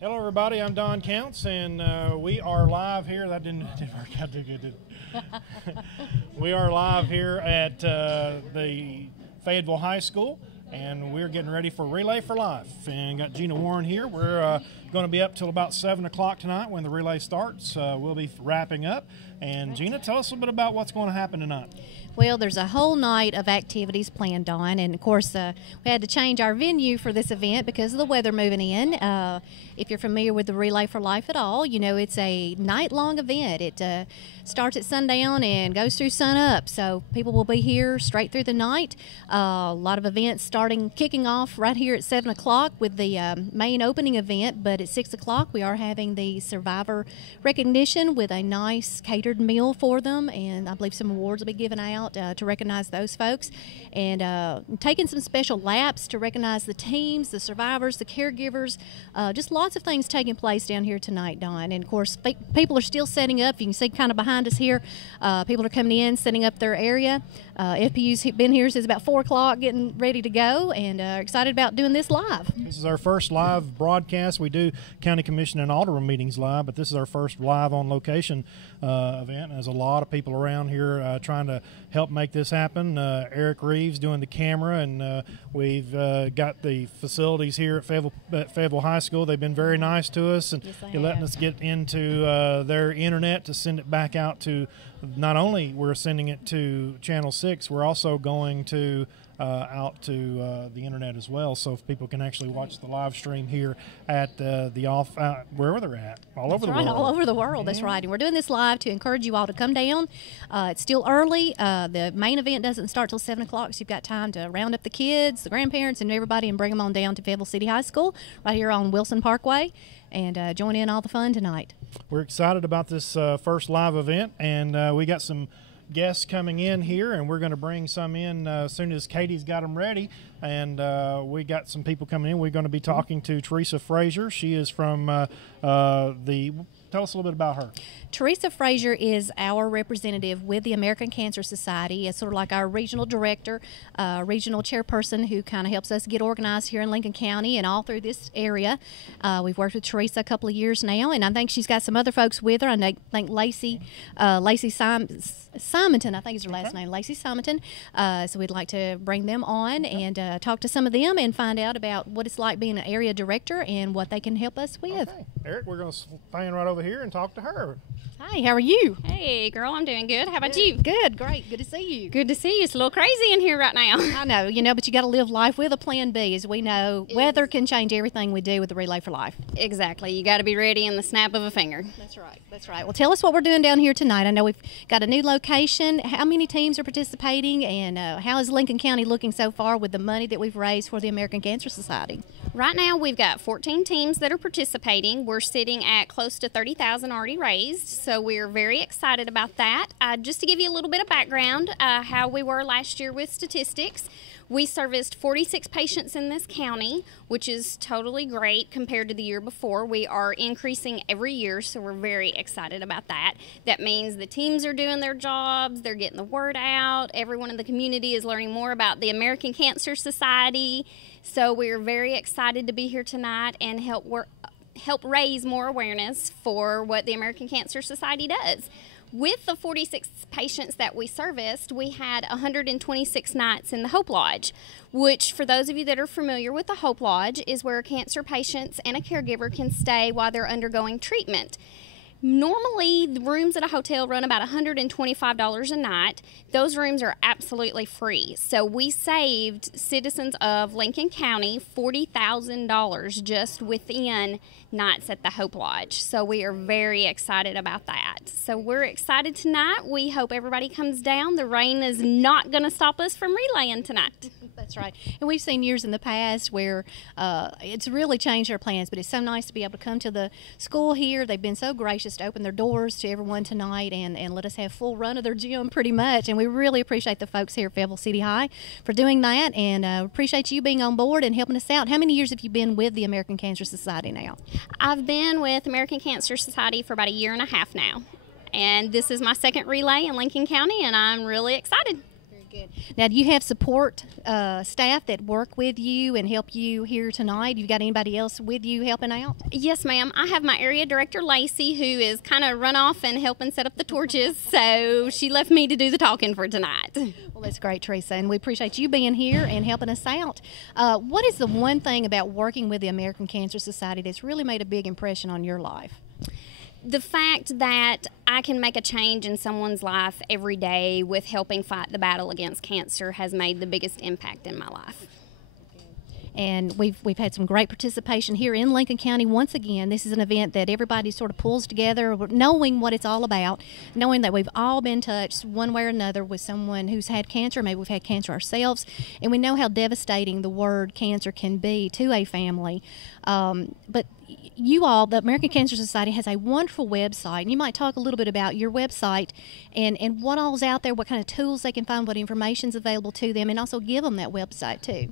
Hello, everybody. I'm Don Counts, and we are live here. That didn't work out too good, did it? We are live here at the Fayetteville High School, and we're getting ready for Relay for Life. And got Gina Warren here. We're going to be up till about 7 o'clock tonight when the relay starts. We'll be wrapping up. And Gina, tell us a little bit about what's going to happen tonight. Well, there's a whole night of activities planned, Don, and of course we had to change our venue for this event because of the weather moving in. If you're familiar with the Relay for Life at all, you know it's a night-long event. It starts at sundown and goes through sunup, so people will be here straight through the night. A lot of events kicking off right here at 7 o'clock with the main opening event, but at 6 o'clock we are having the survivor recognition with a nice catered meal for them, and I believe some awards will be given out to recognize those folks, and taking some special laps to recognize the teams, the survivors, the caregivers, just lots of things taking place down here tonight, Don. And of course people are still setting up. You can see kind of behind us here, people are coming in, setting up their area. FPU's been here since about 4 o'clock getting ready to go, and excited about doing this live. This is our first live broadcast. We do county commission and alderman meetings live, but this is our first live on location event. There's a lot of people around here trying to help make this happen. Eric Reeves doing the camera, and we've got the facilities here at Fayetteville High School. They've been very nice to us, and they're letting us get into their internet to send it back out to, not only we're sending it to Channel 6, we're also going to out to the internet as well, so if people can actually watch the live stream here at wherever they're at, all over the world. All over the world, that's right. And we're doing this live to encourage you all to come down. It's still early. The main event doesn't start till 7 o'clock, so you've got time to round up the kids, the grandparents, and everybody and bring them on down to Fayetteville City High School right here on Wilson Parkway, and join in all the fun tonight. We're excited about this first live event, and we got some guests coming in here, and we're going to bring some in as soon as Katie's got them ready. And we got some people coming in. We're going to be talking to Teresa Frazier. She is from tell us a little bit about her. Teresa Frazier is our representative with the American Cancer Society. It's sort of like our regional director, regional chairperson who kind of helps us get organized here in Lincoln County and all through this area. We've worked with Teresa a couple of years now, and I think she's got some other folks with her. I think Lacey Simonton, I think is her last name, Lacey Simonton. So we'd like to bring them on and talk to some of them and find out about what it's like being an area director and what they can help us with. Okay. Eric, we're going to stand right over here and talk to her. Hi, how are you? Hey, girl, I'm doing good. How about you? Good, great. Good to see you. Good to see you. It's a little crazy in here right now. I know, but you got to live life with a plan B. As we know, weather can change everything we do with the Relay for Life. Exactly. You got to be ready in the snap of a finger. That's right. That's right. Well, tell us what we're doing down here tonight. I know we've got a new location. How many teams are participating, and how is Lincoln County looking so far with the money that we've raised for the American Cancer Society? Right now, we've got 14 teams that are participating. We're sitting at close to $30,000 already raised, so we're very excited about that. Just to give you a little bit of background, how we were last year with statistics, we serviced 46 patients in this county, which is totally great compared to the year before. We are increasing every year, so we're very excited about that. That means the teams are doing their jobs, they're getting the word out, everyone in the community is learning more about the American Cancer Society. So we're very excited to be here tonight and help raise more awareness for what the American Cancer Society does. With the 46 patients that we serviced, we had 126 nights in the Hope Lodge, which, for those of you that are familiar with the Hope Lodge, is where cancer patients and a caregiver can stay while they're undergoing treatment. Normally, the rooms at a hotel run about $125 a night. Those rooms are absolutely free. So we saved citizens of Lincoln County $40,000 just within nights at the Hope Lodge. So we are very excited about that. So we're excited tonight. We hope everybody comes down. The rain is not going to stop us from relaying tonight. That's right. And we've seen years in the past where it's really changed our plans, but it's so nice to be able to come to the school here. They've been so gracious to open their doors to everyone tonight and let us have full run of their gym pretty much. And we really appreciate the folks here at Fayetteville City High for doing that, and appreciate you being on board and helping us out. How many years have you been with the American Cancer Society now? I've been with American Cancer Society for about 1.5 years now. And this is my second relay in Lincoln County, and I'm really excited. Good. Now, do you have support staff that work with you and help you here tonight? You got anybody else with you helping out? Yes, ma'am. I have my area director, Lacey, who is kind of run off and helping set up the torches. So she left me to do the talking for tonight. Well, that's great, Teresa, and we appreciate you being here and helping us out. What is the one thing about working with the American Cancer Society that's really made a big impression on your life? The fact that I can make a change in someone's life every day with helping fight the battle against cancer has made the biggest impact in my life. And we've had some great participation here in Lincoln County. Once again, this is an event that everybody sort of pulls together, knowing what it's all about, knowing that we've all been touched one way or another with someone who's had cancer. Maybe we've had cancer ourselves, and we know how devastating the word cancer can be to a family. But you all, the American Cancer Society, has a wonderful website, and you might talk a little bit about your website and what all's out there, what kind of tools they can find, what information's available to them, and also give them that website too.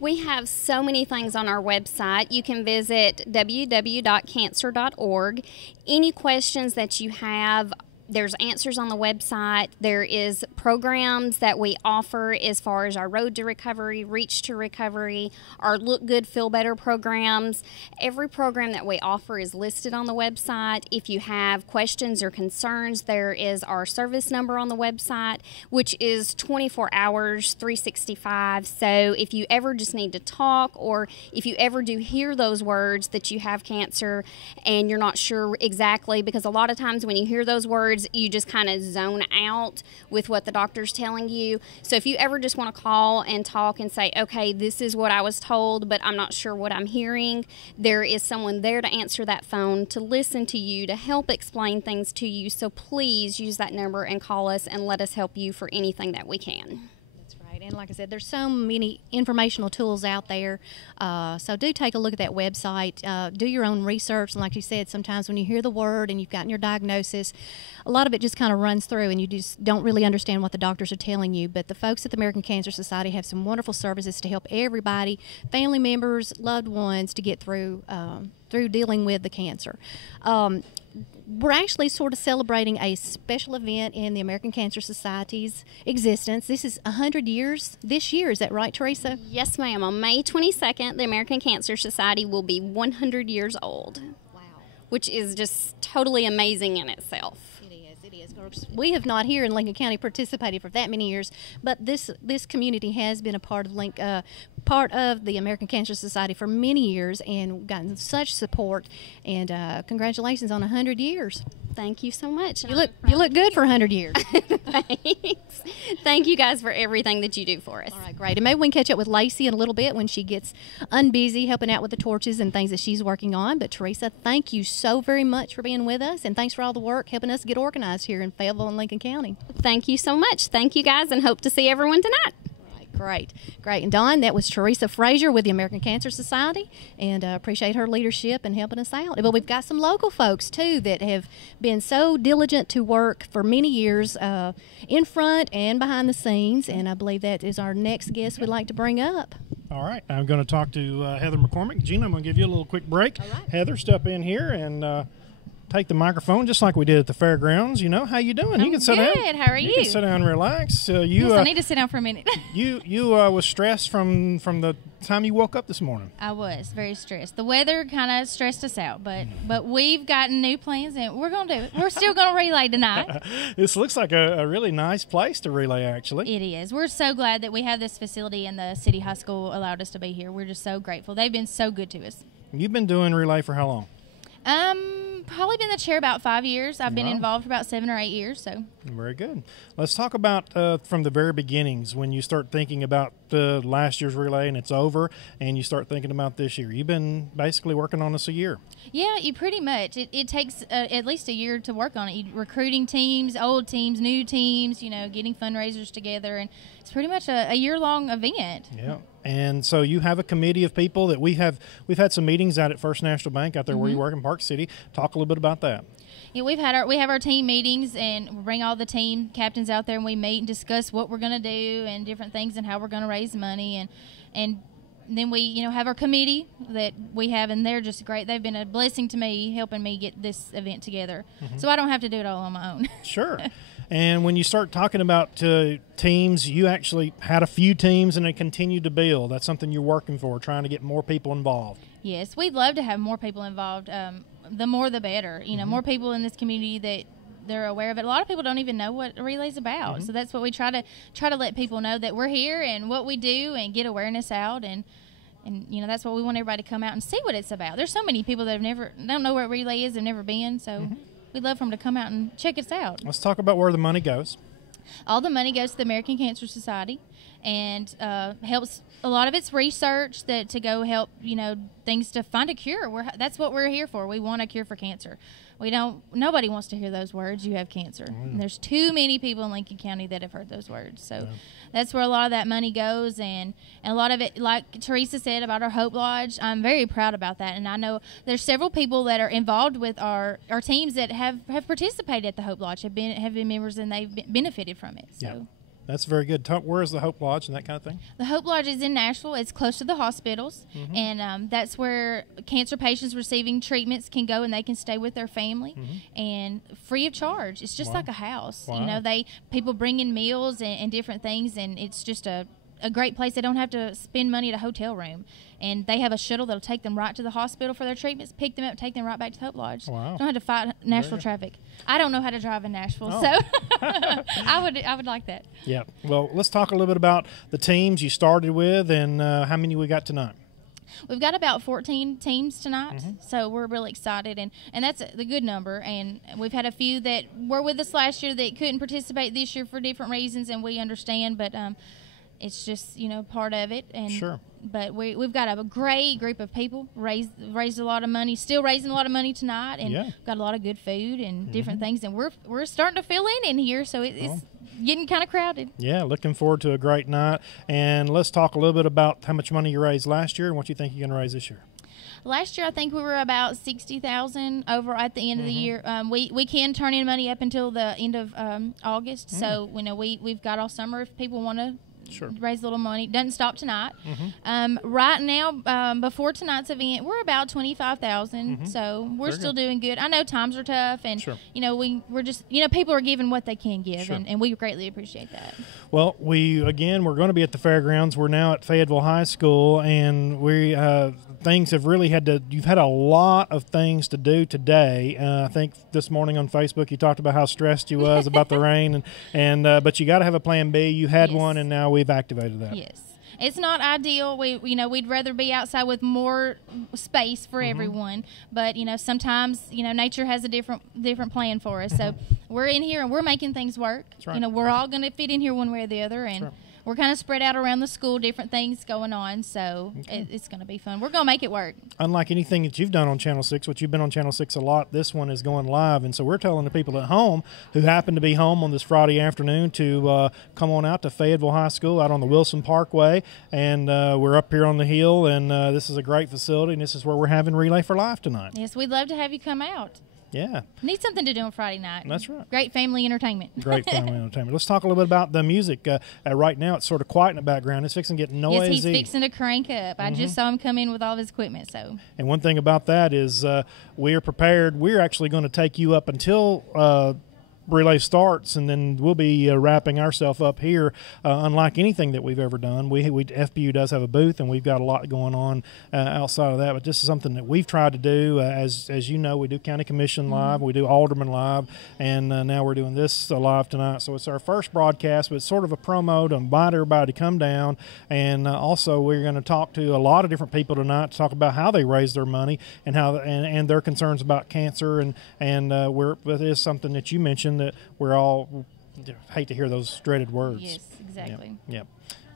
We have so many things on our website. You can visit www.cancer.org. Any questions that you have, there's answers on the website. There is programs that we offer as far as our Road to Recovery, Reach to Recovery, our Look Good, Feel Better programs. Every program that we offer is listed on the website. If you have questions or concerns, there is our service number on the website, which is 24 hours, 365. So if you ever just need to talk, or if you ever do hear those words that you have cancer and you're not sure exactly, because a lot of times when you hear those words, you just kind of zone out with what the doctor's telling you. So if you ever just want to call and talk and say, okay, this is what I was told, but I'm not sure what I'm hearing, there is someone there to answer that phone, to listen to you, to help explain things to you. So please use that number and call us and let us help you for anything that we can. And like I said, there's so many informational tools out there, so do take a look at that website. Do your own research, and like you said, sometimes when you hear the word and you've gotten your diagnosis, a lot of it just kind of runs through and you just don't really understand what the doctors are telling you. But the folks at the American Cancer Society have some wonderful services to help everybody, family members, loved ones, to get through dealing with the cancer. We're actually sort of celebrating a special event in the American Cancer Society's existence. This is 100 years this year. Is that right, Teresa? Yes, ma'am. On May 22nd, the American Cancer Society will be 100 years old. Wow. Which is just totally amazing in itself. It is. We have not here in Lincoln County participated for that many years, but this community has been a part of the American Cancer Society for many years and gotten such support. And congratulations on 100 years. Thank you so much. You look good for 100 years. Thanks. Thank you guys for everything that you do for us. All right, great. And maybe we can catch up with Lacey in a little bit when she gets unbusy helping out with the torches and things that she's working on. But Teresa, thank you so very much for being with us, and thanks for all the work helping us get organized here in Fayetteville and Lincoln County. Thank you so much. Thank you guys, and hope to see everyone tonight. Great. And Dawn, that was Teresa Frazier with the American Cancer Society, and appreciate her leadership and helping us out. But we've got some local folks, too, that have been so diligent to work for many years in front and behind the scenes, and I believe that is our next guest we'd like to bring up. All right. I'm going to talk to Heather McCormick. Gina, I'm going to give you a little quick break. All right. Heather, step in here and take the microphone just like we did at the fairgrounds. You know, how you doing? You can sit down. Good. How are you? You can sit down and relax. Yes, I need to sit down for a minute. You was stressed from the time you woke up this morning. I was very stressed. The weather kind of stressed us out, but we've gotten new plans and we're going to do it. We're still going to relay tonight. This looks like a really nice place to relay, actually. It is. We're so glad that we have this facility and the City High School allowed us to be here. We're just so grateful. They've been so good to us. You've been doing relay for how long? Probably been the chair about 5 years. I've been involved for about 7 or 8 years. So very good. Let's talk about from the very beginnings, when you start thinking about last year's relay and it's over, and you start thinking about this year. You've been basically working on this a year. Yeah, you pretty much. It takes at least a year to work on it. Recruiting teams, old teams, new teams. Getting fundraisers together, and it's pretty much a year-long event. Yeah. And so you have a committee of people that we've had some meetings out at First National Bank out there where you work in Park City. Talk a little bit about that. Yeah, we have our team meetings, and we bring all the team captains out there, and we meet and discuss what we're going to do and different things and how we're going to raise money, and then we have our committee that we have, and they're just great. They've been a blessing to me, helping me get this event together, so I don't have to do it all on my own. Sure. And when you start talking about teams, you actually had a few teams and they continued to build. That's something you're working for, trying to get more people involved. Yes, we'd love to have more people involved. The more the better. You know, more people in this community that they're aware of it. A lot of people don't even know what a relay's about. So that's what we try to let people know, that we're here and what we do, and get awareness out, and you know, that's what we want everybody to come out and see what it's about. There's so many people that don't know what a relay is, have never been, so we'd love for them to come out and check us out. Let's talk about where the money goes. All the money goes to the American Cancer Society, and helps. A lot of it's research to go help, you know, things to find a cure. That's what we're here for. We want a cure for cancer. Nobody wants to hear those words, you have cancer. And there's too many people in Lincoln County that have heard those words. So that's where a lot of that money goes, and a lot of it, like Teresa said about our Hope Lodge, I'm very proud about that. And I know there's several people that are involved with our teams that have participated at the Hope Lodge, have been members, and they've benefited from it. So. Yeah. That's very good. Where is the Hope Lodge and that kind of thing? The Hope Lodge is in Nashville. It's close to the hospitals, and that's where cancer patients receiving treatments can go, and they can stay with their family, and free of charge. It's just like a house. You know, people bring in meals and different things, and it's just a great place. They don't have to spend money at a hotel room, and they have a shuttle that'll take them right to the hospital for their treatments, pick them up, take them right back to the Hope Lodge. Wow. Don't have to fight Nashville traffic. I don't know how to drive in Nashville, so I would like that. Yeah. Well, let's talk a little bit about the teams you started with, and how many we got tonight. We've got about 14 teams tonight, so we're really excited, and that's the good number. And we've had a few that were with us last year that couldn't participate this year for different reasons, and we understand, but it's just, you know, part of it. And sure. But we've got a great group of people, raised a lot of money, still raising a lot of money tonight, and got a lot of good food and different things, and we're starting to fill in here, so it's getting kind of crowded. Yeah, looking forward to a great night. And let's talk a little bit about how much money you raised last year and what you think you're going to raise this year. Last year, I think we were about $60,000 over at the end of the year. We can turn in money up until the end of August, so you know we've got all summer if people want to raise a little money. Doesn't stop tonight. Right now, before tonight's event, we're about $25,000, so we're still doing good. I know times are tough, and you know we're just, you know, people are giving what they can give, and we greatly appreciate that. Well, we're going to be at the fairgrounds. We're now at Fayetteville High School, and things have really you've had a lot of things to do today. I think this morning on Facebook you talked about how stressed you was about the rain, but you got to have a plan B. You had one, and now we've activated that. Yes. It's not ideal. We'd rather be outside with more space for everyone, but you know, sometimes, you know, nature has a different plan for us. So we're in here and we're making things work. That's right. You know, we're all going to fit in here one way or the other, and we're kind of spread out around the school, different things going on, so it's going to be fun. We're going to make it work. Unlike anything that you've done on Channel 6, which you've been on Channel 6 a lot, this one is going live, and so we're telling the people at home who happen to be home on this Friday afternoon to come on out to Fayetteville High School out on the Wilson Parkway, and we're up here on the hill, and this is a great facility, and this is where we're having Relay for Life tonight. Yes, we'd love to have you come out. Yeah. Need something to do on Friday night. That's right. Great family entertainment. Great family entertainment. Let's talk a little bit about the music. Right now it's sort of quiet in the background. It's fixing to get noisy. Yes, he's fixing to crank up. I just saw him come in with all of his equipment. And one thing about that is we're prepared. We're actually going to take you up until relay starts, and then we'll be wrapping ourselves up here. Unlike anything that we've ever done, FPU does have a booth, and we've got a lot going on outside of that. But this is something that we've tried to do. As you know, we do County Commission live, we do Alderman live, and now we're doing this live tonight. So it's our first broadcast, but it's sort of a promo to invite everybody to come down. And also, we're going to talk to a lot of different people tonight to talk about how they raise their money and how and their concerns about cancer. And it is something that you mentioned that we're all hate to hear those dreaded words. Yes, exactly. Yep.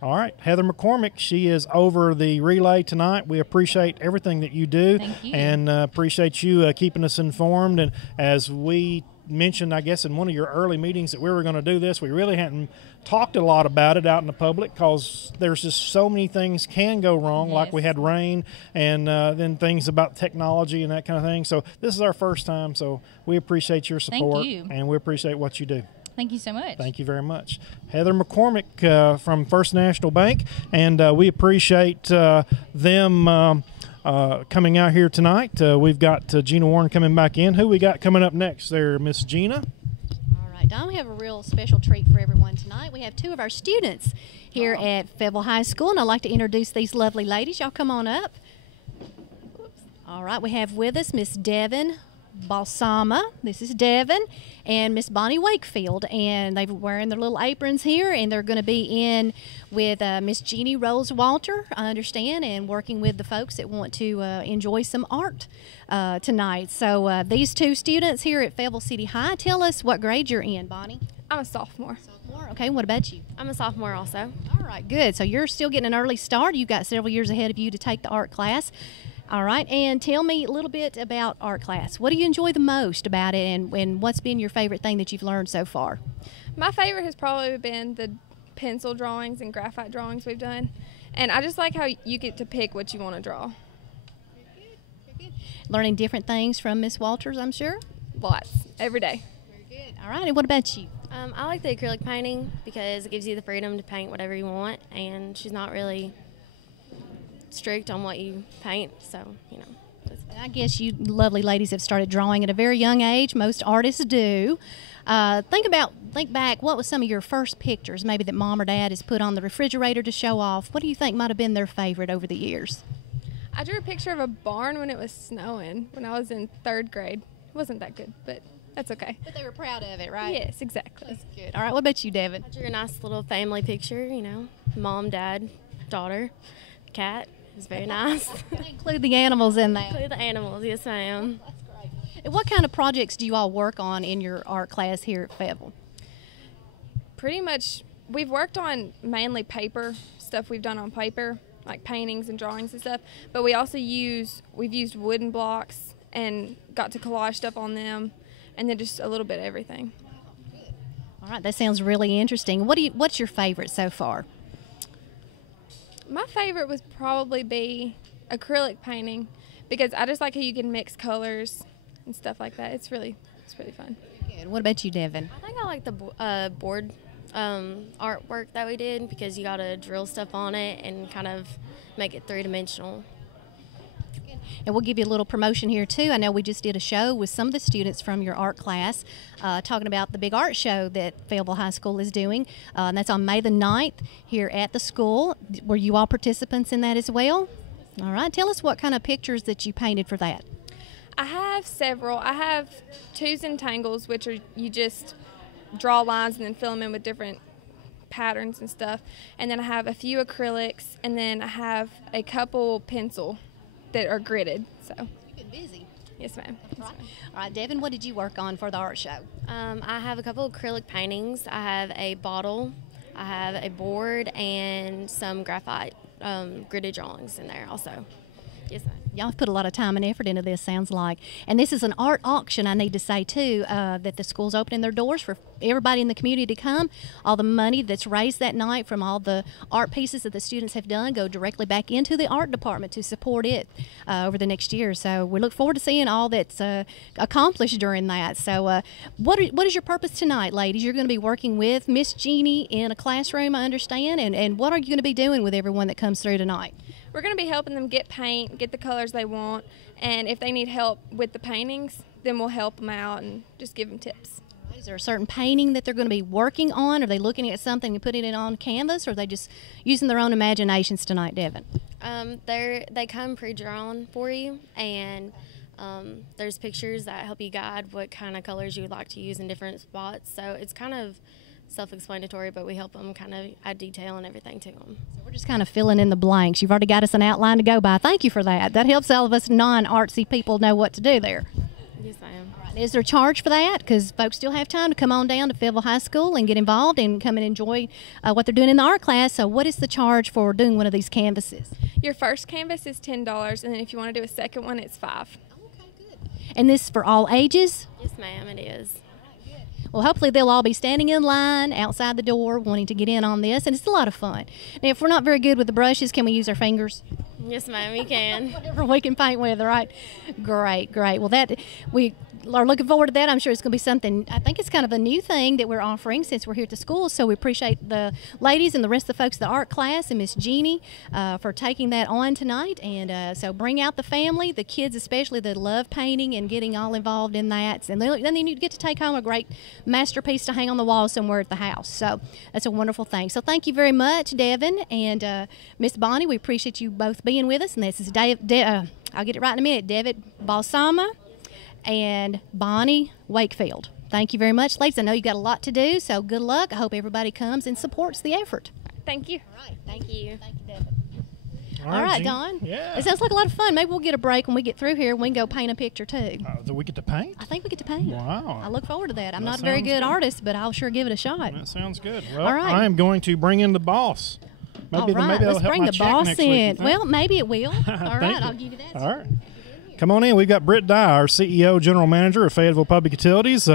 All right, Heather McCormick, she is over the relay tonight. We appreciate everything that you do. Thank you. And appreciate you keeping us informed. And as we mentioned, I guess, in one of your early meetings that we were going to do this, we really hadn't talked a lot about it out in the public because there's just so many things can go wrong, like we had rain and then things about technology and that kind of thing. So this is our first time, so we appreciate your support. Thank you. And we appreciate what you do. Thank you so much. Thank you very much. Heather McCormick from First National Bank, and we appreciate them coming out here tonight. We've got Gina Warren coming back in. Who we got coming up next there, Miss Gina? All right. Don, we have a real special treat for everyone tonight. We have two of our students here at Fayetteville High School, and I'd like to introduce these lovely ladies. Y'all come on up. All right, we have with us Miss Devin Balsama. This is Devin, and Miss Bonnie Wakefield, and they're wearing their little aprons here, and they're going to be in with Miss Jeannie Rose-Walter, I understand, and working with the folks that want to enjoy some art tonight. So these two students here at Fayetteville City High, tell us what grade you're in, Bonnie. I'm a sophomore. Sophomore, okay, what about you? I'm a sophomore also. All right, good. So you're still getting an early start. You've got several years ahead of you to take the art class. All right, and tell me a little bit about art class. What do you enjoy the most about it, and what's been your favorite thing that you've learned so far? My favorite has probably been the pencil drawings and graphite drawings we've done, and I just like how you get to pick what you want to draw. Learning different things from Miss Walters, I'm sure? Lots, every day. Very good. All right, and what about you? I like the acrylic painting because it gives you the freedom to paint whatever you want, and she's not really strict on what you paint, so you know. I guess you lovely ladies have started drawing at a very young age. Most artists do. Think back, what was some of your first pictures maybe that mom or dad has put on the refrigerator to show off? What do you think might have been their favorite over the years? I drew a picture of a barn when it was snowing when I was in 3rd grade. It wasn't that good, but that's okay. But they were proud of it, right? Yes, exactly. That's good. All right, what about you, Devin? I drew a nice little family picture, you know, mom, dad, daughter, cat. It was very nice. Include the animals in there. Include the animals, yes ma'am. That's great. And what kind of projects do you all work on in your art class here at Fayetteville? Pretty much, we've worked on mainly paper, stuff we've done on paper, like paintings and drawings and stuff, but we also we've used wooden blocks and got to collage stuff on them, and then just a little bit of everything. All right, that sounds really interesting. What's your favorite so far? My favorite would probably be acrylic painting because I just like how you can mix colors and stuff like that. It's really fun. Good. What about you, Devin? I think I like the board artwork that we did because you got to drill stuff on it and kind of make it 3-dimensional. And we'll give you a little promotion here, too. I know we just did a show with some of the students from your art class talking about the big art show that Fayetteville High School is doing. And that's on May the 9th here at the school. Were you all participants in that as well? All right. Tell us what kind of pictures that you painted for that. I have several. I have twos and tangles, which are you just draw lines and then fill them in with different patterns and stuff. And then I have a few acrylics, and then I have a couple pencil that are gridded. So You've been busy. Yes, ma'am. All right, Devin, what did you work on for the art show? I have a couple of acrylic paintings. I have a bottle, I have a board, and some graphite gridded drawings in there also. Yes, ma'am. Y'all have put a lot of time and effort into this, sounds like. And this is an art auction, I need to say, too, that the school's opening their doors for everybody in the community to come. All the money that's raised that night from all the art pieces that the students have done go directly back into the art department to support it over the next year. So we look forward to seeing all that's accomplished during that. So what is your purpose tonight, ladies? You're going to be working with Miss Jeannie in a classroom, I understand. And what are you going to be doing with everyone that comes through tonight? We're going to be helping them get paint, get the colors they want, and if they need help with the paintings, then we'll help them out and just give them tips. Is there a certain painting that they're going to be working on? Are they looking at something and putting it on canvas, or are they just using their own imaginations tonight, Devin? They come pre-drawn for you, and there's pictures that help you guide what kind of colors you would like to use in different spots. So it's kind of self-explanatory, but we help them kind of add detail and everything to them. So we're just kind of filling in the blanks. You've already got us an outline to go by. Thank you for that. That helps all of us non-artsy people know what to do there. Yes, ma'am. All right. Is there a charge for that? Because folks still have time to come on down to Fayetteville High School and get involved and come and enjoy what they're doing in the art class. So what is the charge for doing one of these canvases? Your first canvas is $10, and then if you want to do a second one, it's $5. Okay, good. And this is for all ages? Yes, ma'am, it is. Well, hopefully they'll all be standing in line outside the door wanting to get in on this, and it's a lot of fun. Now, if we're not very good with the brushes, can we use our fingers? Yes, ma'am, you can. Whatever we can paint with, right? Great, great. Well, are looking forward to that. I'm sure it's going to be something. I think it's kind of a new thing that we're offering since we're here at the school. So we appreciate the ladies and the rest of the folks, the art class, and Miss Gina for taking that on tonight. And so bring out the family, the kids especially that love painting and getting all involved in that. And then you get to take home a great masterpiece to hang on the wall somewhere at the house. So that's a wonderful thing. So thank you very much, Devin and Miss Bonnie. We appreciate you both being with us. And this is I'll get it right in a minute. David Balsama and Bonnie Wakefield. Thank you very much, ladies. I know you got a lot to do, so good luck. I hope everybody comes and supports the effort. Thank you. All right. Thank you. Thank you, David. All right, Don. Yeah. It sounds like a lot of fun. Maybe we'll get a break when we get through here. We can go paint a picture, too. Do we get to paint? I think we get to paint. Wow. I look forward to that. I'm not a very good artist, but I'll sure give it a shot. That sounds good. Well, All right. I am going to bring in the boss. All right, maybe let's that'll help bring my the check boss next week, you in. think? Well, maybe it will. All right, Thank I'll you. give you that. All right. Come on in. We've got Britt Dye, our CEO, General Manager of Fayetteville Public Utilities.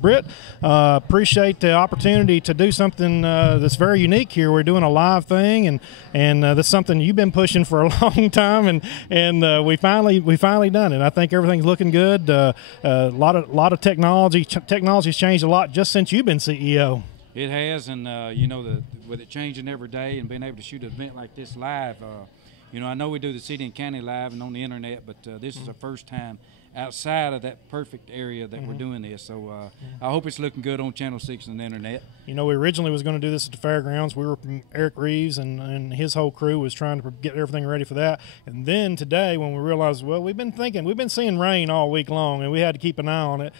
Britt, appreciate the opportunity to do something that's very unique here. We're doing a live thing, and that's something you've been pushing for a long time, and we finally done it. I think everything's looking good. A lot of technology. Technology's changed a lot just since you've been CEO. It has, and with it changing every day and being able to shoot an event like this live. I know we do the city and county live and on the internet, but this is the first time outside of that perfect area that we're doing this. So I hope it's looking good on Channel 6 and the internet. We originally was going to do this at the fairgrounds. We were Eric Reeves and his whole crew was trying to get everything ready for that. And then today when we realized, well, we've been seeing rain all week long, and we had to keep an eye on it.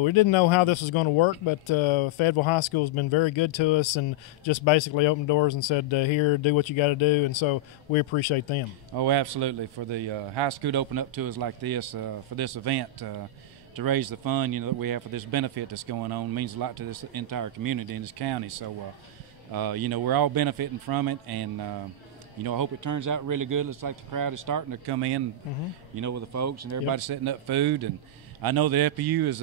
We didn't know how this was going to work, but Fayetteville High School has been very good to us and just basically opened doors and said, here, do what you got to do. And so we appreciate them. Oh, absolutely. For the high school to open up to us like this for this event, to raise the fund, that we have for this benefit that's going on means a lot to this entire community in this county. So, we're all benefiting from it, and I hope it turns out really good. Looks like the crowd is starting to come in, with the folks and everybody setting up food. And I know that FPU is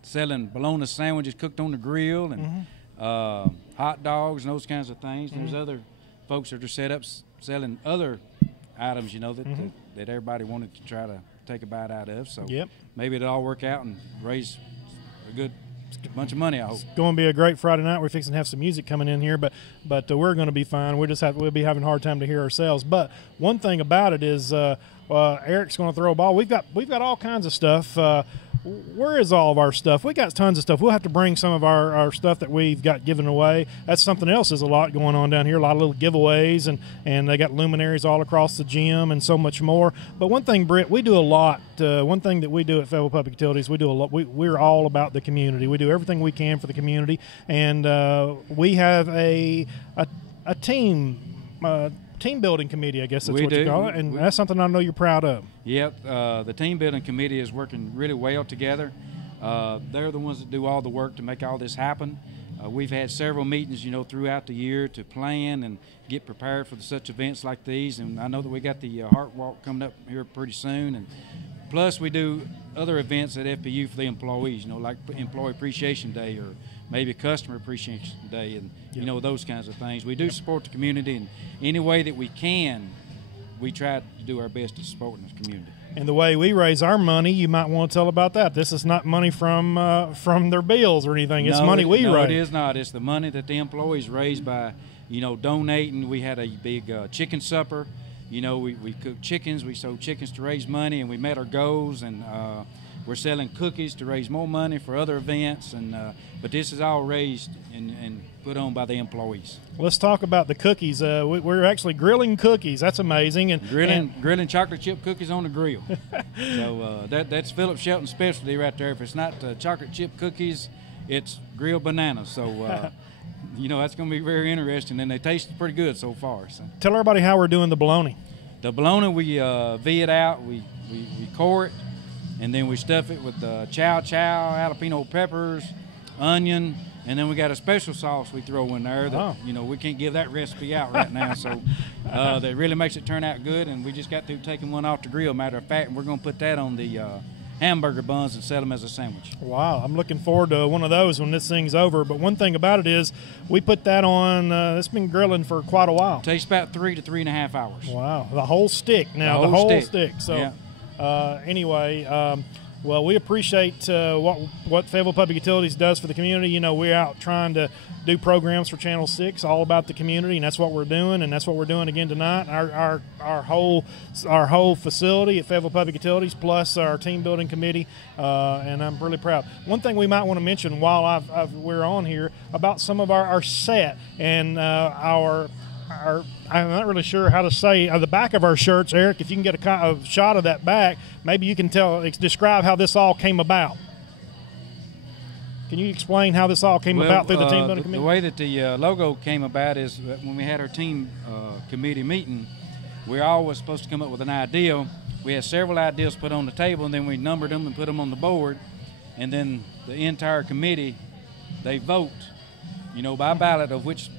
selling bologna sandwiches cooked on the grill and hot dogs and those kinds of things. There's other folks that are set up selling other items, that everybody wanted to try to take a bite out of. So maybe it'll all work out and raise a good bunch of money, I hope. It's going to be a great Friday night. We're fixing to have some music coming in here, but we're going to be fine. We'll be having a hard time to hear ourselves. But one thing about it is Eric's going to throw a ball. We've got all kinds of stuff. Where is all of our stuff? We got tons of stuff. We'll have to bring some of our stuff that we've got given away. That's something else. There's a lot going on down here, a lot of little giveaways, and they got luminaries all across the gym and so much more. But one thing, Britt, we do a lot. One thing that we do at Fayetteville Public Utilities, we do a lot. We're all about the community. We do everything we can for the community, and we have a team building committee, I guess that's what you call it, and that's something I know you're proud of. Yep, the team building committee is working really well together. They're the ones that do all the work to make all this happen. We've had several meetings, throughout the year to plan and get prepared for such events like these, and I know that we got the Heart Walk coming up here pretty soon, and plus we do other events at FPU for the employees, like Employee Appreciation Day or maybe Customer Appreciation Day, and those kinds of things. We do support the community in any way that we can. We try to do our best to support the community. And the way we raise our money, you might want to tell about that. This is not money from their bills or anything. It's money we raise. No, it is not. It's the money that the employees raise by, donating. We had a big chicken supper. We cooked chickens. We sold chickens to raise money, and we met our goals. And we're selling cookies to raise more money for other events. And but this is all raised and put on by the employees. Let's talk about the cookies. We're actually grilling cookies. That's amazing. And grilling chocolate chip cookies on the grill. So that's Philip Shelton's specialty right there. If it's not chocolate chip cookies, it's grilled bananas. So. That's going to be very interesting, and they taste pretty good so far. So. Tell everybody how we're doing the bologna. The bologna, we V it out, we core it, and then we stuff it with chow, jalapeno peppers, onion, and then we got a special sauce we throw in there that, we can't give that recipe out right now. So that really makes it turn out good, and we just got through taking one off the grill, matter of fact, and we're going to put that on the hamburger buns and sell them as a sandwich. Wow, I'm looking forward to one of those when this thing's over. But one thing about it is we put that on, it's been grilling for quite a while. It takes about 3 to 3.5 hours. Wow, the whole stick now, the whole stick. So yeah. Anyway, Well, we appreciate what Fayetteville Public Utilities does for the community. You know, we're out trying to do programs for Channel 6 all about the community, and that's what we're doing, and that's what we're doing again tonight. Our whole facility at Fayetteville Public Utilities, plus our team building committee, and I'm really proud. One thing we might want to mention while we're on here about some of our set and I'm not really sure how to say the back of our shirts. Eric, if you can get a shot of that back, maybe you can describe how this all came about. Can you explain how this all came about through the team building committee? The way that the logo came about is that when we had our team committee meeting, we were always supposed to come up with an idea. We had several ideas put on the table, and then we numbered them and put them on the board, and then the entire committee, they vote, by ballot of which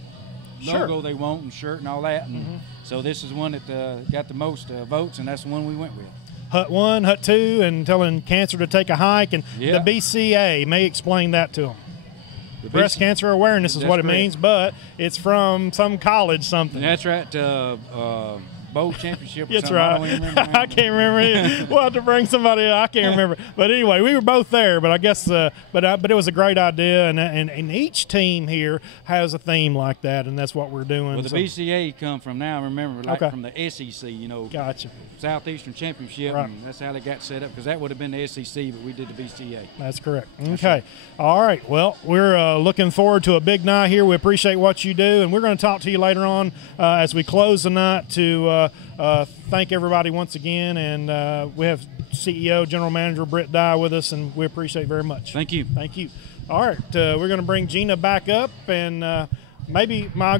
logo they want and shirt and all that. And so this is one that got the most votes, and that's the one we went with. Hut 1, Hut 2, and telling cancer to take a hike, and the BCA may explain that to them. Breast cancer awareness is what it means, but it's from some college something. That's right. Bowl championship. That's right. I can't remember. We'll have to bring somebody else. I can't remember. But anyway, we were both there. But I guess, but it was a great idea, and each team here has a theme like that, and that's what we're doing. Well, the BCA come from now. Remember, from the SEC. Gotcha. Southeastern Championship. Right. And that's how they got set up, because that would have been the SEC, but we did the BCA. That's correct. Okay. All right. Well, we're looking forward to a big night here. We appreciate what you do, and we're going to talk to you later on as we close the night to thank everybody once again, and we have CEO, General Manager Britt Dye with us, and we appreciate it very much. Thank you. Thank you. All right, we're going to bring Gina back up, and I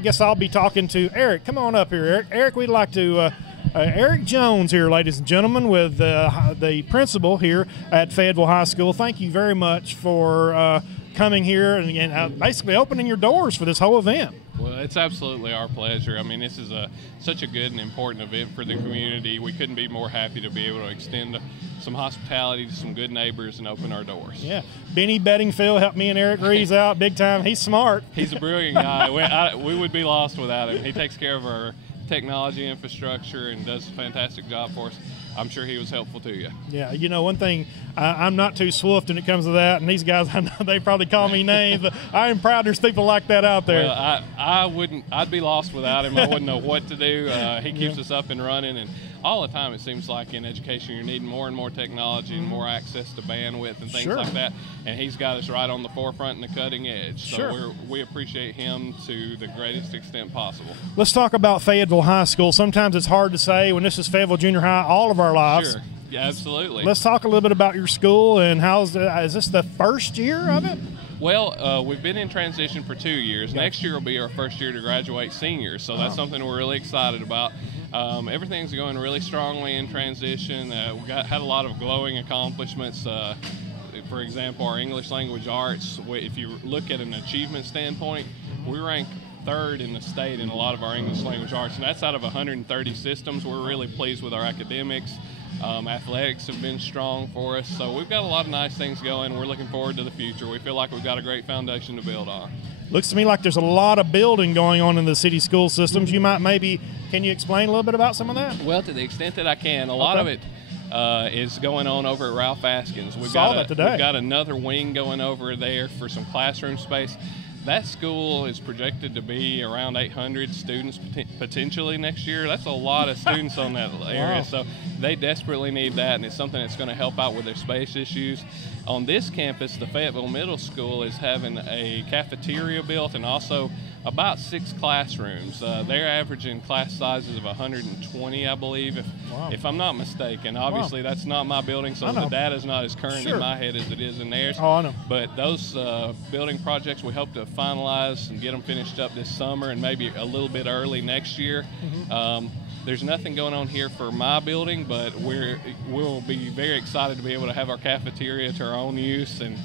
guess I'll be talking to Eric. Come on up here, Eric. Eric, we'd like to Eric Jones here, ladies and gentlemen, with the principal here at Fayetteville High School. Thank you very much for coming here and basically opening your doors for this whole event. Well, it's absolutely our pleasure. I mean, this is such a good and important event for the community. We couldn't be more happy to be able to extend some hospitality to some good neighbors and open our doors. Yeah. Benny Bedingfield helped me and Eric Rees out big time. He's smart. He's a brilliant guy. We would be lost without him. He takes care of our technology infrastructure and does a fantastic job for us. I'm sure he was helpful to you. Yeah, one thing, I'm not too swift when it comes to that, and these guys, I know they probably call me names, but I am proud there's people like that out there. Well, I'd be lost without him. I wouldn't know what to do. He keeps us up and running, and all the time it seems like in education you're needing more and more technology and more access to bandwidth and things like that, and he's got us right on the forefront and the cutting edge. So we appreciate him to the greatest extent possible. Let's talk about Fayetteville High School. Sometimes it's hard to say when this is Fayetteville Junior High all of our lives. Sure. Yeah, absolutely. Let's talk a little bit about your school and is this the first year of it? Well, we've been in transition for 2 years. Next year will be our first year to graduate seniors, so that's something we're really excited about. Everything's going really strongly in transition. We had a lot of glowing accomplishments. For example, our English language arts, if you look at an achievement standpoint, we rank third in the state in a lot of our English language arts, and that's out of 130 systems. We're really pleased with our academics. Athletics have been strong for us, so we've got a lot of nice things going. We're looking forward to the future. We feel like we've got a great foundation to build on. Looks to me like there's a lot of building going on in the city school systems. Can you explain a little bit about some of that? Well, to the extent that I can, a lot of it is going on over at Ralph Askins. We've got another wing going over there for some classroom space. That school is projected to be around 800 students potentially next year. That's a lot of students on that area. Wow. So they desperately need that, and it's something that's going to help out with their space issues. On this campus, the Fayetteville Middle School is having a cafeteria built and also about 6 classrooms. They're averaging class sizes of 120, I believe, if I'm not mistaken. Obviously, that's not my building, so the data's not as current in my head as it is in theirs. Oh, I know. But those building projects, we hope to finalize and get them finished up this summer and maybe a little bit early next year. There's nothing going on here for my building, but we'll be very excited to be able to have our cafeteria to our own use and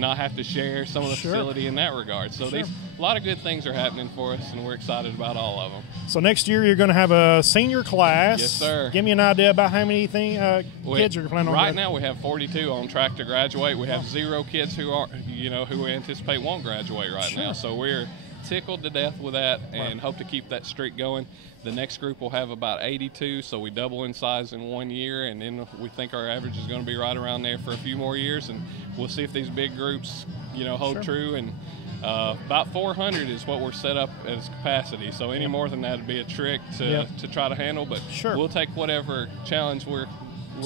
not have to share some of the facility in that regard. So a lot of good things are happening for us, and we're excited about all of them. So next year you're going to have a senior class. Yes, sir. Give me an idea about how many kids are planning on. Right now we have 42 on track to graduate. We have 0 kids who we anticipate won't graduate right now. So we're tickled to death with that and hope to keep that streak going. The next group will have about 82, so we double in size in 1 year, and then we think our average is going to be right around there for a few more years, and we'll see if these big groups, hold true. And about 400 is what we're set up as capacity, so any more than that would be a trick to try to handle, but we'll take whatever challenge we're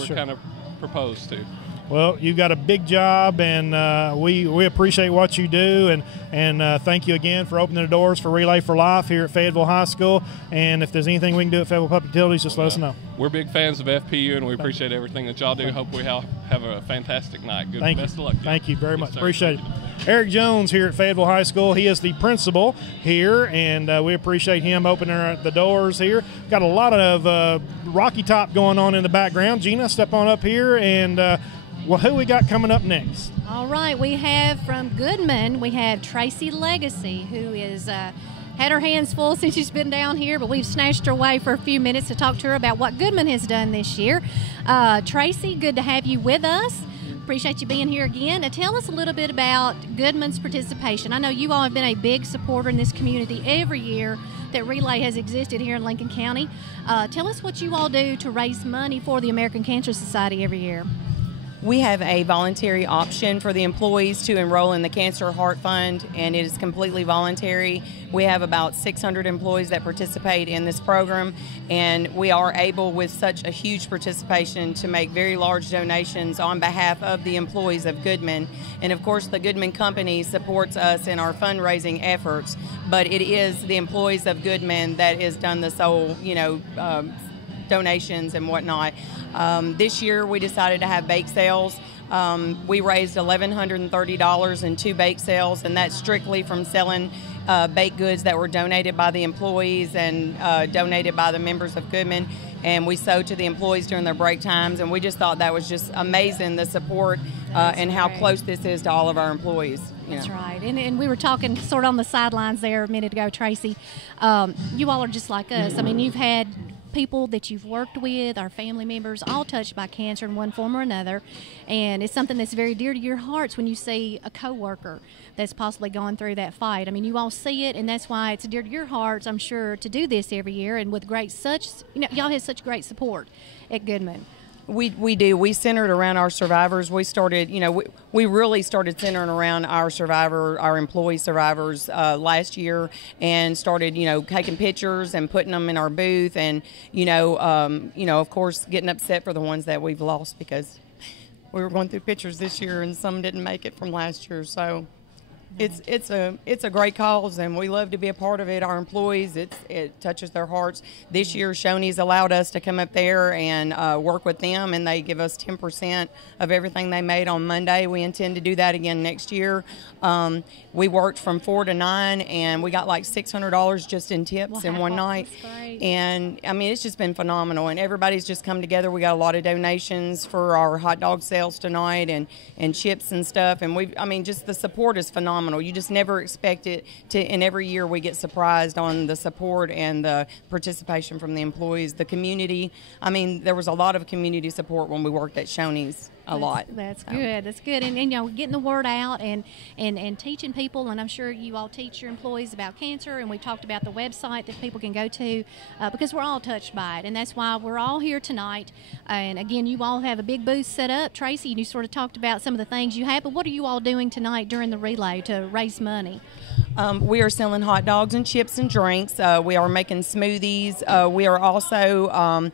kind of proposed to. Well, you've got a big job, and we appreciate what you do, and thank you again for opening the doors for Relay for Life here at Fayetteville High School. And if there's anything we can do at Fayetteville Public Utilities, just let us know. We're big fans of FPU, and we appreciate everything that y'all do. Hope we have a fantastic night. Best of luck. Thank you very much. Appreciate it. Eric Jones here at Fayetteville High School. He is the principal here, and we appreciate him opening the doors here. Got a lot of Rocky Top going on in the background. Gina, step on up here, and well, who we got coming up next? All right, we have from Goodman, we have Tracy Legacy, who is had her hands full since she's been down here, but we've snatched her away for a few minutes to talk to her about what Goodman has done this year. Tracy, good to have you with us. Appreciate you being here again. Tell us a little bit about Goodman's participation. I know you all have been a big supporter in this community every year that Relay has existed here in Lincoln County. Tell us what you all do to raise money for the American Cancer Society every year. We have a voluntary option for the employees to enroll in the Cancer Heart Fund, and it is completely voluntary. We have about 600 employees that participate in this program, and we are able, with such a huge participation, to make very large donations on behalf of the employees of Goodman. And of course, the Goodman Company supports us in our fundraising efforts, but it is the employees of Goodman that has done the sole, donations and whatnot. This year we decided to have bake sales. We raised $1,130 in 2 bake sales, and that's strictly from selling baked goods that were donated by the employees and donated by the members of Goodman. And we sold to the employees during their break times, and we just thought that was just amazing, the support and how close this is to all of our employees. That's right. And we were talking sort of on the sidelines there a minute ago, Tracy. You all are just like us. I mean, you've had people that you've worked with, our family members, all touched by cancer in one form or another, and it's something that's very dear to your hearts when you see a coworker that's possibly gone through that fight. I mean, you all see it, and that's why it's dear to your hearts, I'm sure, to do this every year, and with y'all have such great support at Goodman. We do. We centered around our survivors. We started, we really started centering around our employee survivors last year, and started, taking pictures and putting them in our booth, and, of course, getting upset for the ones that we've lost, because we were going through pictures this year and some didn't make it from last year. So it's a great cause, and we love to be a part of it. Our employees, it touches their hearts. This year, Shoney's allowed us to come up there and work with them, and they give us 10% of everything they made on Monday. We intend to do that again next year. We worked from 4 to 9, and we got like $600 just in tips in one night. And I mean, it's just been phenomenal, and everybody's just come together. We got a lot of donations for our hot dog sales tonight, and chips and stuff. And just the support is phenomenal. You just never expect it to, and every year we get surprised on the support and the participation from the employees, the community. I mean, there was a lot of community support when we worked at Shoney's. That's good. That's good. And getting the word out and teaching people, and I'm sure you all teach your employees about cancer, and we've talked about the website that people can go to because we're all touched by it, and that's why we're all here tonight. And again, you all have a big booth set up. Tracy, you sort of talked about some of the things you have, but what are you all doing tonight during the relay to raise money? We are selling hot dogs and chips and drinks. We are making smoothies. We are also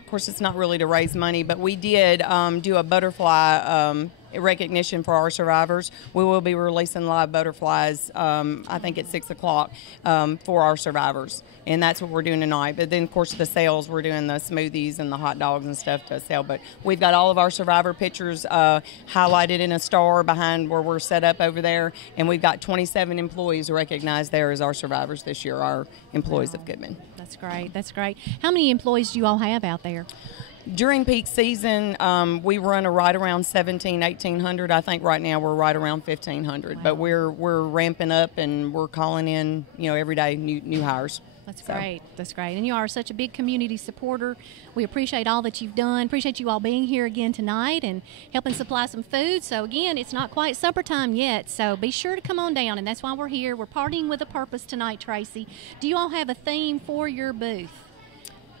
of course, it's not really to raise money, but we did do a butterfly recognition for our survivors. We will be releasing live butterflies, I think at 6 o'clock for our survivors. And that's what we're doing tonight. But then, of course, the sales, we're doing the smoothies and the hot dogs and stuff to sell. But we've got all of our survivor pictures highlighted in a star behind where we're set up over there. And we've got 27 employees recognized there as our survivors this year, our employees of Goodman. That's great. That's great. How many employees do you all have out there? During peak season, we run right around 1,800. I think right now we're right around 1,500. Wow. But we're ramping up, and we're calling in, every day new hires. That's great. That's great. And you are such a big community supporter. We appreciate all that you've done. Appreciate you all being here again tonight and helping supply some food. So, again, it's not quite supper time yet, so be sure to come on down, and that's why we're here. We're partying with a purpose tonight, Tracy. Do you all have a theme for your booth?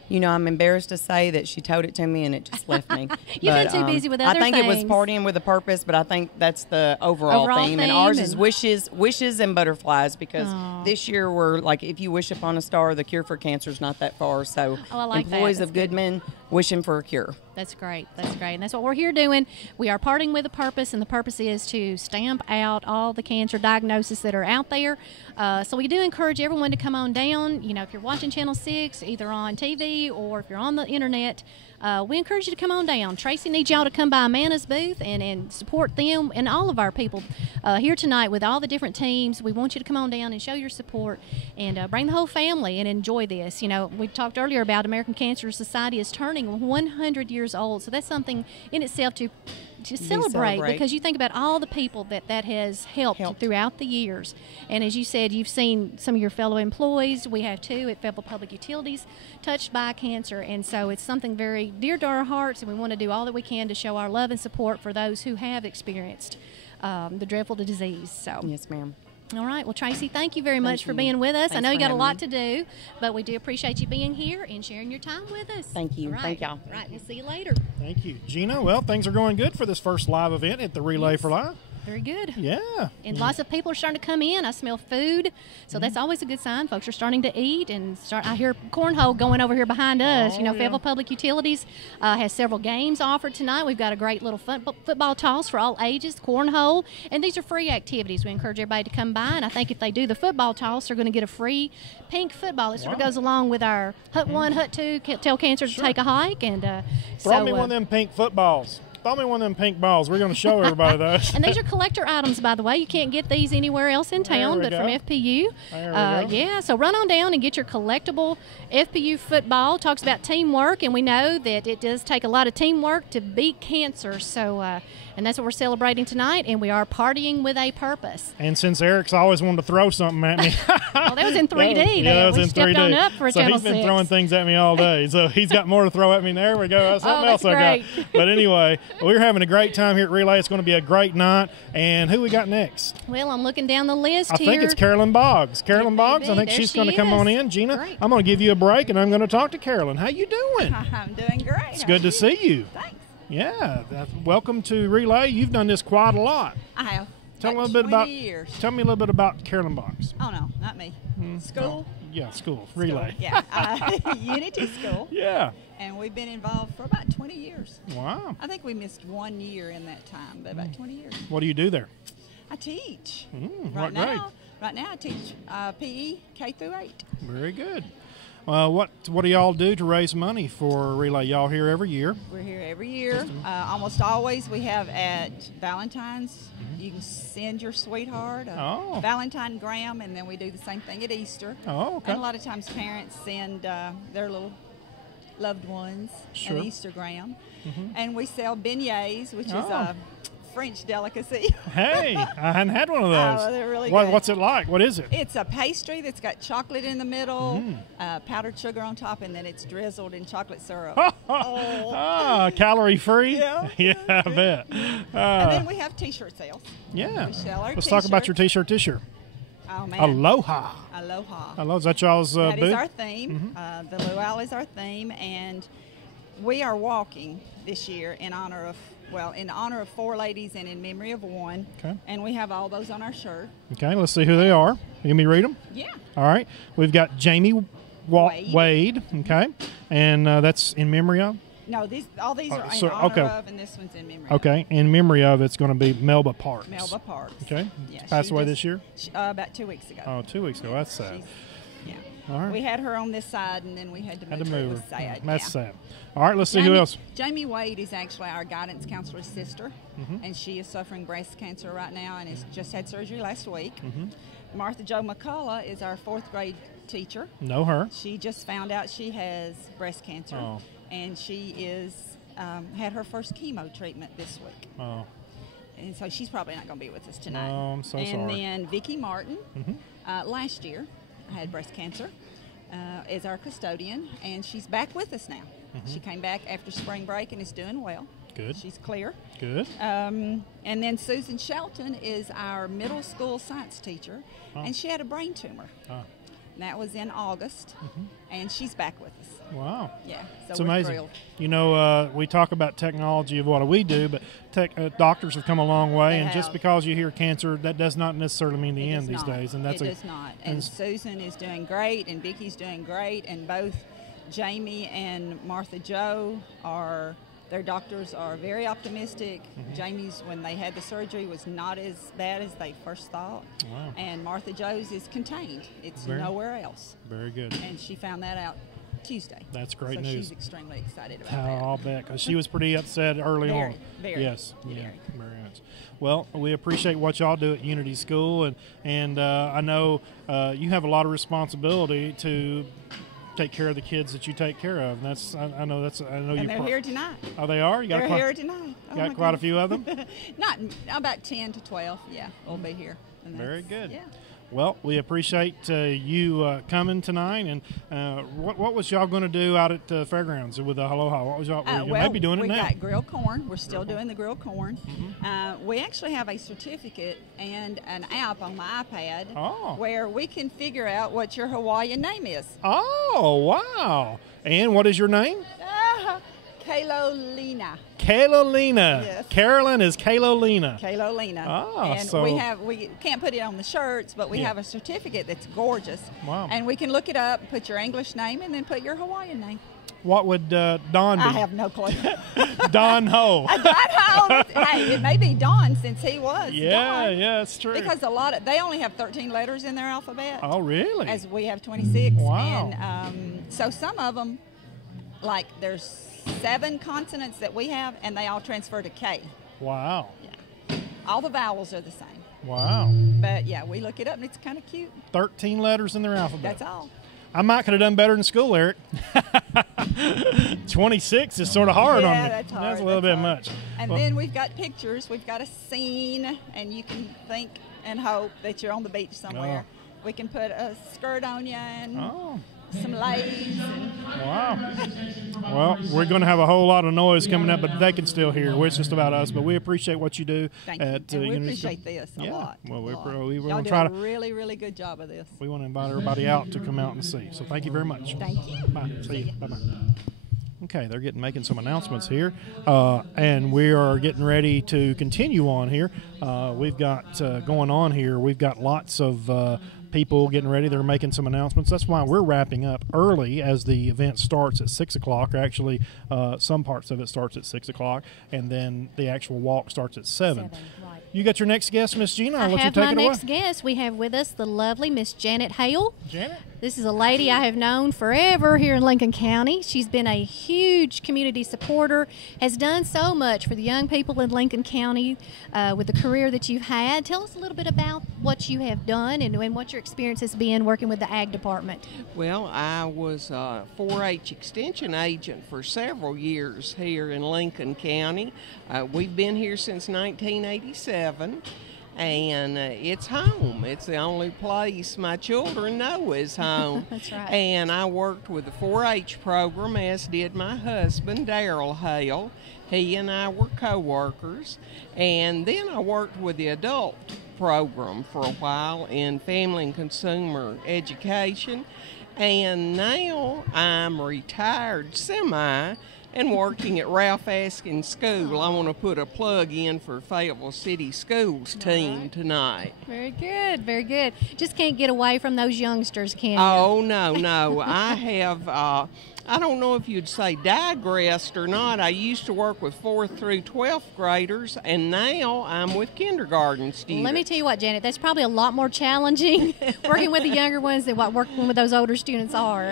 You know, I'm embarrassed to say that she told it to me and it just left me. You've been too busy with other things. I think it was partying with a purpose, but I think that's the overall theme. And ours is wishes and butterflies, because this year we're like, if you wish upon a star, the cure for cancer is not that far. So I like employees of Goodman wishing for a cure. That's great. That's great. And that's what we're here doing. We are partying with a purpose, and the purpose is to stamp out all the cancer diagnoses that are out there. So we do encourage everyone to come on down. You know, if you're watching Channel 6, either on TV or if you're on the internet, we encourage you to come on down. Tracy needs y'all to come by Amana's booth and support them and all of our people here tonight with all the different teams. We want you to come on down and show your support and bring the whole family and enjoy this. You know, we talked earlier about American Cancer Society is turning 100 years old, so that's something in itself to celebrate, because you think about all the people that has helped throughout the years. And as you said, you've seen some of your fellow employees. We have two at Fayetteville Public Utilities touched by cancer, and so it's something very dear to our hearts, and we want to do all that we can to show our love and support for those who have experienced the dreadful disease. So yes, ma'am. All right. Well, Tracy, thank you very much for being with us. I know you got a lot to do, but we do appreciate you being here and sharing your time with us. Thank you. All right. Thank y'all. All right. We'll see you later. Thank you. Gina, well, things are going good for this first live event at the Relay for Life. Very good. Yeah. And lots of people are starting to come in. I smell food, so that's always a good sign. Folks are starting to eat, and I hear cornhole going over here behind us. You know, Fayetteville Public Utilities has several games offered tonight. We've got a great little football toss for all ages, cornhole, and these are free activities. We encourage everybody to come by, and I think if they do the football toss, they're going to get a free pink football. It sort of goes along with our Hut 1, Hut 2, Tell Cancer to Take a Hike. And throw me one of them pink footballs. Throw me one of them pink balls. We're going to show everybody those. And these are collector items, by the way. You can't get these anywhere else in town but from FPU. There we go. Yeah, so run on down and get your collectible FPU football. Talks about teamwork, and we know that it does take a lot of teamwork to beat cancer. So, and that's what we're celebrating tonight, and we are partying with a purpose. And since Eric's always wanted to throw something at me. Well, that was in 3D. Yeah, that was we in stepped 3D. On up for so Channel he's been 6. throwing things at me all day. So he's got more to throw at me. There we go. That's something else I got. But anyway, we're having a great time here at Relay. It's going to be a great night. And who we got next? Well, I'm looking down the list here. I think it's Carolyn Boggs. Carolyn Boggs. I think she's going to come on in. Gina, great. I'm going to give you a break, and I'm going to talk to Carolyn. How you doing? I'm doing great. It's good to see you. Thanks. Yeah. Welcome to Relay. You've done this quite a lot. I have. Tell me a little bit about Carolyn Boggs. Oh, no, not me. School? Yeah, school. Relay. Yeah. Unity School. Yeah. And we've been involved for about 20 years. Wow. I think we missed 1 year in that time, but about 20 years. What do you do there? I teach. Right now I teach PE K through 8. Very good. What do y'all do to raise money for Relay? Y'all here every year? We're here every year. Almost always we have at Valentine's. You can send your sweetheart a Valentine gram, and then we do the same thing at Easter. Oh, okay. And a lot of times parents send their little loved ones an Easter gram. And we sell beignets, which is a French delicacy. Hey, I hadn't had one of those. Oh, they're really good. What's it like? What is it? It's a pastry that's got chocolate in the middle, powdered sugar on top, and then it's drizzled in chocolate syrup. Calorie free? Yeah. Yeah, I bet. And then we have T-shirt sales. Yeah. We sell our Let's talk about your T-shirt this year. Oh, man. Aloha. Aloha. Is that y'all's That booth? is our theme. The luau is our theme, and we are walking this year in honor of 4 ladies and in memory of 1. Okay. And we have all those on our shirt. Okay, let's see who they are. Let me read them. Yeah. All right. We've got Jamie Wade. Okay. And that's in memory of? No, all these are in honor of, and this one's in memory of. Okay. In memory of, it's going to be Melba Parks. Melba Parks. Okay. Yeah, passed away this year? About 2 weeks ago. Oh, 2 weeks ago. That's sad. Yeah. All right. We had her on this side, and then we had to move her. It was sad. That's sad. All right, let's see who else. Jamie Wade is actually our guidance counselor's sister, and she is suffering breast cancer right now and has just had surgery last week. Martha Jo McCullough is our 4th grade teacher. Know her. She just found out she has breast cancer, and she is had her first chemo treatment this week. Oh. And so she's probably not going to be with us tonight. No, I'm so sorry. And then Vicki Martin, last year, had breast cancer. is our custodian, and she's back with us now. She came back after spring break and is doing well. Good. She's clear. Good. And then Susan Shelton is our middle school science teacher, and she had a brain tumor. And that was in August, and she's back with us. Wow. Yeah, so it's we're amazing. thrilled. You know, we talk about technology of what we do, but doctors have come a long way, and just because you hear cancer, that does not necessarily mean the end these days. And that's it does not. And Susan is doing great, and Vicky's doing great, and both Jamie and Martha Jo their doctors are very optimistic. Jamie's, when they had the surgery, was not as bad as they first thought. Wow. And Martha Jo's is contained. It's nowhere else. Very good. And she found that out Tuesday. That's great so news. She's extremely excited about that. I'll bet, because she was pretty upset early on. Very. Yes. Yeah. Very much. Well, we appreciate what y'all do at Unity School, and I know you have a lot of responsibility to take care of the kids that you take care of. And that's I know and they're here tonight. Oh, they are? They're here tonight. Got quite a few of them? Not about 10 to 12. Yeah, we'll be here. Very good. Yeah. Well, we appreciate you coming tonight. And what was y'all going to do out at the fairgrounds with the Aloha? What was y'all maybe doing it now? We got grilled corn. We're still doing the grilled corn. We actually have a certificate and an app on my iPad where we can figure out what your Hawaiian name is. Oh, wow. And what is your name? Kalolina. Kalolina. Yes. Carolyn is Kalolina. Kalolina. And we can't put it on the shirts, but we have a certificate that's gorgeous. Wow. And we can look it up, put your English name, and then put your Hawaiian name. What would Don be? I have no clue. Don Ho. Don Ho. Hey, it may be Don since he was. Yeah, Don. yeah, it's true. Because they only have 13 letters in their alphabet. Oh, really? As we have 26. Wow. And so some of them, like there's 7 consonants that we have, and they all transfer to K. Wow. Yeah. All the vowels are the same. Wow. But yeah, we look it up, and it's kind of cute. 13 letters in their alphabet. That's all. I might could have done better in school, Eric. 26 is sort of hard on me. That's hard. That's a little bit much. And then we've got pictures. We've got a scene, and you can think and hope that you're on the beach somewhere. We can put a skirt on you and some lace. Wow. Well, we're going to have a whole lot of noise coming up, but they can still hear. It's just about us, but we appreciate what you do. Thank you. And we appreciate this a lot. Well, we want to try a really, really good job of this. We want to invite everybody out to come out and see. So thank you very much. Thank you. Bye. See you. Bye-bye. Okay, they're making some announcements here, and we are getting ready to continue on here. We've got going on here. We've got lots of people getting ready. They're making some announcements. That's why we're wrapping up early as the event starts at 6 o'clock. Actually, some parts of it starts at 6 o'clock, and then the actual walk starts at 7. Right. You got your next guest, Miss Gina. I have my next guest. We have with us the lovely Miss Janet Hale. Janet? This is a lady I have known forever here in Lincoln County. She's been a huge community supporter, has done so much for the young people in Lincoln County with the career that you've had. Tell us a little bit about what you have done and what your experience has been working with the Ag Department. Well, I was a 4-H extension agent for several years here in Lincoln County. We've been here since 1987. And it's home. It's the only place my children know is home. That's right. And I worked with the 4-H program, as did my husband, Darrell Hale. He and I were co-workers. And then I worked with the adult program for a while in family and consumer education. And now I'm retired semi and working at Ralph Askins School. I want to put a plug in for Fayetteville City Schools team tonight. Very good, very good. Just can't get away from those youngsters, can you? Oh, no. I have, I don't know if you'd say digressed or not. I used to work with 4th through 12th graders, and now I'm with kindergarten students. Let me tell you what, Janet, that's probably a lot more challenging working with the younger ones than what working with those older students are.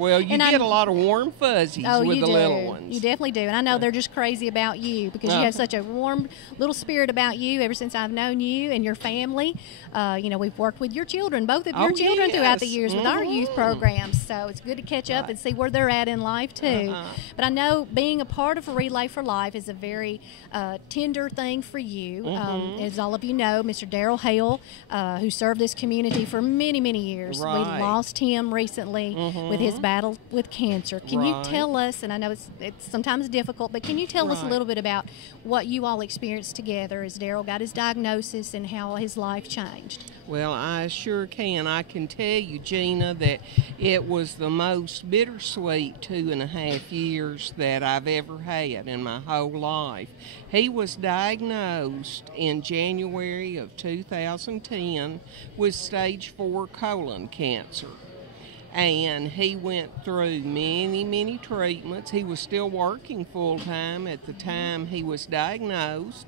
Well, you get a lot of warm fuzzies with the little ones. You definitely do. And I know they're just crazy about you because you have such a warm little spirit about you ever since I've known you and your family. We've worked with your children, both of your children throughout the years with our youth programs. So it's good to catch up and see where they're at that in life too. But I know being a part of a Relay for Life is a very tender thing for you. As all of you know, Mr. Darrell Hale, who served this community for many, many years. Right. We lost him recently with his battle with cancer. Can you tell us, and I know it's sometimes difficult, but can you tell us a little bit about what you all experienced together as Darrell got his diagnosis and how his life changed? Well, I sure can. I can tell you, Gina, that it was the most bittersweet 2.5 years that I've ever had in my whole life. He was diagnosed in January of 2010 with stage 4 colon cancer. And he went through many, many treatments. He was still working full-time at the time he was diagnosed.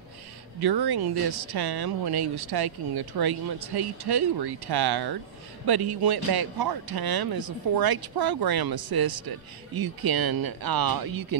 During this time, when he was taking the treatments, he too retired, but he went back part-time as a 4-H program assistant. You can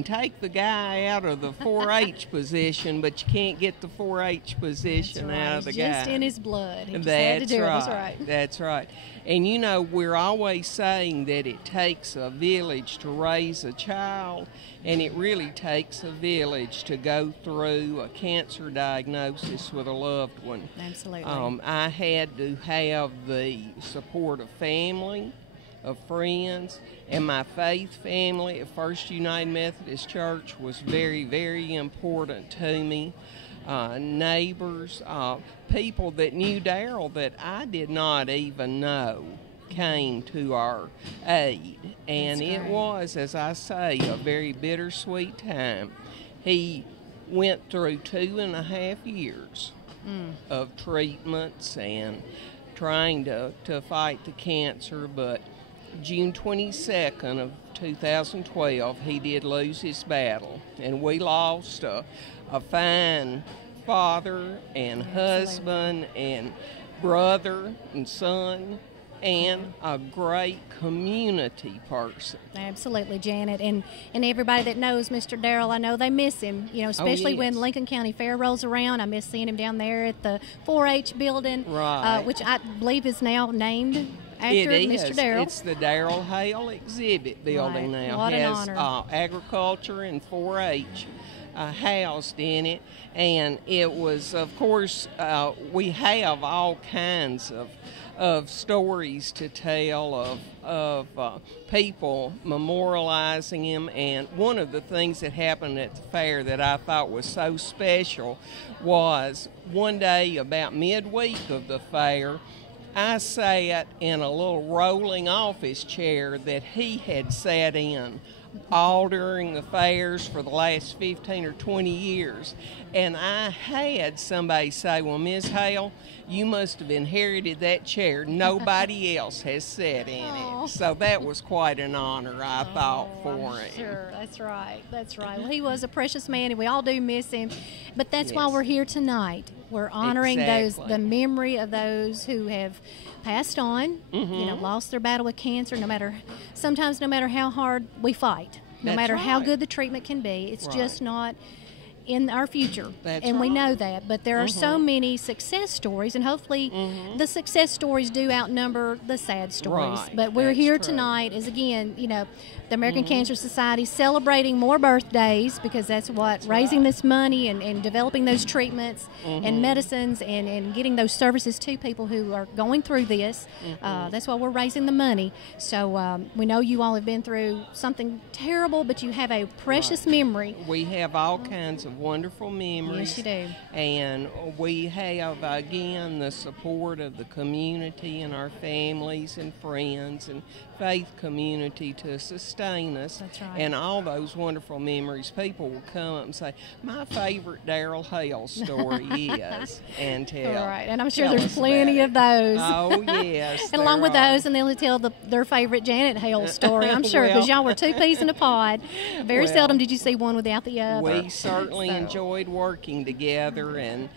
take the guy out of the 4-H position, but you can't get the 4-H position out of the guy. Just in his blood. He just That's had to do right. It. That's right. That's right. And you know, we're always saying that it takes a village to raise a child, and it really takes a village to go through a cancer diagnosis with a loved one. Absolutely. I had to have the support of family, of friends, and my faith family at First United Methodist Church was very, very important to me. Neighbors, people that knew Darrell that I did not even know came to our aid. And it was, as I say, a very bittersweet time. He went through 2.5 years of treatments and trying to fight the cancer, but June 22nd of 2012, he did lose his battle, and we lost a fine father and husband and brother and son and a great community person. Absolutely, Janet. And everybody that knows Mr. Darrell, I know they miss him, you know, especially when Lincoln County Fair rolls around. I miss seeing him down there at the 4-H building, which I believe is now named after Mr. Darrell. It's the Darrell Hale Exhibit Building now. What it an has honor. agriculture and 4-H housed in it, and it was, of course, we have all kinds of stories to tell of people memorializing him. And one of the things that happened at the fair that I thought was so special was one day about midweek of the fair, I sat in a little rolling office chair that he had sat in all during the fairs for the last 15 or 20 years. And I had somebody say, well, Ms. Hale, you must have inherited that chair. Nobody else has sat in it. So that was quite an honor, I thought, for him. Sure, that's right. That's right. Well, he was a precious man, and we all do miss him. But that's why we're here tonight. We're honoring the memory of those who have passed on, you know, lost their battle with cancer. Sometimes no matter how hard we fight, no matter how good the treatment can be, it's just not in our future. And we know that. But there are so many success stories, and hopefully the success stories do outnumber the sad stories. But we're here tonight as, again, you know, the American Cancer Society celebrating more birthdays, because that's what raising this money and developing those treatments and medicines and getting those services to people who are going through this. That's why we're raising the money. So we know you all have been through something terrible, but you have a precious memory. We have all kinds of wonderful memories. Yes, you do. And we have, again, the support of the community and our families and friends and faith community to sustain us. That's right. And all those wonderful memories, people will come up and say, my favorite Darrell Hale story is, and tell. All right, and I'm sure there's plenty of those. Oh, yes. And along with those, and they'll tell their favorite Janet Hale story, I'm sure, because y'all were two peas in a pod. Very seldom did you see one without the other. We certainly enjoyed working together, and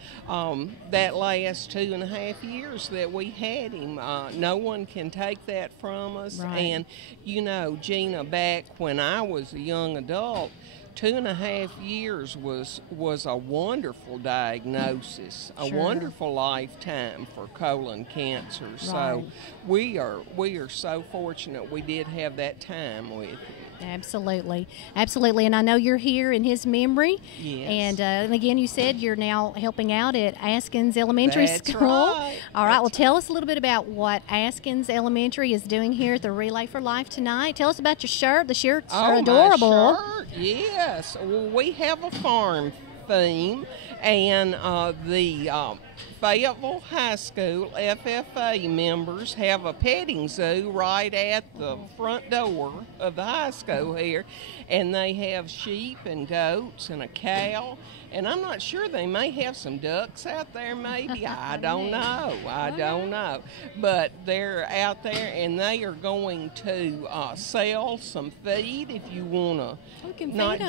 that last 2.5 years that we had him, no one can take that from us. Right. And, you know, Gina, back when I was a young adult, 2.5 years was a wonderful diagnosis, a wonderful lifetime for colon cancer. So we are so fortunate we did have that time with him. Absolutely. Absolutely. And I know you're here in his memory. Yes. And again, you said you're now helping out at Askins Elementary That's School. Right. All right. Well, tell us a little bit about what Askins Elementary is doing here at the Relay for Life tonight. Tell us about your shirt. The shirts are adorable. My shirt, yes. Well, we have a farm theme, and the Fayetteville High School FFA members have a petting zoo right at the front door of the high school here, and they have sheep and goats and a cow, and I'm not sure, they may have some ducks out there maybe. I don't know. But they're out there, and they are going to sell some feed if you want to not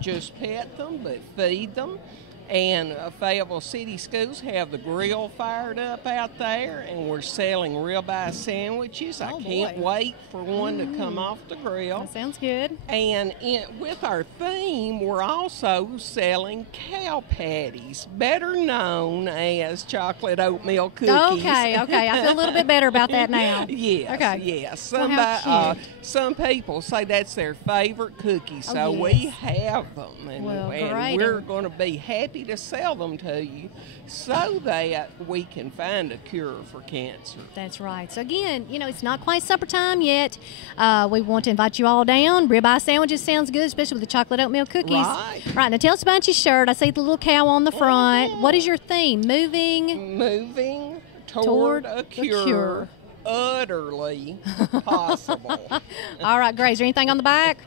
just pet them but feed them. And Fayetteville City Schools have the grill fired up out there, and we're selling ribeye sandwiches. I can't wait for one to come off the grill. That sounds good. And with our theme, we're also selling cow patties, better known as chocolate oatmeal cookies. Okay. I feel a little bit better about that now. Yes. Okay. Yes. Well, some people say that's their favorite cookie, so we have them, and we're going to be happy to sell them to you so that we can find a cure for cancer. That's right. So again, it's not quite supper time yet. We want to invite you all down. Ribeye sandwiches sounds good, especially with the chocolate oatmeal cookies. Right. Now tell us about your shirt. I see the little cow on the front. What is your theme? Moving toward a cure. Utterly possible. All right, great. Is there anything on the back?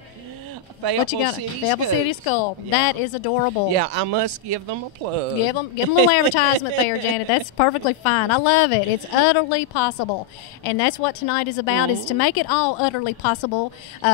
Fayetteville City School. Yeah. That is adorable. Yeah, I must give them a plug. Give them a little advertisement there, Janet. That's perfectly fine. I love it. It's utterly possible. And that's what tonight is about, is to make it all utterly possible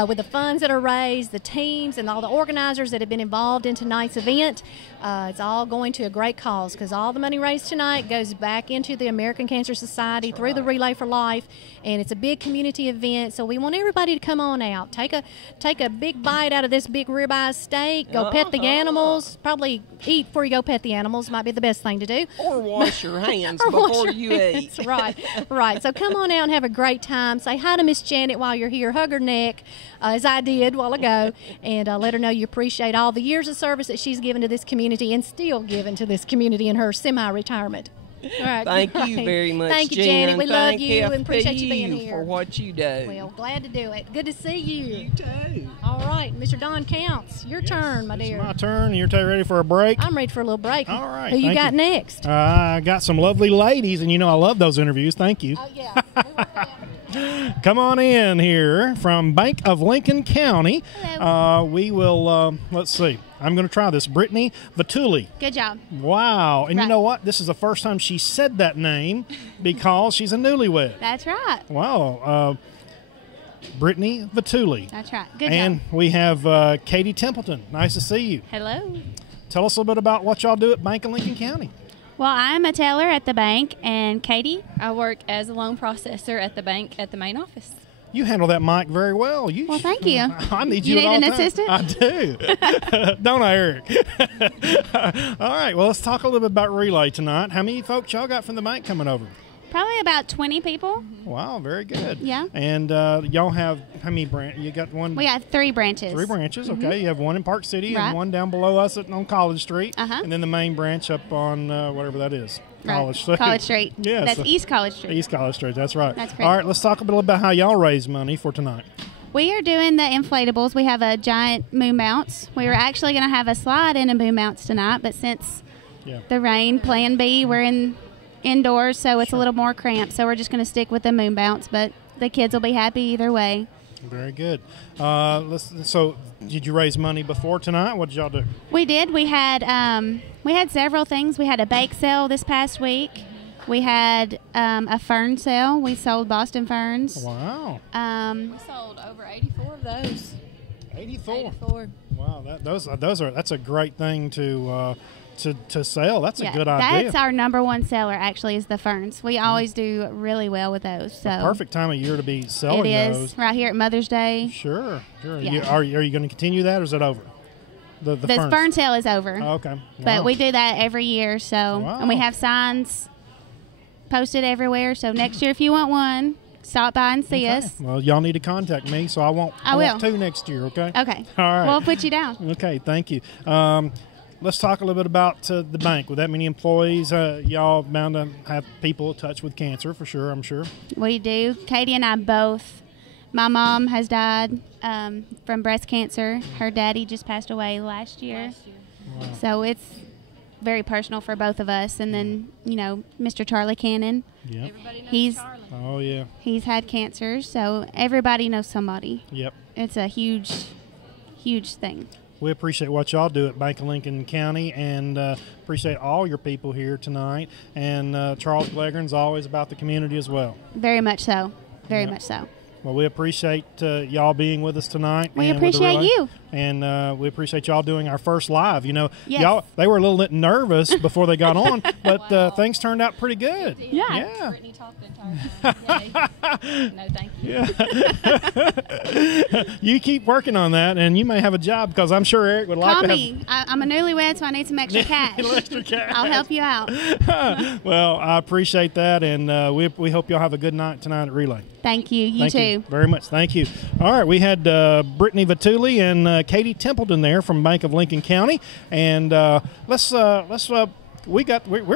with the funds that are raised, the teams, and all the organizers that have been involved in tonight's event. It's all going to a great cause, because all the money raised tonight goes back into the American Cancer Society through the Relay for Life, and it's a big community event. So we want everybody to come on out, take a big bite out of this big ribeye steak, go pet the animals, probably eat before you go pet the animals, might be the best thing to do. Or wash your hands before you eat. Right. So come on out and have a great time. Say hi to Miss Janet while you're here. Hug her neck, as I did a while ago, and let her know you appreciate all the years of service that she's given to this community and still given to this community in her semi-retirement. All right, Thank you very much, Thank you, Jen. Janet. We love you and appreciate you being here. for what you do. Well, glad to do it. Good to see you. You too. All right, Mr. Don Counts, your turn, my dear. It's my turn. You're ready for a break? I'm ready for a little break. All right. Who you got next? I got some lovely ladies, and I love those interviews. Thank you. Oh, yeah. Come on in here from Bank of Lincoln County. Hello. We will, let's see. I'm going to try this. Brittany Vituli. Good job. Wow. And you know what? This is the first time she said that name because she's a newlywed. That's right. Wow. Brittany Vituli. That's right. Good and job. We have Katie Templeton. Nice to see you. Hello. Tell us a little bit about what y'all do at Bank of Lincoln County. Well, I'm a teller at the bank, and Katie? I work as a loan processor at the bank at the main office. You handle that mic very well. Well, thank you. I need you need at all an time. assistant? I do. Don't I, Eric? All right. Well, let's talk a little bit about Relay tonight. How many folks y'all got from the bank coming over? Probably about 20 people. Wow, very good. Yeah. And y'all have how many branches? You got one? We got 3 branches. 3 branches, okay. You have one in Park City Right. and one down below us on College Street. Uh-huh. And then the main branch up on whatever that is. Right. College Street. College Street. Yeah. That's East College Street. East College Street, that's right. That's correct. All right, let's talk a little about how y'all raise money for tonight. We are doing the inflatables. We have a giant moon bounce. We were actually going to have a slide in a moon bounce tonight, but since the rain, plan B, we're indoors, so it's a little more cramped. So we're just going to stick with the moon bounce, but the kids will be happy either way. Very good. So did you raise money before tonight? What did y'all do? We did. We had several things. We had a bake sale this past week. We had a fern sale. We sold Boston ferns. Wow. We sold over 84 of those. 84. Wow, that's a great thing to sell. That's a good idea. That's our number one seller, actually, is the ferns. We always do really well with those. So perfect time of year to be selling those. It is right here at Mother's Day. Sure. Yeah. Are you going to continue that, or is it over? The fern sale is over. Oh, okay. Wow. But we do that every year. So and we have signs posted everywhere. So next year, if you want one, stop by and see us. Well, y'all need to contact me, so I want 2 next year, okay? Okay. All right. We'll put you down. Okay, thank you. Let's talk a little bit about the bank. With that many employees, y'all bound to have people touched with cancer for sure, I'm sure. We do. Katie and I both. My mom has died from breast cancer. Her daddy just passed away last year. Wow. So it's very personal for both of us. And then, Mr. Charlie Cannon. Yep. Everybody knows He's Charlie. Oh, yeah. He's had cancer, so everybody knows somebody. Yep. It's a huge, huge thing. We appreciate what y'all do at Bank of Lincoln County, and appreciate all your people here tonight. And Charles Glegren's always about the community as well. Very much so. Very much so. Well, we appreciate y'all being with us tonight. We appreciate you. And we appreciate y'all doing our first live. Yes. Y'all, they were a little bit nervous before they got on, but things turned out pretty good. Yeah. Brittany talked the entire time. No, thank you. Yeah. You keep working on that, and you may have a job, because I'm sure Eric would like Call to me. I'm a newlywed, so I need some extra cash. Extra cash. I'll help you out. Well, I appreciate that, and we hope y'all have a good night tonight at Relay. Thank you. You Thank too. you very much. Thank you. All right, we had Brittany Vituli and Katie Templeton there from Bank of Lincoln County, and we're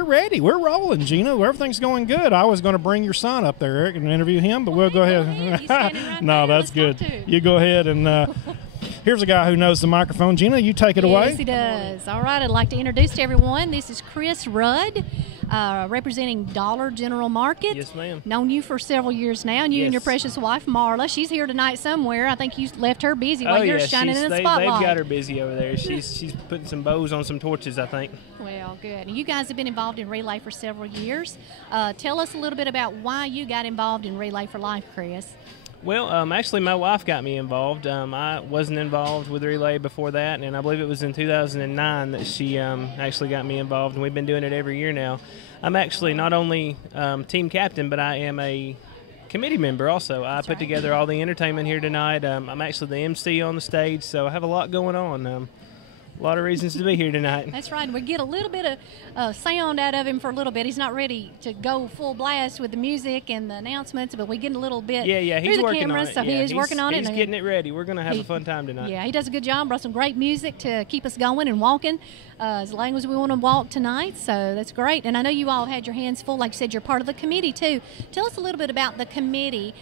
ready. We're rolling, Gina. Everything's going good. I was going to bring your son up there, Eric, and interview him, but we'll go ahead. He's standing right No, there. that's good. You go ahead, and here's a guy who knows the microphone. Gina, you take it away. Yes, he does. All right, I'd like to introduce to everyone. This is Chris Rudd, representing Dollar General Market. Yes, ma'am. Known you for several years now, and you and your precious wife, Marla. She's here tonight somewhere. I think you left her busy while you're shining in the spotlight. They've got her busy over there. She's putting some bows on some torches, I think. Well, good. You guys have been involved in Relay for several years. Tell us a little bit about why you got involved in Relay for Life, Chris. Well, actually, my wife got me involved. I wasn't involved with Relay before that, and I believe it was in 2009 that she actually got me involved, and we've been doing it every year now. I'm actually not only team captain, but I am a committee member also. I put together all the entertainment here tonight. I'm actually the MC on the stage, so I have a lot going on. A lot of reasons to be here tonight. That's right. We get a little bit of sound out of him for a little bit. He's not ready to go full blast with the music and the announcements, but we get a little bit he's through the working cameras. on it. So he's working on it. He's getting it ready. We're going to have a fun time tonight. Yeah, he does a good job. Brought some great music to keep us going and walking as long as we want to walk tonight. So that's great. And I know you all had your hands full. Like you said, you're part of the committee too. Tell us a little bit about the committee.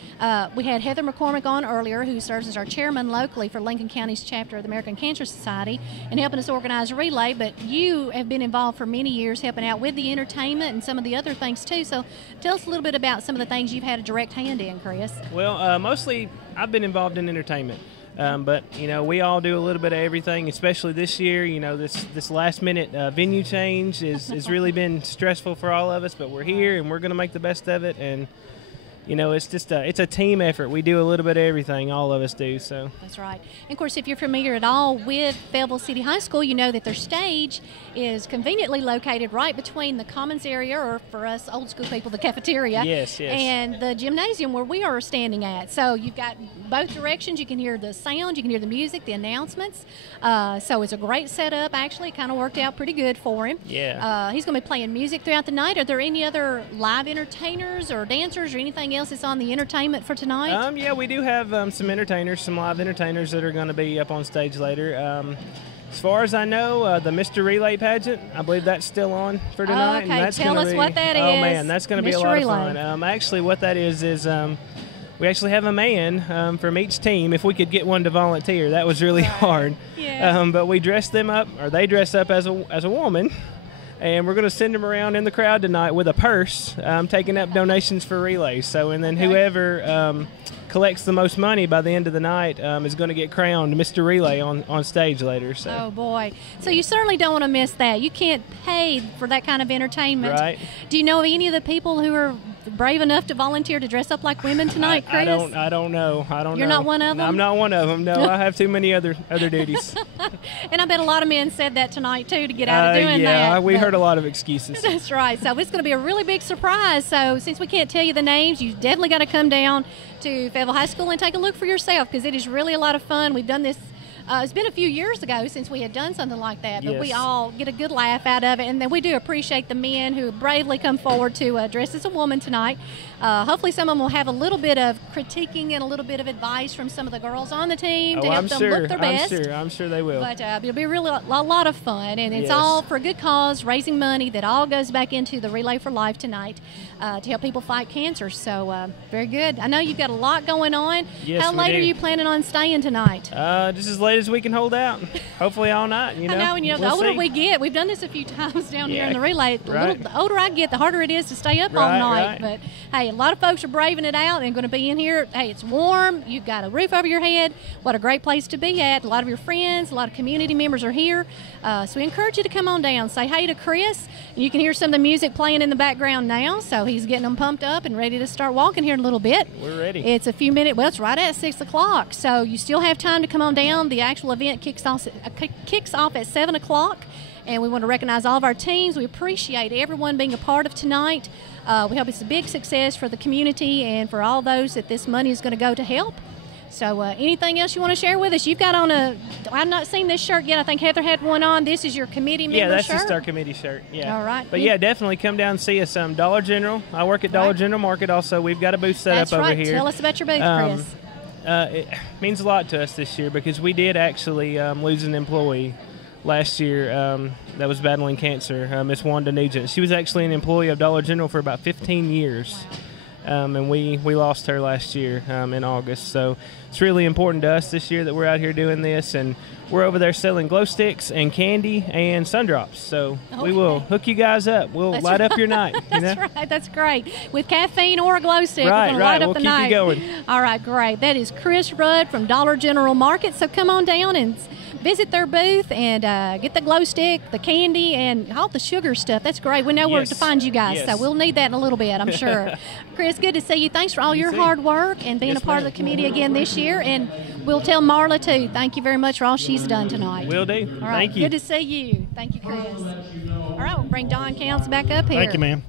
We had Heather McCormick on earlier, who serves as our chairman locally for Lincoln County's chapter of the American Cancer Society, and helping us organize Relay. But you have been involved for many years helping out with the entertainment and some of the other things too. So tell us a little bit about some of the things you've had a direct hand in, Chris. Well, mostly I've been involved in entertainment. But, we all do a little bit of everything, especially this year. This last-minute venue change has really been stressful for all of us, but we're here, and we're going to make the best of it. And, it's just it's a team effort. We do a little bit of everything, all of us do. So that's right. And of course, if you're familiar at all with Fayetteville City High School, you know that their stage is conveniently located right between the Commons area, or for us old school people, the cafeteria, and the gymnasium where we are standing at. So you've got both directions. You can hear the sound, you can hear the music, the announcements. So it's a great setup. Actually, it kind of worked out pretty good for him. Yeah. He's going to be playing music throughout the night. Are there any other live entertainers or dancers or anything else that's on the entertainment for tonight? Yeah, we do have some live entertainers that are going to be up on stage later. As far as I know, the Mr. Relay pageant, I believe that's still on for tonight. Okay, and that's tell us what that is. Oh, man, that's going to be a lot Relay. of fun. Actually, what that is we actually have a man from each team. If we could get one to volunteer, that was really hard. Yeah. But we dress them up, or they dress up as a woman. And we're going to send them around in the crowd tonight with a purse, taking up donations for relays. So, and then whoever collects the most money by the end of the night is going to get crowned Mr. Relay on stage later. So. Oh, boy. So you certainly don't want to miss that. You can't pay for that kind of entertainment. Right. Do you know of any of the people who are brave enough to volunteer to dress up like women tonight, Chris? I don't know. You're not one of them? I'm not one of them. No, I have too many other duties. And I bet a lot of men said that tonight, too, to get out of doing that. Yeah, we heard a lot of excuses. That's right. So it's going to be a really big surprise. So since we can't tell you the names, you definitely got to come down to Fayetteville High School and take a look for yourself, because it is really a lot of fun. We've done this it's been a few years ago since we had done something like that, but Yes. we all get a good laugh out of it, and then we do appreciate the men who bravely come forward to dress as a woman tonight. Hopefully some of them will have a little bit of critiquing and a little bit of advice from some of the girls on the team to help them look their best. I'm sure they will. But it'll be really a lot of fun, and it's Yes. all for a good cause, raising money that all goes back into the Relay for Life tonight to help people fight cancer. So very good. I know you've got a lot going on. Yes, How we late do. are you planning on staying tonight? Just as late as we can hold out. Hopefully all night. You know. I know, and the We'll older see. we get, we've done this a few times down here in Yeah, the Relay. The older I get, the harder it is to stay up all Right, night. right. But hey, a lot of folks are braving it out and going to be in here. Hey, it's warm. You've got a roof over your head. What a great place to be at. A lot of your friends, a lot of community members are here. So we encourage you to come on down. Say hey to Chris. You can hear some of the music playing in the background now. So he's getting them pumped up and ready to start walking here in a little bit. We're ready. It's a few minutes. Well, it's right at 6 o'clock. So you still have time to come on down. The actual event kicks off at 7 o'clock. And we want to recognize all of our teams. We appreciate everyone being a part of tonight. We hope it's a big success for the community and for all those that this money is going to go to help. So anything else you want to share with us? You've got on I've not seen this shirt yet. I think Heather had one on. This is your committee member shirt? Yeah, that's just our committee shirt. Yeah. All right. But yeah, definitely come down and see us. Dollar General. I work at Dollar General Market also. We've got a booth set That's up over right. here. Tell us about your booth, Chris. It means a lot to us this year because we did actually lose an employee last year that was battling cancer, Miss Wanda Nugent. She was actually an employee of Dollar General for about 15 years. And we lost her last year in August. So it's really important to us this year that we're out here doing this, and we're over there selling glow sticks and candy and sun drops. So we will hook you guys up. We'll light up your night. That's right. That's great. With caffeine or a glow stick, Right, we're going to right. light up We'll the keep you night. going. All right, great. That is Chris Rudd from Dollar General Market. So come on down and visit their booth and get the glow stick, the candy, and all the sugar stuff. That's great. We know where to find you guys, so we'll need that in a little bit, I'm sure. Chris, good to see you. Thanks for all your hard work and being a part of the committee again this year. And we'll tell Marla, too, thank you very much for all she's done tonight. Will do. All right, Thank you. good to see you. Thank you, Chris. All right, we'll bring Don Counts back up here. Thank you, ma'am.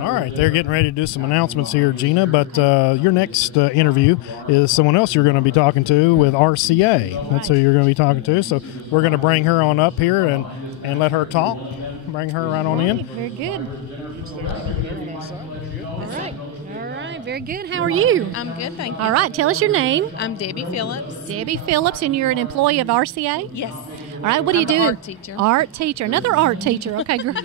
All right, they're getting ready to do some announcements here, Gina, but your next interview is someone else you're going to be talking to with RCA. That's who you're going to be talking to. So we're going to bring her on up here and let her talk. Bring her right on in. Very good. All right, very good. How are you? I'm good, thank you. All right, tell us your name. I'm Debbie Phillips. Debbie Phillips, and you're an employee of RCA? Yes. All right, what do you do? I'm an art teacher. Art teacher. Another art teacher. Okay, great.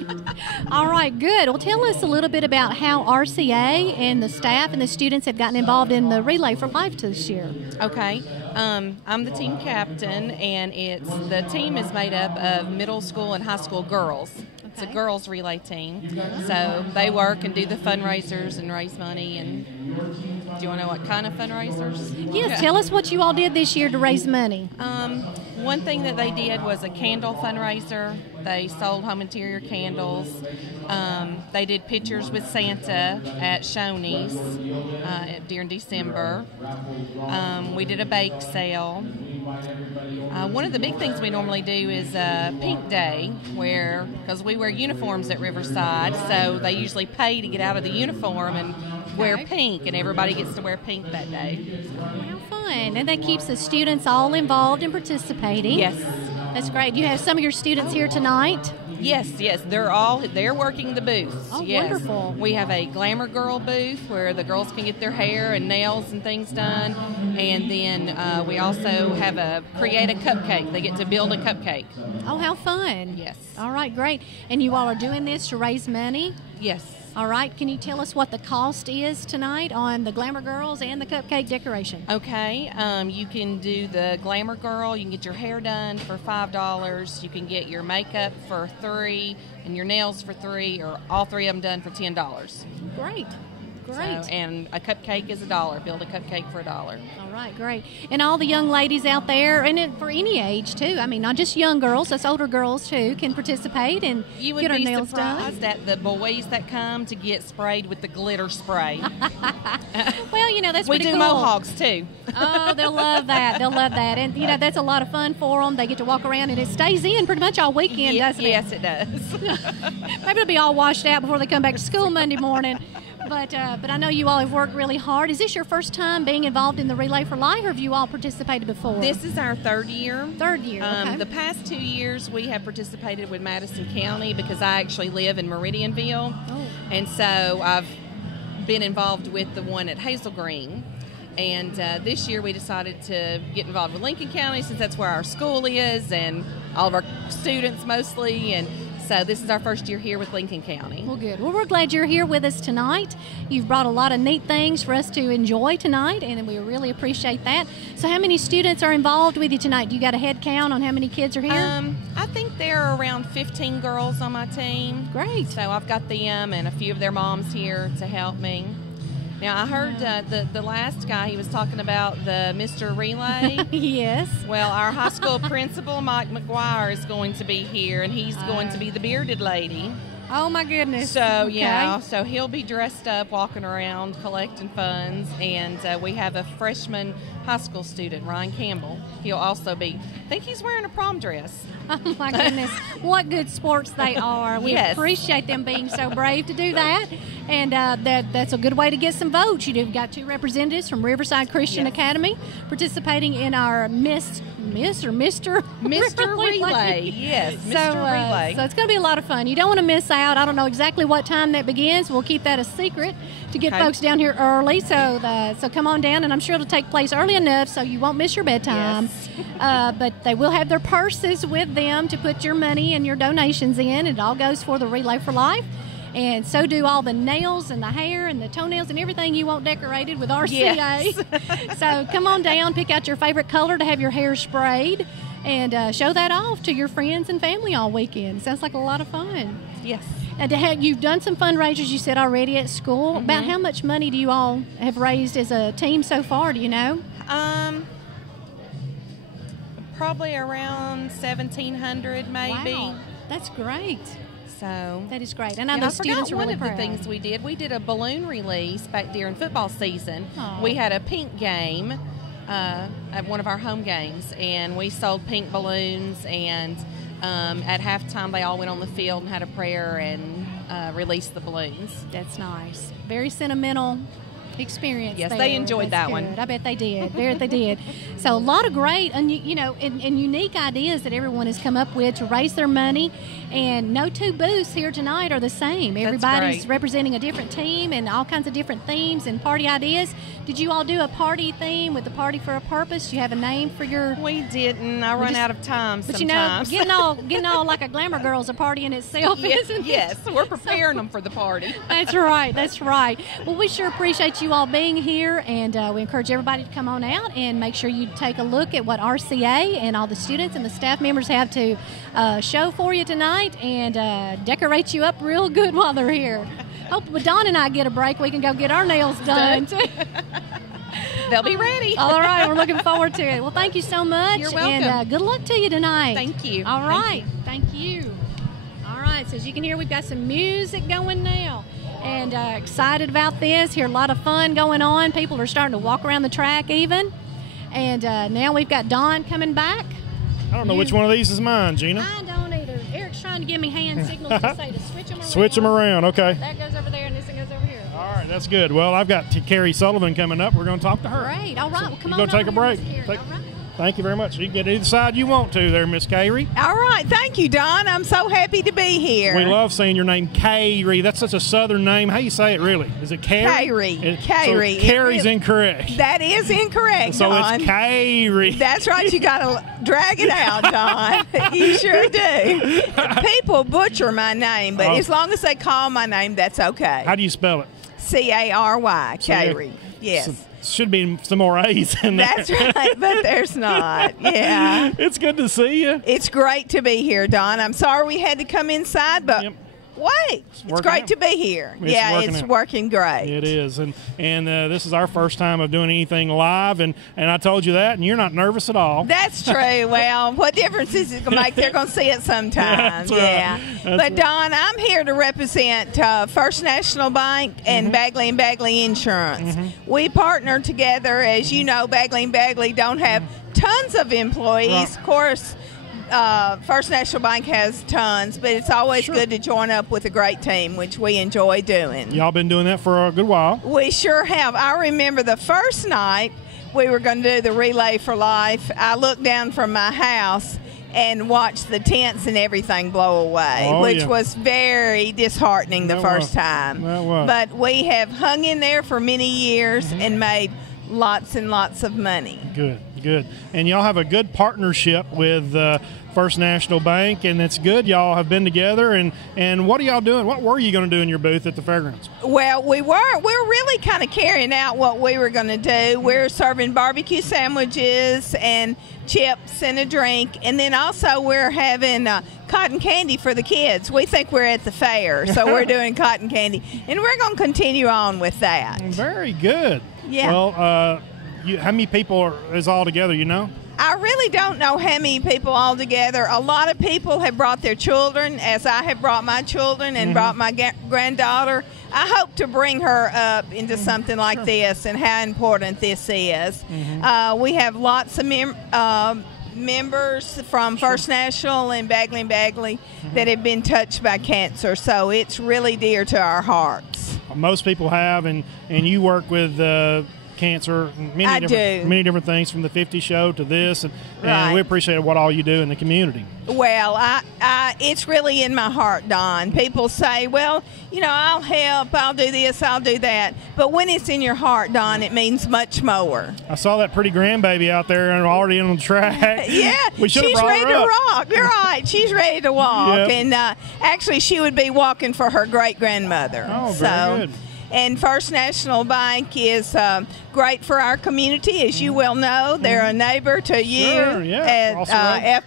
All right, good. Well, tell us a little bit about how RCA and the staff and the students have gotten involved in the Relay for Life this year. Okay. I'm the team captain, and the team is made up of middle school and high school girls. It's a girls relay team. So they work and do the fundraisers and raise money. And do you want to know what kind of fundraisers? Yes, tell us what you all did this year to raise money. One thing that they did was a candle fundraiser. They sold home interior candles. They did pictures with Santa at Shoney's during December. We did a bake sale. One of the big things we normally do is Pink Day, because we wear uniforms at Riverside, so they usually pay to get out of the uniform and wear pink, and everybody gets to wear pink that day. How fun. And that keeps the students all involved and participating. Yes. That's great. You have some of your students here tonight? Yes, they're working the booths. Oh, yes. wonderful. We have a Glamour Girl booth where the girls can get their hair and nails and things done. And then we also have create a cupcake. They get to build a cupcake. Oh, how fun. Yes. All right, great. And you all are doing this to raise money? Yes. All right. Can you tell us what the cost is tonight on the Glamour Girls and the cupcake decoration? Okay. You can do the Glamour Girl. You can get your hair done for $5. You can get your makeup for $3 and your nails for $3, or all three of them done for $10. Great. So, and a cupcake is $1. Build a cupcake for $1. All right, great. And all the young ladies out there, and for any age too. I mean, not just young girls, us older girls too can participate and you would get our be nails surprised done. at the boys that come to get sprayed with the glitter spray. Well, that's we pretty do cool. mohawks too. Oh, they'll love that. They'll love that. And, that's a lot of fun for them. They get to walk around, and it stays in pretty much all weekend, doesn't it? Yes, it does. Maybe it'll be all washed out before they come back to school Monday morning. But I know you all have worked really hard. Is this your first time being involved in the Relay for Life, or have you all participated before? This is our third year. Third year, okay. The past 2 years we have participated with Madison County because I actually live in Meridianville. Oh. And so I've been involved with the one at Hazel Green. And this year we decided to get involved with Lincoln County since that's where our school is and all of our students mostly. And so this is our first year here with Lincoln County. Well, good. Well, we're glad you're here with us tonight. You've brought a lot of neat things for us to enjoy tonight, and we really appreciate that. So how many students are involved with you tonight? Do you got a head count on how many kids are here? I think there are around 15 girls on my team. Great. So I've got them and a few of their moms here to help me. Now, I heard the last guy, he was talking about the Mr. Relay. Yes. Well, our high school principal, Mike McGuire, is going to be here, and he's going to be the bearded lady. Oh, my goodness. So, okay. yeah, so he'll be dressed up, walking around, collecting funds, and we have a freshman high school student, Ryan Campbell. He'll also be, I think he's wearing a prom dress. Oh, my goodness. What good sports they are. We appreciate them being so brave to do that. And that's a good way to get some votes. You've got 2 representatives from Riverside Christian Academy participating in our Mr. Relay. Yes, Mr. Relay. So it's going to be a lot of fun. You don't want to miss out. I don't know exactly what time that begins. We'll keep that a secret to get folks down here early. So come on down, and I'm sure it'll take place early enough so you won't miss your bedtime. Yes. But they will have their purses with them to put your money and your donations in. It all goes for the Relay for Life. And so do all the nails and the hair and the toenails and everything you want decorated with RCA. Yes. So come on down, pick out your favorite color to have your hair sprayed, and show that off to your friends and family all weekend. Sounds like a lot of fun. Yes. And you've done some fundraisers, you said, already at school. Mm-hmm. About how much money do you all have raised as a team so far, do you know? Probably around $1,700 maybe. Wow. That's great. So that is great, and I know students are really proud. One of the things we did a balloon release back during football season. Aww. We had a pink game at one of our home games, and we sold pink balloons. And at halftime, they all went on the field and had a prayer and released the balloons. That's nice. Very sentimental experience. Yes, there. they enjoyed that one. I bet they did. They did. So a lot of great and unique ideas that everyone has come up with to raise their money. And no 2 booths here tonight are the same. Everybody's representing a different team and all kinds of different themes and party ideas. Did you all do a party theme with the Party for a Purpose? Do you have a name for your? We didn't. I run out of time sometimes. But getting all like a glamour girl is a party in itself, isn't it? Yes, we're preparing them for the party. That's right. That's right. Well, we sure appreciate you all being here, and we encourage everybody to come on out and make sure you take a look at what RCA and all the students and the staff members have to show for you tonight, and decorate you up real good while they're here. Hope when Dawn and I get a break, we can go get our nails done. They'll be ready. All right, we're looking forward to it. Well, thank you so much. You're welcome. And good luck to you tonight. Thank you. All right. Thank you. All right, so as you can hear, we've got some music going now. And excited about this. Hear a lot of fun going on. People are starting to walk around the track even. And now we've got Dawn coming back. I don't know which one of these is mine, Gina. I don't either. Eric's trying to give me hand signals to say to switch them around. Switch them around, okay. That goes over there and this one goes over here. All right, that's good. Well, I've got Carrie Sullivan coming up. We're going to talk to her. Great. All right. Well, come on. We're going to take a break. All right. Thank you very much. You can get either side you want to there, Miss Carrie. All right. Thank you, Don. I'm so happy to be here. We love saying your name, Carrie. That's such a southern name. How you say it, really? Is it Carrie? Carrie. So Carrie's incorrect. That is incorrect, so Don. It's Carrie. That's right. You got to drag it out, Don. You sure do. People butcher my name, but as long as they call my name, that's okay. How do you spell it? C-A-R-Y, Carrie. Yes. So, should be some more A's in there. That's right, but there's not. Yeah. It's good to see you. It's great to be here, Don. I'm sorry we had to come inside, but wait, it's great to be here. It's working great. It is, and this is our first time of doing anything live, and I told you that, and you're not nervous at all. That's true. Well, what difference is it going to make? They're going to see it sometime. But Don, I'm here to represent First National Bank and Bagley & Bagley Insurance. We partner together. As you know, Bagley & Bagley don't have tons of employees. Of course, First National Bank has tons, but it's always good to join up with a great team, which we enjoy doing. Y'all been doing that for a good while. We sure have. I remember the first night we were going to do the Relay for Life. I looked down from my house and watched the tents and everything blow away, which was very disheartening the first time. But we have hung in there for many years and made lots and lots of money. Good. And y'all have a good partnership with First National Bank, and it's good. Y'all have been together. And what are y'all doing? What were you going to do in your booth at the fairgrounds? Well, we're really kind of carrying out what we were going to do. We're serving barbecue sandwiches and chips and a drink, and then also we're having cotton candy for the kids. We think we're at the fair, so we're doing cotton candy, and we're going to continue on with that. Very good. Yeah. Well, how many people is all together, you know? I really don't know how many people all together. A lot of people have brought their children, as I have brought my children and brought my granddaughter. I hope to bring her up into something like this and how important this is. We have lots of members from First National and Bagley that have been touched by cancer, so it's really dear to our hearts. Most people have, and you work with cancer, many different things, from the 50 show to this, and we appreciate what all you do in the community. Well, it's really in my heart, Don. People say, well, I'll help, I'll do this, I'll do that. But when it's in your heart, Don, it means much more. I saw that pretty grandbaby out there and already on the track. Yeah, she's ready to rock. You're right. She's ready to walk. And actually, she would be walking for her great-grandmother. Oh, very good. And First National Bank is great for our community, as you well know. They're a neighbor to you at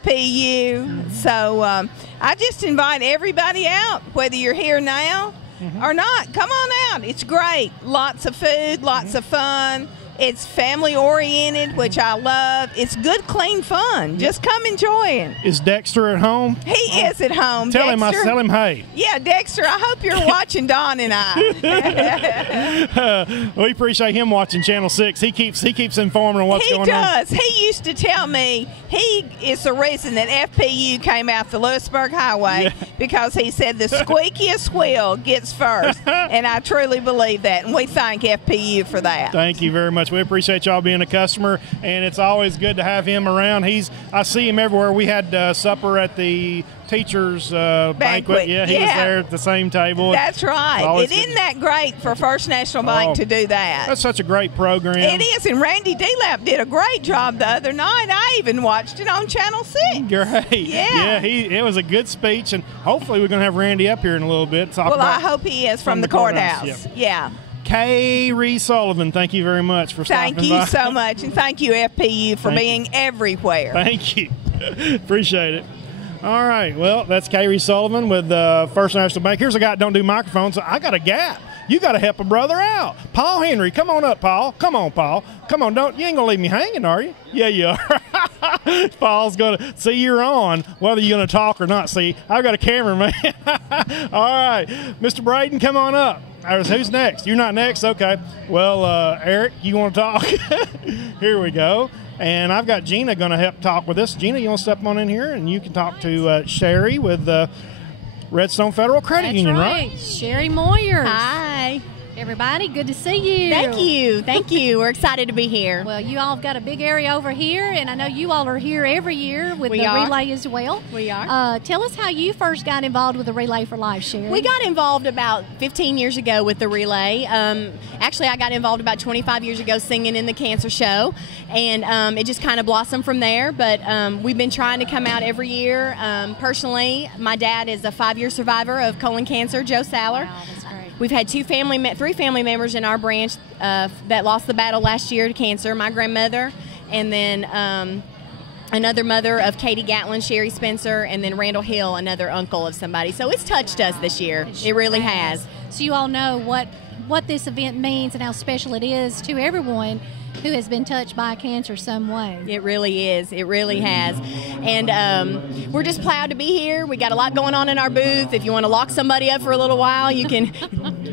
FPU. So I just invite everybody out, whether you're here now or not. Come on out. It's great. Lots of food, lots of fun. It's family-oriented, which I love. It's good, clean fun. Just come enjoy it. Is Dexter at home? He is at home. Tell him hey. Yeah, Dexter, I hope you're watching Don and I. We appreciate him watching Channel 6. He keeps informing on what's going on. He does. He used to tell me he is the reason that FPU came out the Lewisburg Highway because he said the squeakiest wheel gets first. And I truly believe that, and we thank FPU for that. Thank you very much. We appreciate y'all being a customer, and it's always good to have him around. I see him everywhere. We had supper at the teachers banquet. Yeah, he was there at the same table. That's right. Isn't that great for First National Bank to do that? That's such a great program. It is, and Randy Delap did a great job the other night. I even watched it on Channel 6. Great. Yeah, it was a good speech, and hopefully we're going to have Randy up here in a little bit. I hope he is from the courthouse. Yeah. Kay Ree Sullivan, thank you very much for stopping by. Thank you so much, and thank you, FPU, for being everywhere. Thank you. Appreciate it. All right, well, that's Kay Ree Sullivan with First National Bank. Here's a guy that don't do microphones. I got a gap. You got to help a brother out. Paul Henry, come on up, Paul. Come on, Paul. Come on, you ain't going to leave me hanging, are you? Yeah, you are. Paul's going to see you're on, whether you're going to talk or not. See, I've got a cameraman. All right, Mr. Braden, come on up. Who's next? You're not next? Okay. Well, Eric, you want to talk? Here we go. And I've got Gina going to help talk with us. Gina, you want to step on in here, and you can talk to Sherry with Redstone Federal Credit Union, right? Sherry Moyer. Hi. Everybody, good to see you. Thank you. We're excited to be here. Well, you all have got a big area over here, and I know you all are here every year with the relay as well. We are. Tell us how you first got involved with the Relay for Life, Sherry. We got involved about 15 years ago with the relay. Actually, I got involved about 25 years ago singing in the cancer show, and it just kind of blossomed from there. But we've been trying to come out every year. Personally, my dad is a 5-year survivor of colon cancer, Joe Saller. Wow, that's great. We've had 3 family members in our branch that lost the battle last year to cancer. My grandmother, and then another mother of Katie Gatlin, Sherry Spencer, and then Randall Hill, another uncle of somebody. So it's touched us this year. It really has. So you all know what this event means and how special it is to everyone who has been touched by cancer some way. It really is. It really has. And we're just proud to be here. We got a lot going on in our booth. If you want to lock somebody up for a little while, you can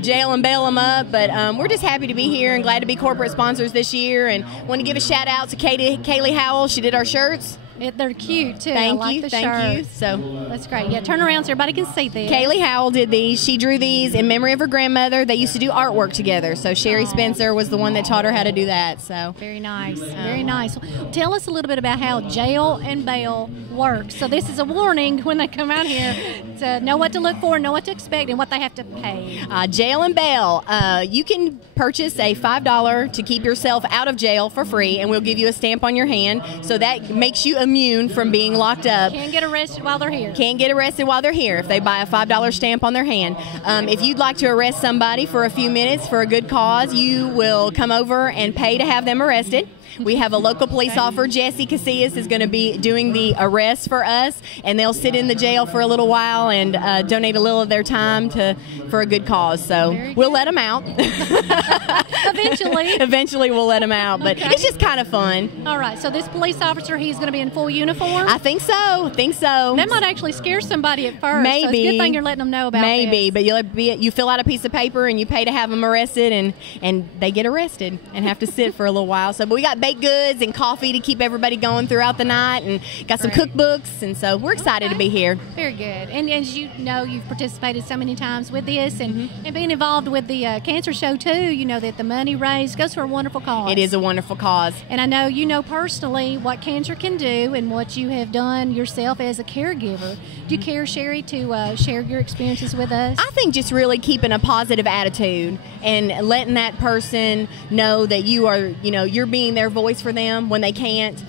jail and bail them up. But we're just happy to be here and glad to be corporate sponsors this year. And want to give a shout out to Kaylee Howell. She did our shirts. They're cute too. Thank I like you, the thank shirts. you. So that's great. Yeah, turn around so everybody can see this. Kaylee Howell did these. She drew these in memory of her grandmother. They used to do artwork together. So Sherry Spencer was the one that taught her how to do that. So very nice, very nice. Tell us a little bit about how jail and bail works. So this is a warning when they come out here to know what to look for, know what to expect, and what they have to pay. Jail and bail. You can purchase a $5 to keep yourself out of jail for free, and we'll give you a stamp on your hand. So that makes you immune from being locked up. Can't get arrested while they're here. Can't get arrested while they're here if they buy a $5 stamp on their hand. If you'd like to arrest somebody for a few minutes for a good cause, you will come over and pay to have them arrested. We have a local police officer, Jesse Casillas, is going to be doing the arrest for us, and they'll sit in the jail for a little while and donate a little of their time for a good cause. So we'll let them out. Eventually we'll let them out, but it's just kind of fun. All right, so this police officer, he's going to be in full uniform? I think so. That might actually scare somebody at first. Maybe. So it's a good thing you're letting them know about Maybe, this. but you fill out a piece of paper and you pay to have them arrested, and they get arrested and have to sit for a little while. So, but we got baked goods and coffee to keep everybody going throughout the night, and got some cookbooks, and so we're excited to be here. Very good. And as you know, you've participated so many times with this, and being involved with the cancer show too, you know that the money raised goes for a wonderful cause. It is a wonderful cause. And I know you know personally what cancer can do and what you have done yourself as a caregiver. Do you care, Sherry, to share your experiences with us? I think just really keeping a positive attitude and letting that person know that you are, you're being their voice for them when they can't.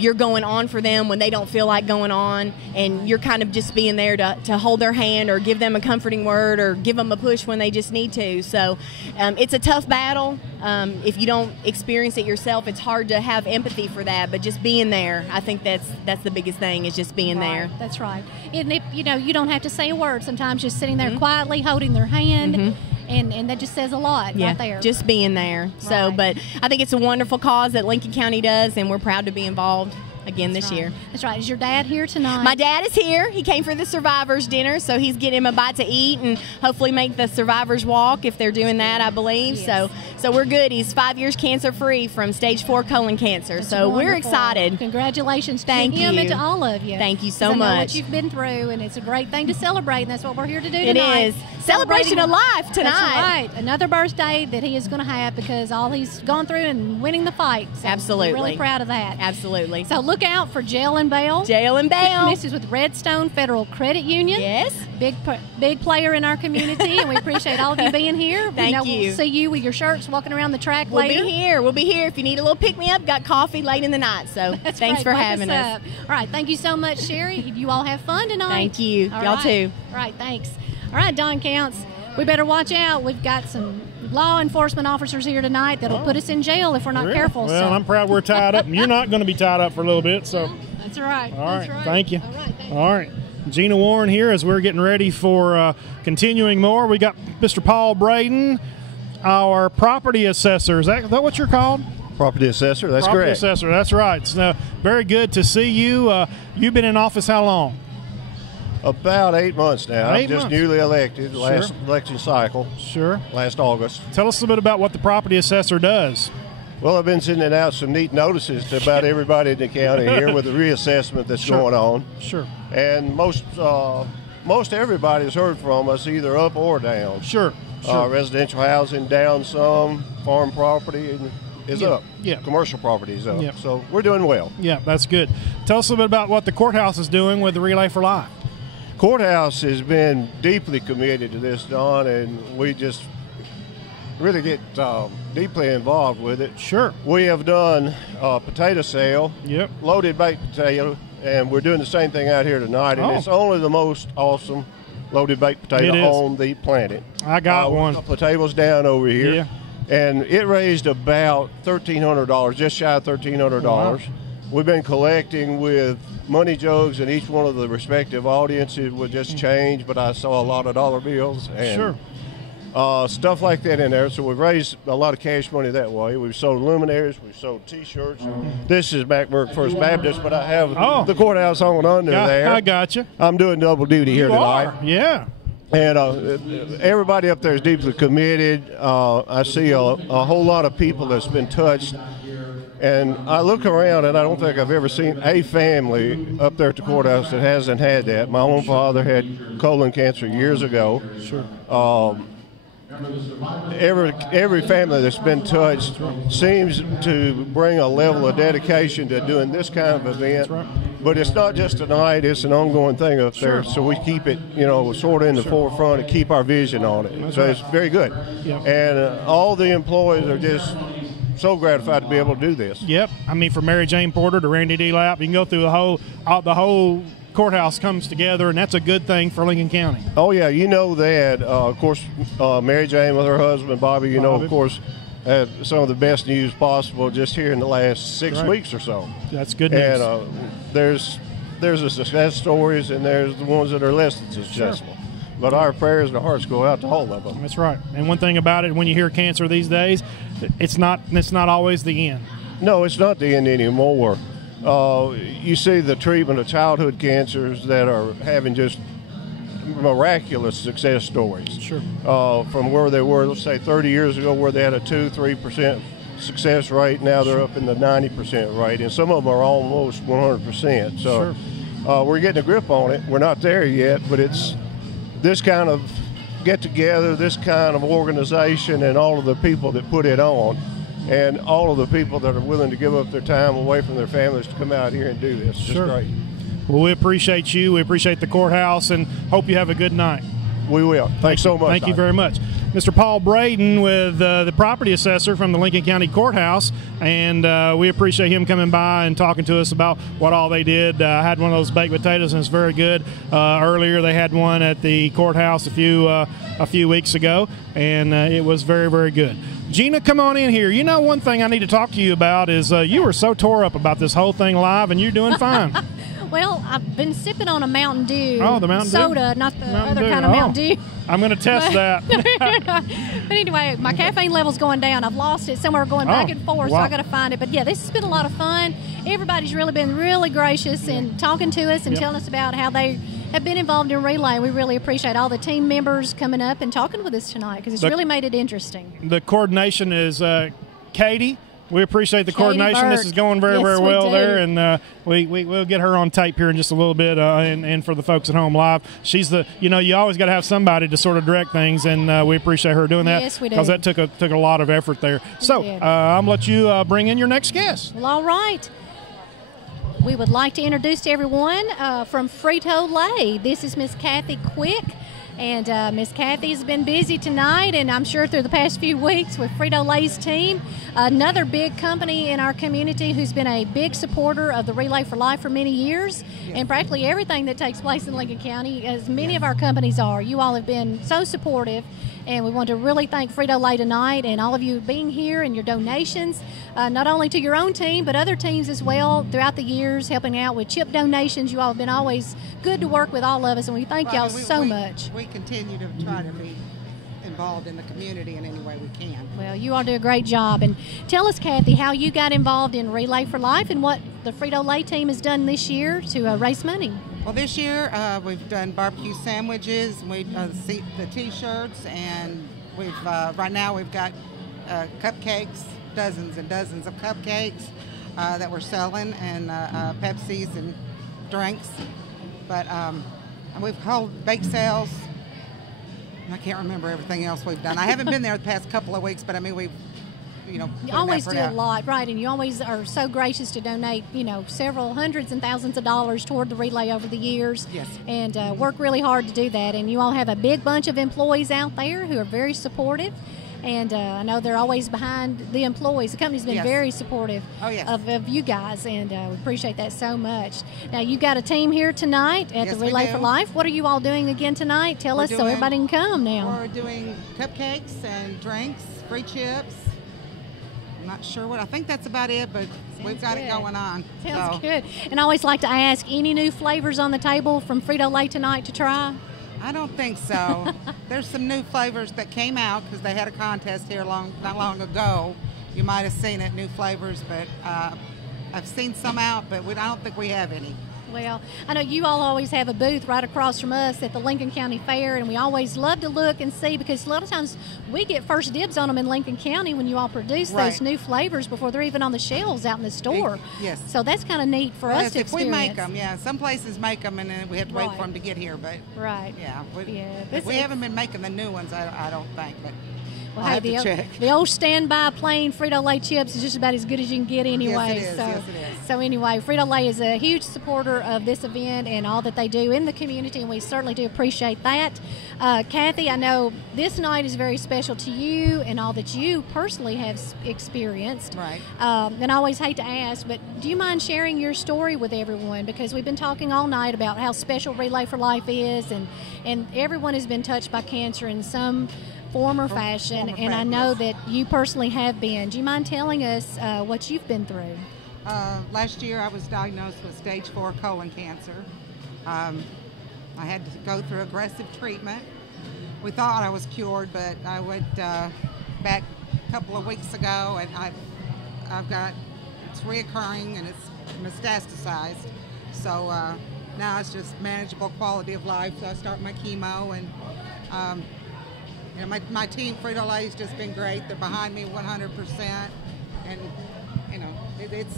You're going on for them when they don't feel like going on, and you're kind of just being there to hold their hand or give them a comforting word or give them a push when they just need to. So it's a tough battle. If you don't experience it yourself, it's hard to have empathy for that, but just being there, I think that's the biggest thing, is just being there. That's right. And if you don't have to say a word, sometimes just sitting there quietly holding their hand. And that just says a lot right there. Just being there. So, but I think it's a wonderful cause that Lincoln County does, and we're proud to be involved again this year. That's right. Is your dad here tonight? My dad is here. He came for the survivors dinner, so he's getting him a bite to eat and hopefully make the survivors walk if they're doing that, I believe. Yes. So we're good. He's 5 years cancer free from stage 4 colon cancer. That's so wonderful. we're excited. Congratulations to Thank him you. and to all of you. Thank you so I know much. what you've been through, and it's a great thing to celebrate, and that's what we're here to do It tonight. is. Celebration of life tonight. That's right. Another birthday that he is going to have because all he's gone through and winning the fight. So Absolutely. We're really proud of that. Absolutely. So look out for Jail and Bail. Jail and Bail. This is with Redstone Federal Credit Union. Yes. Big player in our community, and we appreciate all of you being here. Thank you. We'll see you with your shirts walking around the track We'll later. be here. We'll be here if you need a little pick-me-up. Got coffee late in the night, so That's thanks great. for Wake having us. up. All right, thank you so much, Sherry. You all have fun tonight. Thank you. All Y'all right. too. All right, thanks. All right, Don Counts, we better watch out. We've got some law enforcement officers here tonight that'll put us in jail if we're not careful. Well, I'm proud we're tied up, and you're not going to be tied up for a little bit, so. That's right. All right, That's right. thank you. All right, thank you. All right. Gina Warren here as we're getting ready for continuing more. We got Mr. Paul Braden, our property assessor. Is that what you're called? Property assessor, that's property correct. Assessor, that's right. So, very good to see you. You've been in office how long? About 8 months now. I'm just months. newly elected, last election cycle. Sure. Last August. Tell us a bit about what the property assessor does. Well, I've been sending out some neat notices to about everybody in the county here with the reassessment that's going on. Sure. And most everybody's heard from us, either up or down. Sure. Residential housing down some, farm property is up. Yeah. Commercial property is up. Yeah. So we're doing well. Yeah, that's good. Tell us a bit about what the courthouse is doing with the Relay for Life. Courthouse has been deeply committed to this, Don, and we just really get deeply involved with it. Sure. We have done a potato sale, loaded baked potato, and we're doing the same thing out here tonight, and it's only the most awesome loaded baked potato on the planet. I got one. A couple of tables down over here. Yeah. And it raised about $1,300, just shy of $1,300. Wow. We've been collecting with money jugs in each one of the respective audiences would just change, but I saw a lot of dollar bills and stuff like that in there. So we've raised a lot of cash money that way. We've sold luminaries, we've sold T-shirts. This is Mackburg First Baptist, but I have the courthouse on under there. I got you. I'm doing double duty here tonight. Yeah. And everybody up there is deeply committed. I see a whole lot of people that's been touched And I look around, and I don't think I've ever seen a family up there at the courthouse that hasn't had that. My own father had colon cancer years ago. Sure. Every family that's been touched seems to bring a level of dedication to doing this kind of event. Right. But it's not just tonight; it's an ongoing thing up there. So we keep it, sort of in the forefront and keep our vision on it. That's so right. it's very good. Yep. And all the employees are just so gratified to be able to do this. Yep. I mean, from Mary Jane Porter to Randy D. Lapp, you can go through the whole courthouse comes together, and that's a good thing for Lincoln County. Oh yeah, you know that. Of course, Mary Jane with her husband Bobby. Of course, had some of the best news possible just here in the last 6 weeks or so. That's good news. And there's the success stories, and there's the ones that are less than successful. Sure. But our prayers and our hearts go out to all of them. That's right. And one thing about it, when you hear cancer these days, it's not always the end. No, it's not the end anymore. You see the treatment of childhood cancers that are having just miraculous success stories. Sure. From where they were, let's say 30 years ago, where they had a 2-3% success rate, now they're up in the 90% rate, and some of them are almost 100%. So we're getting a grip on it. We're not there yet, but it's this kind of get-together, this kind of organization, and all of the people that put it on, and all of the people that are willing to give up their time away from their families to come out here and do this. It's just great. Well, we appreciate you. We appreciate the courthouse, and hope you have a good night. We will. Thanks so much. Thank you very much. Mr. Paul Braden with the property assessor from the Lincoln County Courthouse, and we appreciate him coming by and talking to us about what all they did. I had one of those baked potatoes, and it's very good. Earlier, they had one at the courthouse a few weeks ago, and it was very, very good. Gina, come on in here. You know, one thing I need to talk to you about is you were so tore up about this whole thing live, and you're doing fine. Well, I've been sipping on a Mountain Dew. Oh, the Mountain soda, Dew? not the Mountain other Dew. kind of Mountain Dew. I'm going to test that. But anyway, my caffeine level's going down. I've lost it somewhere, going back and forth, so I got to find it. But yeah, this has been a lot of fun. Everybody's really been really gracious in talking to us and telling us about how they have been involved in relay. We really appreciate all the team members coming up and talking with us tonight, because it's really made it interesting. The coordination is Katie. We appreciate the coordination. Burke. This is going very, very well there, and we'll get her on tape here in just a little bit. And for the folks at home live, she's the you always got to have somebody to sort of direct things, and we appreciate her doing that. Yes, we do. Because that took a lot of effort there. So I'm gonna let you bring in your next guest. Well, all right. We would like to introduce to everyone from Frito-Lay. This is Miss Kathy Quick. And Miss Kathy has been busy tonight, and I'm sure through the past few weeks with Frito-Lay's team, another big company in our community who's been a big supporter of the Relay for Life for many years, and practically everything that takes place in Lincoln County, as many of our companies are. You all have been so supportive, and we want to really thank Frito-Lay tonight and all of you being here and your donations, not only to your own team, but other teams as well throughout the years, helping out with chip donations. You all have been always good to work with all of us, and we thank y'all so much. We continue to try to be involved in the community in any way we can. Well, you all do a great job. And tell us, Kathy, how you got involved in Relay for Life and what the Frito-Lay team has done this year to raise money. Well, this year we've done barbecue sandwiches, we've the T-shirts, and we've right now we've got cupcakes, dozens and dozens of cupcakes that we're selling, and Pepsis and drinks. But we've held bake sales. I can't remember everything else we've done. I haven't been there the past couple of weeks, but I mean we've you always do a lot, right? And you always are so gracious to donate, several hundreds and thousands of dollars toward the relay over the years. Yes. And work really hard to do that. And you all have a big bunch of employees out there who are very supportive. And I know they're always behind the employees. The company's been very supportive of you guys, and we appreciate that so much. Now, you got a team here tonight at the Relay for Life. What are you all doing again tonight? Tell us so everybody can come now. We're doing cupcakes and drinks, free chips. I'm not sure what. I think that's about it, but we've got it going on. Sounds good. And I always like to ask, any new flavors on the table from Frito-Lay tonight to try? I don't think so. There's some new flavors that came out because they had a contest here not long ago. You might have seen it, new flavors, but I've seen some out, but I don't think we have any. Well, I know you all always have a booth right across from us at the Lincoln County Fair, and we always love to look and see, because a lot of times we get first dibs on them in Lincoln County when you all produce those new flavors before they're even on the shelves out in the store. Yes. So that's kind of neat for us to if experience. we make them, yeah. Some places make them, and then we have to wait for them to get here. But yeah, we haven't been making the new ones. I don't think, but. Well, hey, the old standby plain Frito-Lay chips is just about as good as you can get anyway. Yes, it is. So anyway, Frito-Lay is a huge supporter of this event and all that they do in the community, and we certainly do appreciate that. Kathy, I know this night is very special to you and all that you personally have experienced. Right. And I always hate to ask, but do you mind sharing your story with everyone? Because we've been talking all night about how special Relay for Life is, and everyone has been touched by cancer in some form or fashion, and I know that you personally have been. Do you mind telling us what you've been through? Last year I was diagnosed with stage 4 colon cancer. I had to go through aggressive treatment. We thought I was cured, but I went back a couple of weeks ago, and it's reoccurring and it's metastasized. So now it's just manageable quality of life. So I start my chemo, and my team, Frito-Lay, has just been great. They're behind me 100%, and it's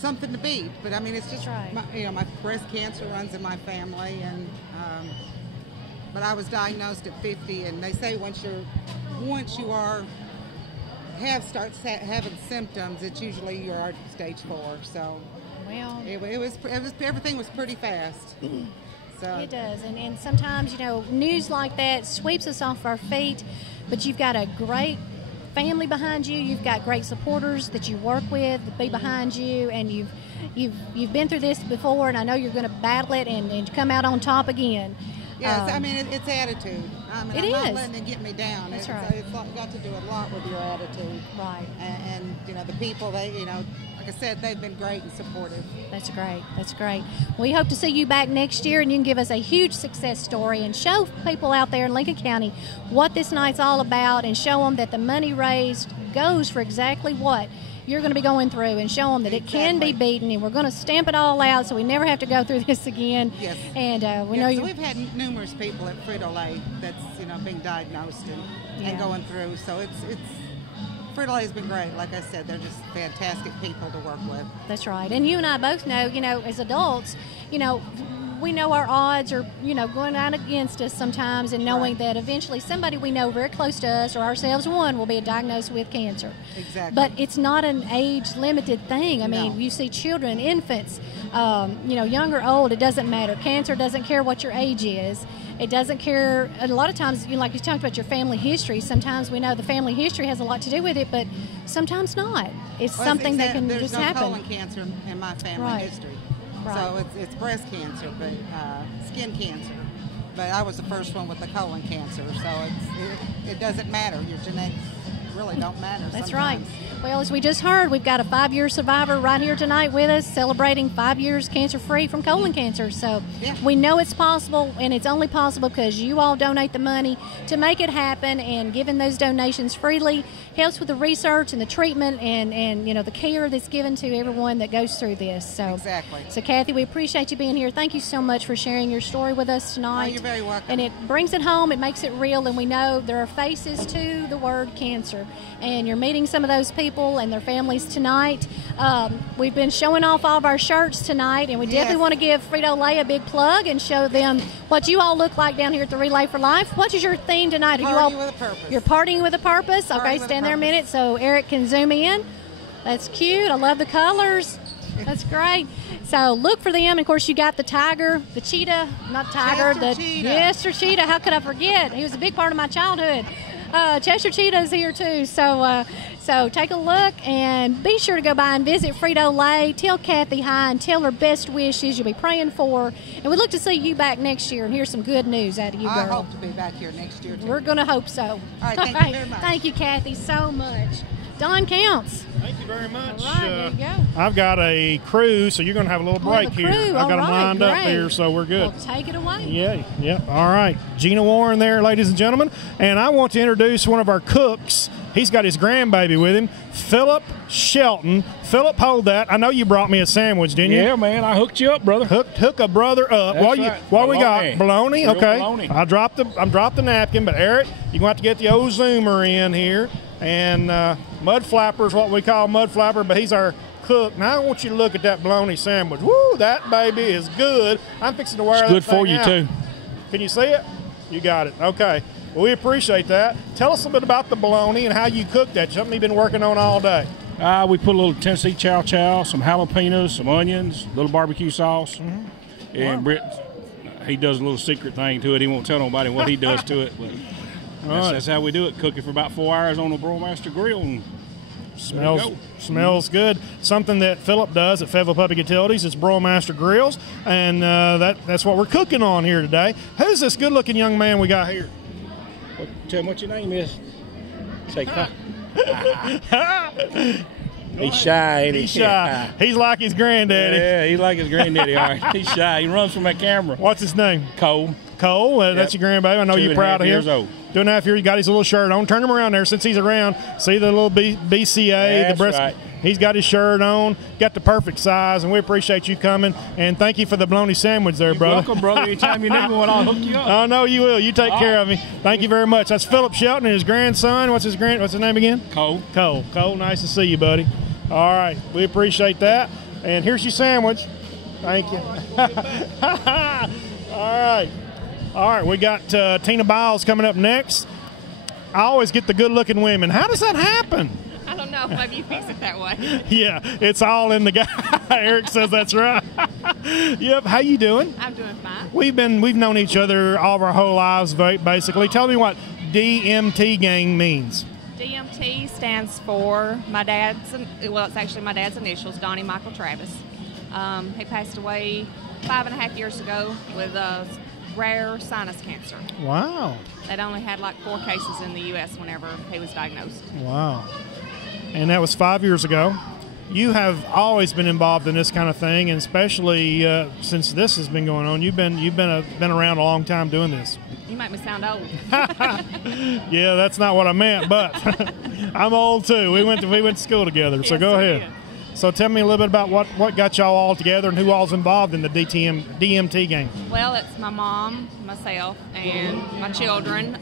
something to beat. But I mean, it's just my breast cancer runs in my family, and but I was diagnosed at 50, and they say once you start having symptoms, it's usually you're stage 4. So well, it was everything was pretty fast. So. It does, and sometimes, news like that sweeps us off our feet, but you've got a great family behind you, you've got great supporters that you work with that be behind you, and you've been through this before, and I know you're going to battle it and come out on top again. Yes, I mean, it's attitude. I'm not letting it get me down. That's right. It's got to do a lot with your attitude. Right. And the people, like I said, they've been great and supportive. That's great. That's great. We hope to see you back next year, and you can give us a huge success story and show people out there in Lincoln County what this night's all about, and show them that the money raised goes for exactly what you're going to be going through, and show them that it can be beaten, and we're going to stamp it all out so we never have to go through this again. Yes. And we know we've had numerous people at Frito-Lay that's being diagnosed and going through. So it's Frito-Lay has been great. Like I said, they're just fantastic people to work with. That's right. And you and I both know, as adults, we know our odds are, going out against us sometimes, and knowing that eventually somebody we know very close to us or ourselves will be diagnosed with cancer. Exactly. But it's not an age-limited thing. I mean, you see children, infants, young or old, it doesn't matter. Cancer doesn't care what your age is. It doesn't care. A lot of times, like you talked about your family history, sometimes we know the family history has a lot to do with it, but sometimes not. It's something that can just happen. There's no colon cancer in my family history. Right. So it's breast cancer, but skin cancer. But I was the first one with the colon cancer, so it doesn't matter. Your genetics really don't matter. That's sometimes. right. Well, as we just heard, we've got a 5-year survivor right here tonight with us, celebrating 5 years cancer-free from colon cancer. So we know it's possible, and it's only possible because you all donate the money to make it happen, and giving those donations freely helps with the research and the treatment and the care that's given to everyone that goes through this. So exactly. So Kathy, we appreciate you being here. Thank you so much for sharing your story with us tonight. Oh, you're very welcome. And it brings it home. It makes it real, and we know there are faces to the word cancer, and you're meeting some of those people and their families tonight. We've been showing off all of our shirts tonight, and we definitely want to give Frito-Lay a big plug and show them what you all look like down here at the Relay for Life. What is your theme tonight? Partying with a purpose. You're partying with a purpose? Okay, stand there a minute so Eric can zoom in. That's cute. I love the colors. That's great. So look for them. And of course, you got the tiger, the cheetah, not tiger, Chester Cheetah. How could I forget? He was a big part of my childhood. Chester Cheetah is here too. So take a look, and be sure to go by and visit Frito-Lay. Tell Kathy hi and tell her best wishes. You'll be praying for her. And we look to see you back next year and hear some good news out of you, girl. I hope to be back here next year too. We're going to hope so. All right, thank you very much. Thank you, Kathy, so much. Don counts. Thank you very much. All right, there you go. I've got a crew, so you're going to have a little break here. I've got them lined up here, so we're good. Well, take it away. Yeah, yep. All right. Gina Warren there, ladies and gentlemen. And I want to introduce one of our cooks. He's got his grandbaby with him, Philip Shelton. Philip, hold that. I know you brought me a sandwich, didn't you? Yeah, man. I hooked you up, brother. Hook a brother up. That's What we got? Bologna? Real Okay. bologna. I dropped the napkin, but Eric, you're going to have to get the old Zoomer in here. And Mud Flapper is what we call Mud Flapper, but he's our cook. Now I want you to look at that bologna sandwich. Woo, that baby is good. I'm fixing to wear It's that good for you, out. too. Can you see it? You got it. Okay. Well, we appreciate that. Tell us a bit about the bologna and how you cook that. Something you've been working on all day. We put a little Tennessee chow chow, some jalapenos, some onions, a little barbecue sauce. And Britt, he does a little secret thing to it. He won't tell nobody what he does to it. But that's how we do it. Cook it for about 4 hours on the Broilmaster grill. And Smells good. Something that Philip does at Fayetteville Public Utilities is Broilmaster Grills. And that's what we're cooking on here today. Who's this good-looking young man we got here? Tell him what your name is. Say, he's shy, ain't he? He's shy. He's like his granddaddy. Yeah, he's like his granddaddy. All right. He's shy. He runs from that camera. What's his name? Cole. Cole, that's your grandbaby. I know you're proud of him. 2.5 years old. 2.5 years. He got his little shirt on. Turn him around there since he's around. See the little BCA, That's the breast. right. He's got his shirt on. Got the perfect size, and we appreciate you coming. And thank you for the bologna sandwich there, brother. Welcome, brother. Anytime you need one, I'll hook you up. I know you will. You take care of me. Thank you very much. That's Philip Shelton and his grandson. What's his name again? Cole. Cole, nice to see you, buddy. All right, we appreciate that. And here's your sandwich. Thank you. All right, we got Tina Biles coming up next. I always get the good-looking women. How does that happen? I don't know. Maybe you fix it that way. Yeah, it's all in the guy. Eric says that's right. Yep. How you doing? I'm doing fine. We've known each other all of our whole lives, basically. Tell me what DMT gang means. DMT stands for it's actually my dad's initials, Donnie Michael Travis. He passed away 5.5 years ago with rare sinus cancer. Wow. They'd only had like 4 cases in the U.S. whenever he was diagnosed. Wow. And that was 5 years ago. You have always been involved in this kind of thing, and especially since this has been going on. You've been around a long time doing this. You make me sound old. Yeah, that's not what I meant, but I'm old too. We went to school together. So yes, go ahead. So tell me a little bit about what got y'all all together and who all's involved in the DMT gang. Well, it's my mom, myself, and my children,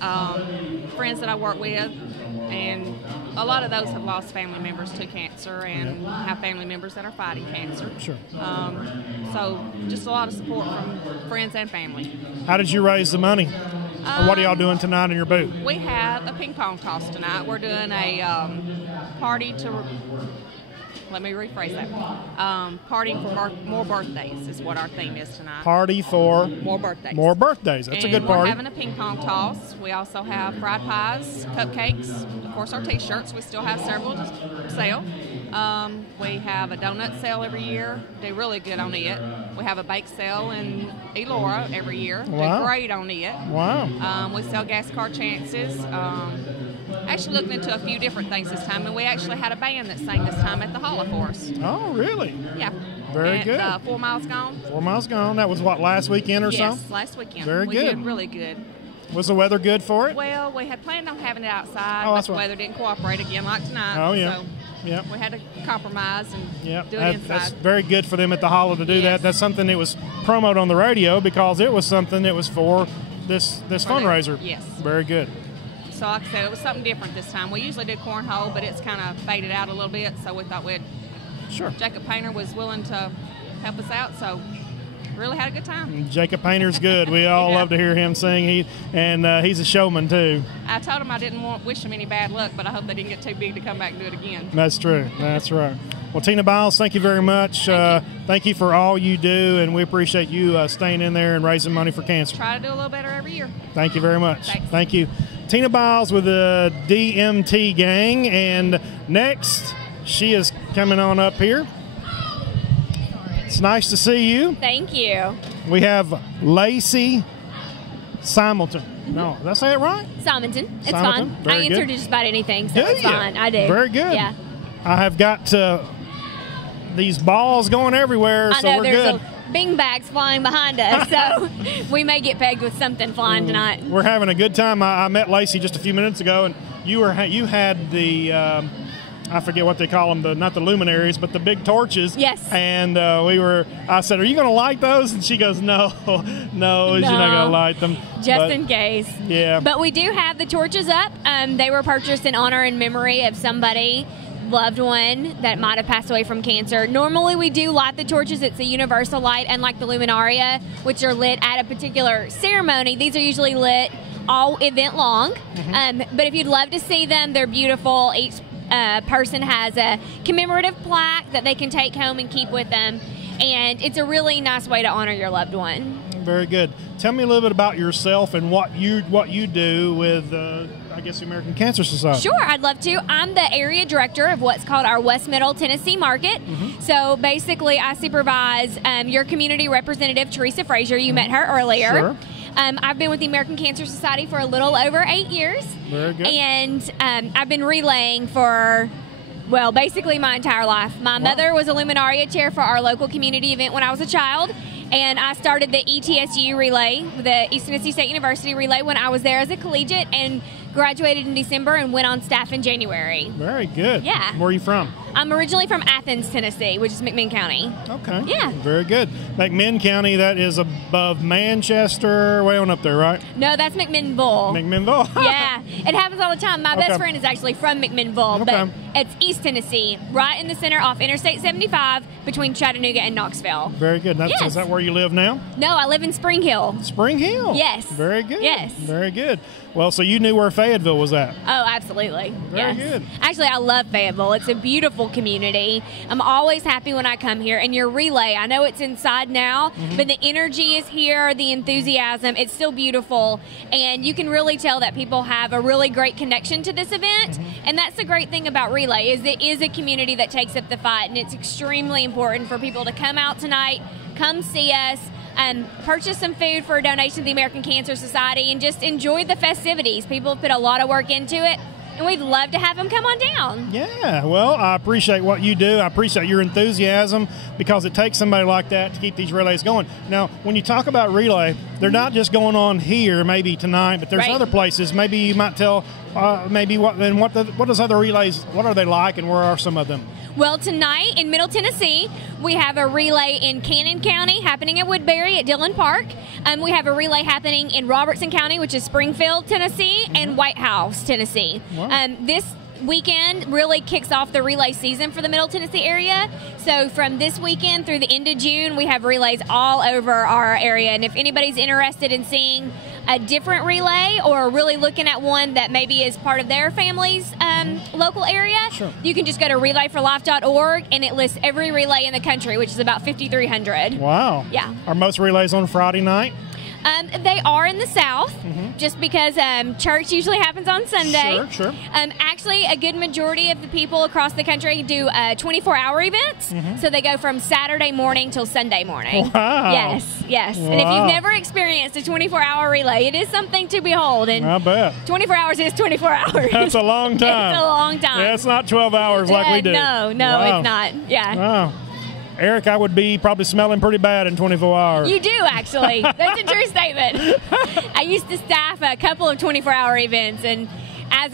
friends that I work with, and a lot of those have lost family members to cancer and have family members that are fighting cancer. Sure. So just a lot of support from friends and family. How did you raise the money? Or what are y'all doing tonight in your booth? We have a ping pong toss tonight. We're doing a party to... Let me rephrase that. Partying for more birthdays is what our theme is tonight. Party for more birthdays. More birthdays. That's a good party. We're having a ping pong toss. We also have fried pies, cupcakes, of course our T-shirts. We still have several to sell. We have a donut sale every year. Do really good on it. We have a bake sale in Elora every year. Wow. Do great on it. Wow. We sell gas card chances. Actually looking into a few different things this time, and we actually had a band that sang this time at the Holla for us. Oh, really? Yeah. Very good. 4 Miles Gone. 4 Miles Gone. That was what, last weekend or yes, something? Yes, last weekend. Very we good. Did really good. Was the weather good for it? Well, we had planned on having it outside, Oh, but that's the right. weather didn't cooperate again like tonight. Oh, yeah. So Yep. we had to compromise and do it inside. That's very good for them at the Holla to do Yes. that. That's something that was promoted on the radio because it was something that was for this fundraiser. Yes. Very good. So like I said, it was something different this time. We usually do cornhole, but it's kind of faded out a little bit, so we thought we'd... Sure. Jacob Painter was willing to help us out, so really had a good time. Jacob Painter's good. We all love to hear him sing. He's a showman, too. I told him I didn't wish him any bad luck, but I hope they didn't get too big to come back and do it again. That's true. That's right. Well, Tina Biles, thank you very much. Thank you for all you do, and we appreciate you staying in there and raising money for cancer. Try to do a little better every year. Thank you very much. Thanks. Thank you. Tina Biles with the DMT gang, and next she is coming on up here. It's nice to see you. Thank you. We have Lacey Simonton. No, did I say it right? Simonton. It's Simonton. fine. Very I answer good. to just about anything, so Do it's you? fine. I do. Very good. Yeah. I have got these balls going everywhere, I so know we're there's good. Bing bags flying behind us, so we may get pegged with something flying tonight. We're having a good time. I met Lacey just a few minutes ago, and you had the I forget what they call them, not the luminaries, but the big torches. Yes. And I said, "Are you going to light those?" And she goes, "No, you're not going to light them." Just in case. Yeah. But we do have the torches up. They were purchased in honor and memory of somebody, loved one that might have passed away from cancer. Normally we do light the torches. It's a universal light, unlike the luminaria, which are lit at a particular ceremony. These are usually lit all event long. But if you'd love to see them, they're beautiful. Each person has a commemorative plaque that they can take home and keep with them. And it's a really nice way to honor your loved one. Very good. Tell me a little bit about yourself and what you do with, I guess, the American Cancer Society. Sure, I'd love to. I'm the area director of what's called our West Middle Tennessee Market. So basically, I supervise your community representative, Teresa Frazier. You met her earlier. Sure. I've been with the American Cancer Society for a little over 8 years. Very good. And I've been relaying for, well, basically my entire life. My mother was a Luminaria chair for our local community event when I was a child. And I started the ETSU relay, the East Tennessee State University relay, when I was there as a collegiate and graduated in December and went on staff in January. Very good. Yeah. Where are you from? I'm originally from Athens, Tennessee, which is McMinn County. Okay. Yeah. Very good. McMinn County, that is above Manchester, way on up there, right? No, that's McMinnville. McMinnville. Yeah. It happens all the time. My best friend is actually from McMinnville, but it's East Tennessee, right in the center off Interstate 75 between Chattanooga and Knoxville. Very good. Is that where you live now? No, I live in Spring Hill. Spring Hill? Yes. Very good. Yes. Very good. Well, so you knew where Fayetteville was at. Oh, absolutely. Very good. Actually, I love Fayetteville. It's a beautiful community. I'm always happy when I come here. And your relay, I know it's inside now, but the energy is here, the enthusiasm, it's still beautiful. And you can really tell that people have a really great connection to this event. And that's the great thing about relay, is it is a community that takes up the fight. And it's extremely important for people to come out tonight, come see us, purchase some food for a donation to the American Cancer Society, and just enjoy the festivities. People have put a lot of work into it, and we'd love to have them come on down. Yeah, well, I appreciate what you do. I appreciate your enthusiasm, because it takes somebody like that to keep these relays going. Now, when you talk about relay, they're not just going on here maybe tonight, but there's other places. Maybe you might tell what does other relays, what are they like, and where are some of them? Well, tonight in Middle Tennessee, we have a relay in Cannon County happening at Woodbury at Dillon Park. We have a relay happening in Robertson County, which is Springfield, Tennessee, and White House, Tennessee. Wow. This weekend really kicks off the relay season for the Middle Tennessee area. So from this weekend through the end of June, we have relays all over our area. And if anybody's interested in seeing a different relay, or really looking at one that maybe is part of their family's local area, you can just go to relayforlife.org, and it lists every relay in the country, which is about 5,300. Wow. Yeah. Are most relays on Friday night? They are in the South, just because church usually happens on Sunday. Sure. Actually, a good majority of the people across the country do 24-hour events, so they go from Saturday morning till Sunday morning. Wow. Yes. And if you've never experienced a 24-hour relay, it is something to behold. And I bet. 24 hours is 24 hours. That's a long time. It's a long time. Yeah, it's not 12 hours like we do. No, Wow. it's not. Yeah. Wow. Eric, I would be probably smelling pretty bad in 24 hours. You do, actually. That's a true statement. I used to staff a couple of 24-hour events, and as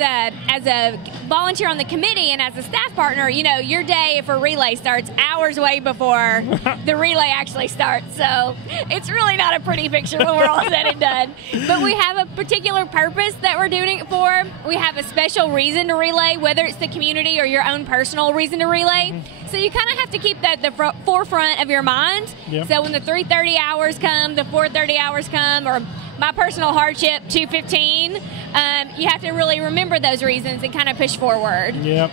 a volunteer on the committee and as a staff partner, your day for relay starts hours way before the relay actually starts. So it's really not a pretty picture when we're all said and done. But we have a particular purpose that we're doing it for. We have a special reason to relay, whether it's the community or your own personal reason to relay. So you kind of have to keep that at the forefront of your mind. Yep. So when the 3:30 hours come, the 4:30 hours come, or my personal hardship, 2:15, you have to really remember those reasons and kind of push forward. Yep.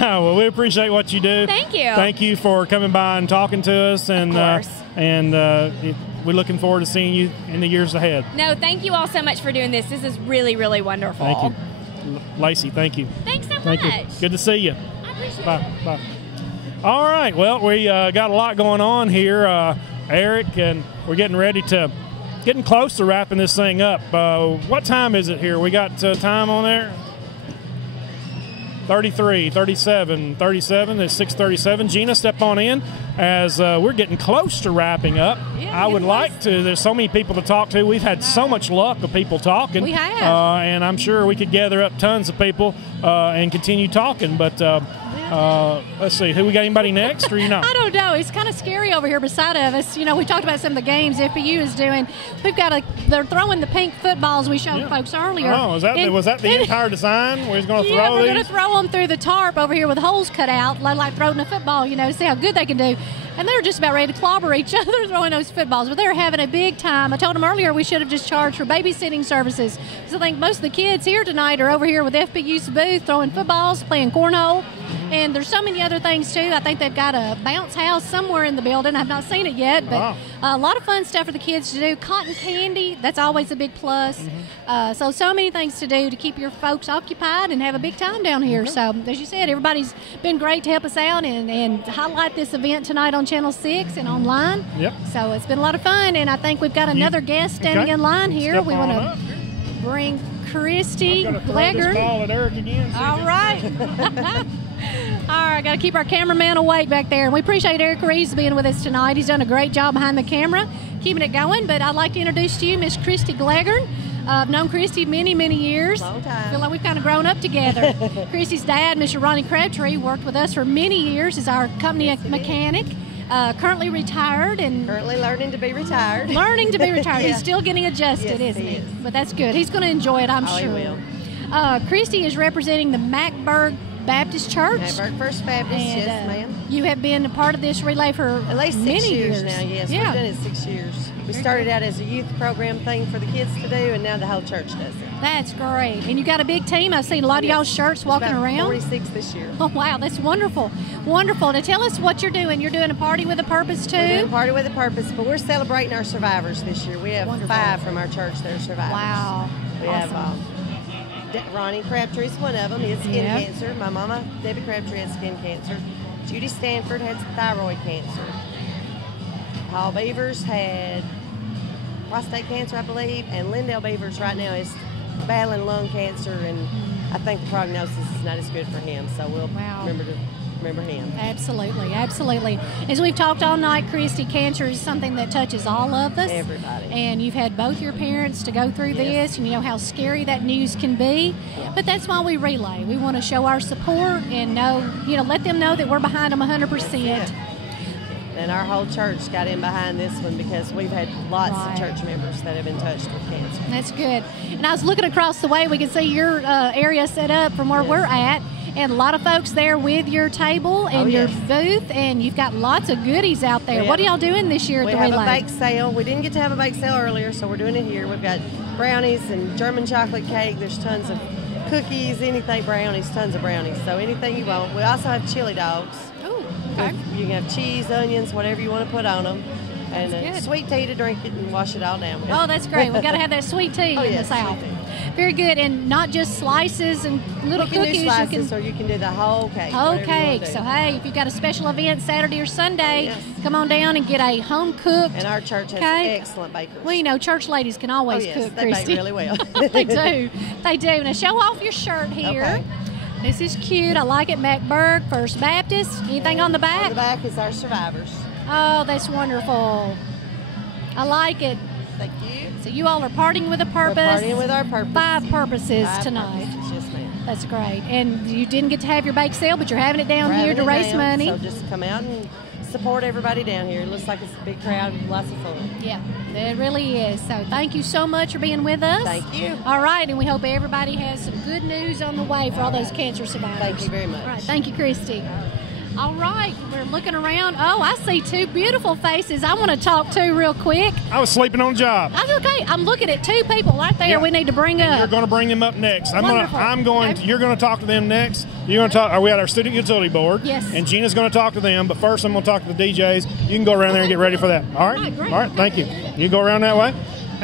Well, we appreciate what you do. Thank you. Thank you for coming by and talking to us, and we're looking forward to seeing you in the years ahead. No, thank you all so much for doing this. This is really, really wonderful. Thank you. Lacey, thank you. Thanks so Thank much. you. Good to see you. I appreciate Bye. it. Bye. All right. Well, we got a lot going on here, Eric, and we're getting close to wrapping this thing up. What time is it here? We got time on there? 33, 37, 37. It's 6:37. Gina, step on in as we're getting close to wrapping up. I would like to. There's so many people to talk to. We've had so much luck of people talking. We have. And I'm sure we could gather up tons of people and continue talking. But let's see. Who we got? Anybody next, or you know? I don't know. It's kind of scary over here beside of us. You know, we talked about some of the games FPU is doing. We've got they're throwing the pink footballs we showed folks earlier. Oh, was that the entire design? Where he's going to throw we're these? going to throw them through the tarp over here with holes cut out, like throwing a football, you know, to see how good they can do. And they're just about ready to clobber each other throwing those footballs. But they're having a big time. I told them earlier we should have just charged for babysitting services. So I think most of the kids here tonight are over here with FPU's booth throwing footballs, playing cornhole. And there's so many other things, too. I think they've got a bounce house somewhere in the building. I've not seen it yet, but a lot of fun stuff for the kids to do. Cotton candy, that's always a big plus. So many things to do to keep your folks occupied and have a big time down here. So, as you said, everybody's been great to help us out and highlight this event tonight on Channel 6 and online. Yep. So, it's been a lot of fun, and I think we've got another guest standing in line here. We want to bring Christy Glegger. Ball at Eric again. All right. All right, got to keep our cameraman awake back there. And we appreciate Eric Reeves being with us tonight. He's done a great job behind the camera, keeping it going. But I'd like to introduce to you Miss Christy Glegger. I've known Christy many, many years. Long time. Feel like we've kind of grown up together. Christy's dad, Mr. Ronnie Crabtree, worked with us for many years as our company mechanic. Currently retired and currently learning to be retired. Learning to be retired. Yeah. He's still getting adjusted, yes, isn't he? But that's good. He's going to enjoy it, I'm sure. He will. Christy is representing the Macburg Baptist Church. Macburg First Baptist, and, yes, ma'am. You have been a part of this relay for at least many 6 years now. Yes, yeah. We've done it 6 years. We started out as a youth program thing for the kids to do, and now the whole church does it. That's great. And you got a big team. I've seen a lot of y'all's shirts walking about around. 46 this year. Oh, wow. That's wonderful. Wonderful. Now, tell us what you're doing. You're doing a party with a purpose, too? We're doing a party with a purpose, but we're celebrating our survivors this year. We have 5 from our church that are survivors. Wow. We have Ronnie Crabtree is one of them. He has skin cancer. My mama, Debbie Crabtree, has skin cancer. Judy Stanford had thyroid cancer. Paul Beavers had prostate cancer, I believe, and Lindell Beavers right now is battling lung cancer, and I think the prognosis is not as good for him, so we'll remember him. Absolutely, absolutely. As we've talked all night, Christy, cancer is something that touches all of us. Everybody. And you've had both your parents to go through this, and you know how scary that news can be. Yeah. But that's why we relay. We want to show our support and let them know that we're behind them 100%. Yeah. And our whole church got in behind this one because we've had lots of church members that have been touched with cancer. That's good. And I was looking across the way. We can see your area set up from where we're at. And a lot of folks there with your table and your booth, and you've got lots of goodies out there. What are y'all doing this year at the relay? We have a bake sale. We didn't get to have a bake sale earlier, so we're doing it here. We've got brownies and German chocolate cake. There's tons of cookies, anything brownies, tons of brownies. So anything you want. We also have chili dogs. Oh, okay. You can have cheese, onions, whatever you want to put on them. And sweet tea to drink it and wash it all down with. Oh, that's great. We've got to have that sweet tea in the South. Very good. And not just slices and little cookies. Do slices, or you can do the whole cake. Whole cake. So, hey, if you've got a special event Saturday or Sunday, come on down and get a home-cooked And our church has excellent bakers. Well, you know, church ladies can always cook, they Christy. bake really well. They do. They do. Now, show off your shirt here. Okay. This is cute. I like it. Macburg First Baptist. Anything on the back? On the back is our survivors. Oh, that's wonderful. I like it. Thank you. So you all are partying with a purpose. We're partying with our purpose. 5 purposes tonight. Yes, ma'am. That's great. And you didn't get to have your bake sale, but you're having it down here to raise money. So just come out and support everybody down here. It looks like it's a big crowd, lots of fun. Yeah, it really is. So thank you so much for being with us. Thank you. All right, and we hope everybody has some good news on the way for all those cancer survivors. Thank you very much. All right, thank you, Christy. All right, we're looking around. Oh, I see 2 beautiful faces I want to talk to real quick. I was sleeping on the job. That's okay. I'm looking at 2 people right there we need to bring up. You're going to bring them up next. Wonderful. You're going to talk to them next. You're going to talk. Are we at our student utility board? Yes. And Gina's going to talk to them. But first, I'm going to talk to the DJs. You can go around there and get ready for that. All right. Great. All right. Thank you. You go around that way.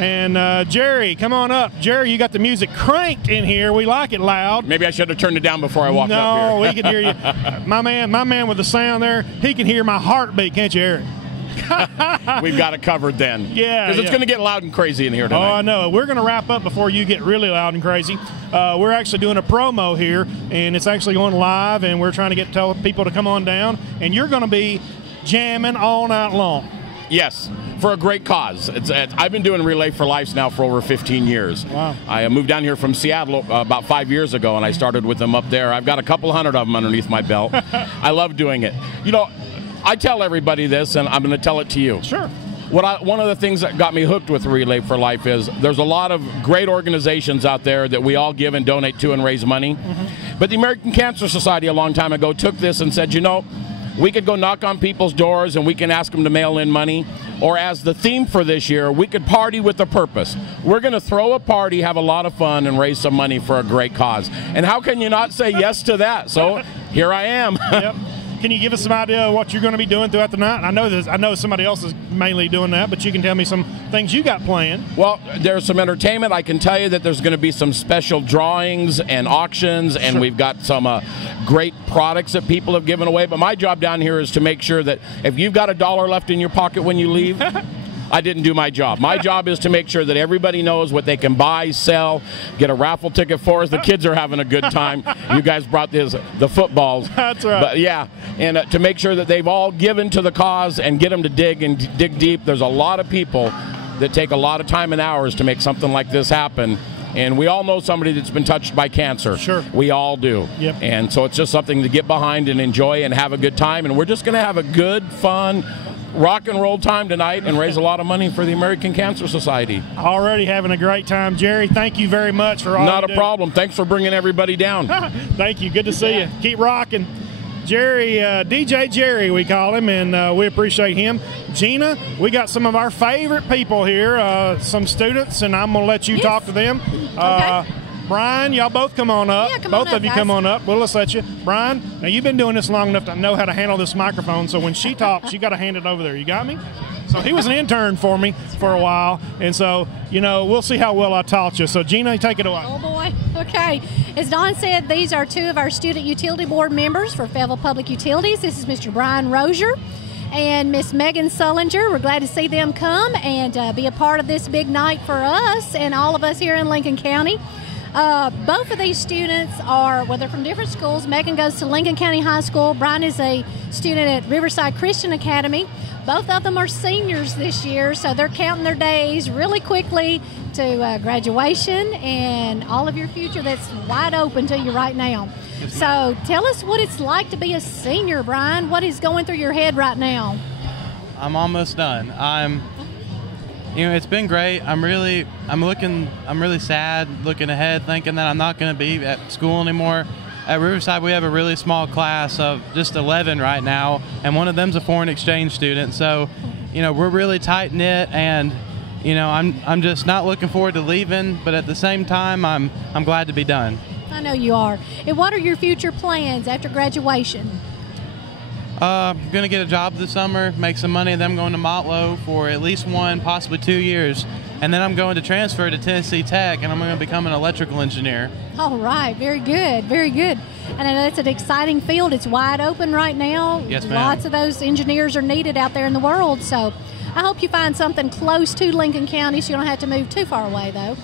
And Jerry, come on up. Jerry, you got the music cranked in here. We like it loud. Maybe I should have turned it down before I walked up here. No, we can hear you. My man with the sound there, he can hear my heartbeat. Can't you, Eric? we've got it covered then. Yeah. Because it's going to get loud and crazy in here tonight. Oh, I know. We're going to wrap up before you get really loud and crazy. We're actually doing a promo here, and it's actually going live, and we're trying to tell people to come on down, and you're going to be jamming all night long. Yes, for a great cause. I've been doing Relay for Life now for over 15 years. Wow. I moved down here from Seattle about 5 years ago, and I started with them up there. I've got a couple hundred of them underneath my belt. I love doing it. You know, I tell everybody this, and I'm going to tell it to you. Sure. One of the things that got me hooked with Relay for Life is there's a lot of great organizations out there that we all give and donate to and raise money. But the American Cancer Society a long time ago took this and said, you know, we could go knock on people's doors and we can ask them to mail in money. Or as the theme for this year, we could party with a purpose. We're going to throw a party, have a lot of fun, and raise some money for a great cause. And how can you not say yes to that? So here I am. Yep. Can you give us some idea of what you're going to be doing throughout the night? I know somebody else is mainly doing that, but you can tell me some things you got planned. Well, there's some entertainment. I can tell you that there's going to be some special drawings and auctions, and we've got some great products that people have given away. But my job down here is to make sure that if you've got $1 left in your pocket when you leave, I didn't do my job. My job is to make sure that everybody knows what they can buy, sell, get a raffle ticket for us. The kids are having a good time. You guys brought the footballs. That's right. But yeah, and to make sure that they've all given to the cause and get them to dig deep. There's a lot of people that take a lot of time and hours to make something like this happen. And we all know somebody that's been touched by cancer. Sure. We all do. Yep. And so it's just something to get behind and enjoy and have a good time. And we're just going to have a good, fun, rock and roll time tonight and raise a lot of money for the American Cancer Society. Already having a great time. Jerry, thank you very much for all Not you a do. problem. Thanks for bringing everybody down. Thank you. Good to see you. Keep rocking. Jerry, DJ Jerry, we call him, and we appreciate him. Gina, we got some of our favorite people here, some students, and I'm going to let you talk to them. Okay. Brian, y'all both come on up. Yeah, come both on up, of you guys. come on up. We'll let you. Brian, now you've been doing this long enough to know how to handle this microphone, so when she talks, you got to hand it over there. You got me? So he was an intern for me for a while, and so, you know, we'll see how well I taught you. So, Gina, take it away. Oh, boy. Okay. As Don said, these are two of our Student Utility Board members for Fayetteville Public Utilities. This is Mr. Brian Rozier and Miss Megan Sullinger. We're glad to see them come and be a part of this big night for us and all of us here in Lincoln County. Both of these students are, well, they're from different schools. Megan goes to Lincoln County High School. Brian is a student at Riverside Christian Academy. Both of them are seniors this year, so they're counting their days really quickly to graduation and all of your future that's wide open to you right now. So tell us what it's like to be a senior, Brian. What is going through your head right now? I'm almost done. It's been great. I'm really sad looking ahead, thinking that I'm not going to be at school anymore. At Riverside, we have a really small class of just 11 right now, and one of them's a foreign exchange student. So, we're really tight knit, and I'm just not looking forward to leaving. But at the same time, I'm glad to be done. I know you are. And what are your future plans after graduation? I'm going to get a job this summer, make some money, and then I'm going to Motlow for at least 1, possibly 2 years. And then I'm going to transfer to Tennessee Tech, and I'm going to become an electrical engineer. All right. Very good. Very good. And I know that's an exciting field. It's wide open right now. Yes, ma'am. Lots of those engineers are needed out there in the world. So I hope you find something close to Lincoln County so you don't have to move too far away, though.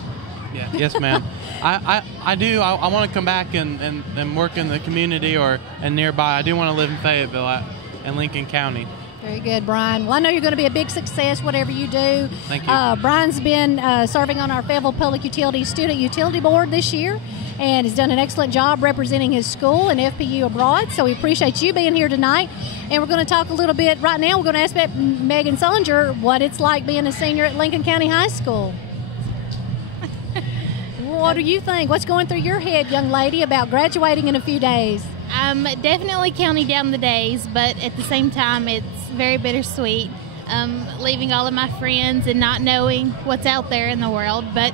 Yeah. Yes, ma'am. I do. I want to come back and work in the community and nearby. I do want to live in Fayetteville in Lincoln County. Very good, Brian. Well, I know you're going to be a big success, whatever you do. Thank you. Brian's been serving on our Fayetteville Public Utilities Student Utility Board this year and has done an excellent job representing his school and FPU abroad. So we appreciate you being here tonight. And we're going to talk a little bit right now. We're going to ask Megan Sullinger what it's like being a senior at Lincoln County High School. What do you think? What's going through your head, young lady, about graduating in a few days? I'm definitely counting down the days, but at the same time, it's very bittersweet. Leaving all of my friends and not knowing what's out there in the world, but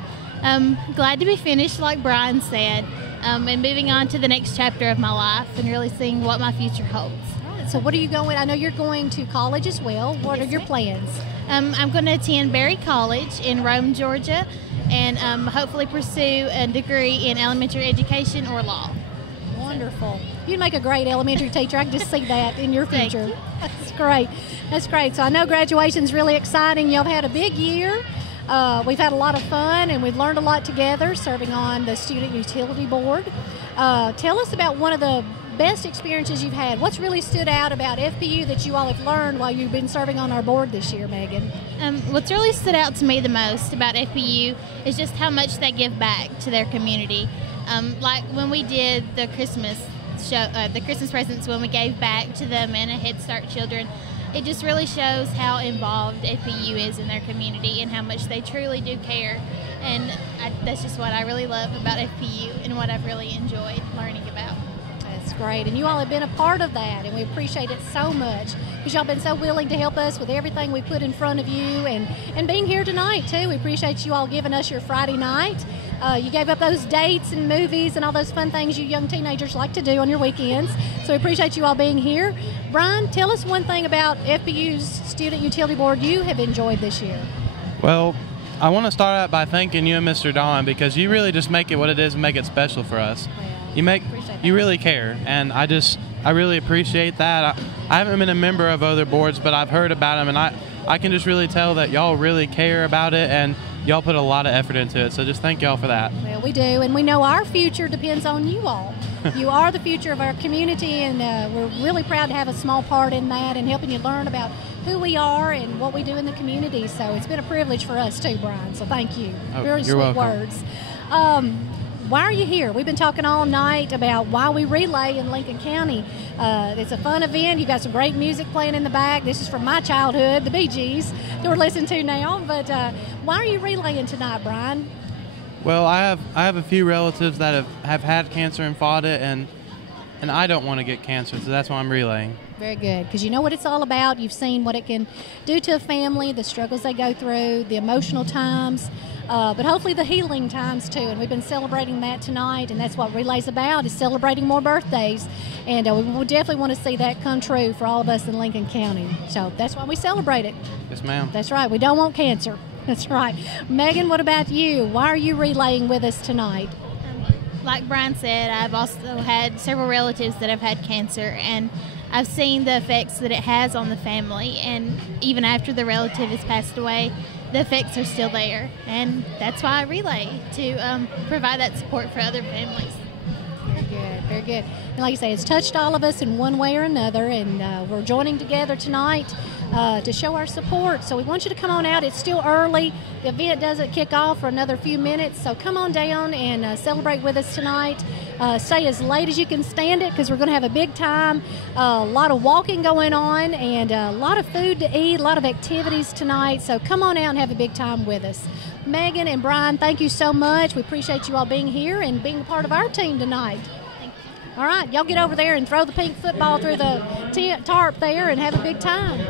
glad to be finished, like Brian said, and moving on to the next chapter of my life and really seeing what my future holds. So what are you going? I know you're going to college as well. What are your plans? I'm going to attend Berry College in Rome, Georgia, and hopefully pursue a degree in elementary education or law. Wonderful. You'd make a great elementary teacher. I can just see that in your future. That's great. That's great. So I know graduation's really exciting. Y'all have had a big year. We've had a lot of fun, and we've learned a lot together serving on the Student Utility Board. Tell us about one of the best experiences you've had. What's really stood out about FPU that you all have learned while you've been serving on our board this year, Megan? What's really stood out to me the most about FPU is just how much they give back to their community. Like when we did the Christmas show, the Christmas presents, when we gave back to the Amana Head Start children, it just really shows how involved FPU is in their community and how much they truly do care. And that's just what I really love about FPU and what I've really enjoyed learning about. That's great. And you all have been a part of that, and we appreciate it so much because y'all been so willing to help us with everything we put in front of you and being here tonight, too. We appreciate you all giving us your Friday night. You gave up those dates and movies and all those fun things you young teenagers like to do on your weekends. So we appreciate you all being here. Brian, tell us one thing about FPU's Student Utility Board you have enjoyed this year. Well, I want to start out by thanking you and Mr. Don, because you really just make it what it is and make it special for us. You really care, and I really appreciate that. I haven't been a member of other boards, but I've heard about them, and I can just really tell that y'all really care about it, and y'all put a lot of effort into it, so just thank y'all for that. Well, we do, and we know our future depends on you all. You are the future of our community, and we're really proud to have a small part in that and helping you learn about who we are and what we do in the community. So it's been a privilege for us too, Brian, so thank you. Very sweet welcome. Words. Why are you here? We've been talking all night about why we relay in Lincoln County. It's a fun event. You've got some great music playing in the back. This is from my childhood, the Bee Gees, that we're listening to now. But why are you relaying tonight, Brian? Well, I have a few relatives that have had cancer and fought it, and I don't want to get cancer, so that's why I'm relaying. Very good, because you know what it's all about. You've seen what it can do to a family, the struggles they go through, the emotional times, but hopefully the healing times too. And we've been celebrating that tonight, and that's what Relay's about, is celebrating more birthdays. And we definitely want to see that come true for all of us in Lincoln County. So that's why we celebrate it. Yes, ma'am. That's right. We don't want cancer. That's right. Megan, what about you? Why are you relaying with us tonight? Like Brian said, I've also had several relatives that have had cancer, and I've seen the effects that it has on the family, and even after the relative has passed away, the effects are still there, and that's why I relay, to provide that support for other families. Very good, very good. And like you say, it's touched all of us in one way or another, and we're joining together tonight to show our support. So we want you to come on out. It's still early. The event doesn't kick off for another few minutes, so come on down and celebrate with us tonight. Stay as late as you can stand it, because we're going to have a big time. A lot of walking going on, and a lot of food to eat, a lot of activities tonight. So come on out and have a big time with us. Megan and Brian, thank you so much. We appreciate you all being here and being a part of our team tonight. All right, y'all get over there and throw the pink football through the tarp there and have a big time.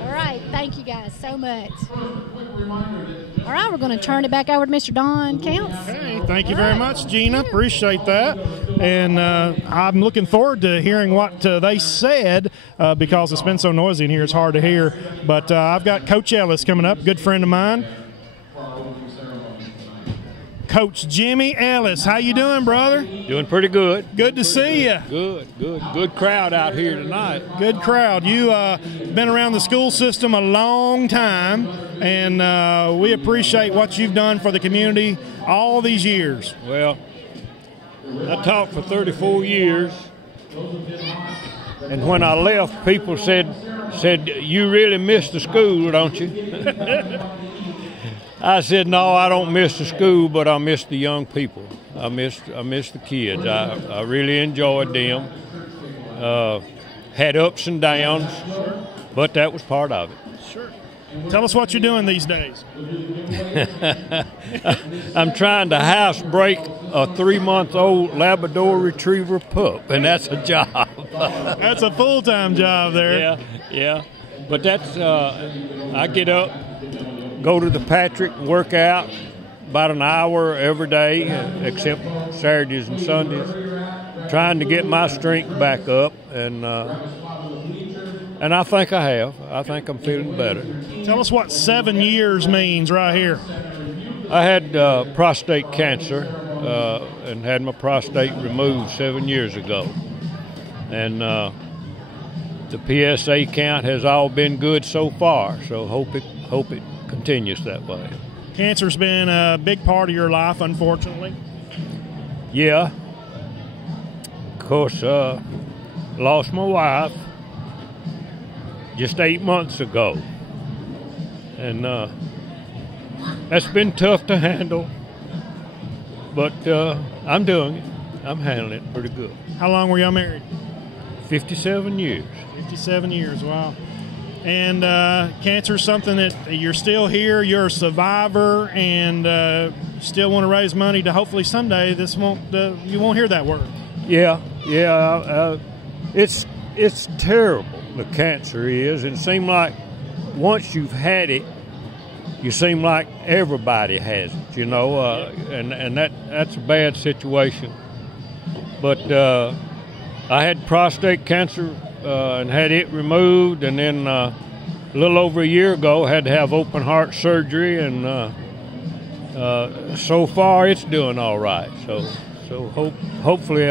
All right, thank you guys so much. All right, we're going to turn it back over to Mr. Don Counts. Hey, thank you very much, Gina. Appreciate that. And I'm looking forward to hearing what they said, because it's been so noisy in here, it's hard to hear. But I've got Coach Ellis coming up, good friend of mine. Coach Jimmy Ellis, how you doing, brother? Doing pretty good. Good to see you. Good crowd out here tonight. Good crowd. You been around the school system a long time, and we appreciate what you've done for the community all these years. Well, I taught for 34 years, and when I left, people said you really miss the school, don't you? I said, no, I don't miss the school, but I miss the young people. I miss the kids. I really enjoyed them. Had ups and downs, but that was part of it. Sure. Tell us what you're doing these days. I'm trying to housebreak a 3-month-old Labrador Retriever pup, and that's a job. That's a full-time job there. Yeah. But that's, I get up, go to the Patrick, work out about an hour every day, except Saturdays and Sundays, trying to get my strength back up, and I think I have. I think I'm feeling better. Tell us what 7 years means right here. I had prostate cancer and had my prostate removed 7 years ago. and the PSA count has all been good so far. So hope it continues that way. Cancer's been a big part of your life, unfortunately. Yeah. Of course, lost my wife just 8 months ago. And that's been tough to handle. But I'm doing it. I'm handling it pretty good. How long were y'all married? 57 years. 57 years, wow. And cancer is something that you're still here, you're a survivor, and still want to raise money to hopefully someday you won't hear that word. Yeah. It's terrible, the cancer is. It seems like once you've had it, you seem like everybody has it, you know, and that's a bad situation. But I had prostate cancer and had it removed, and then a little over a year ago had to have open heart surgery, and so far it's doing all right. So hopefully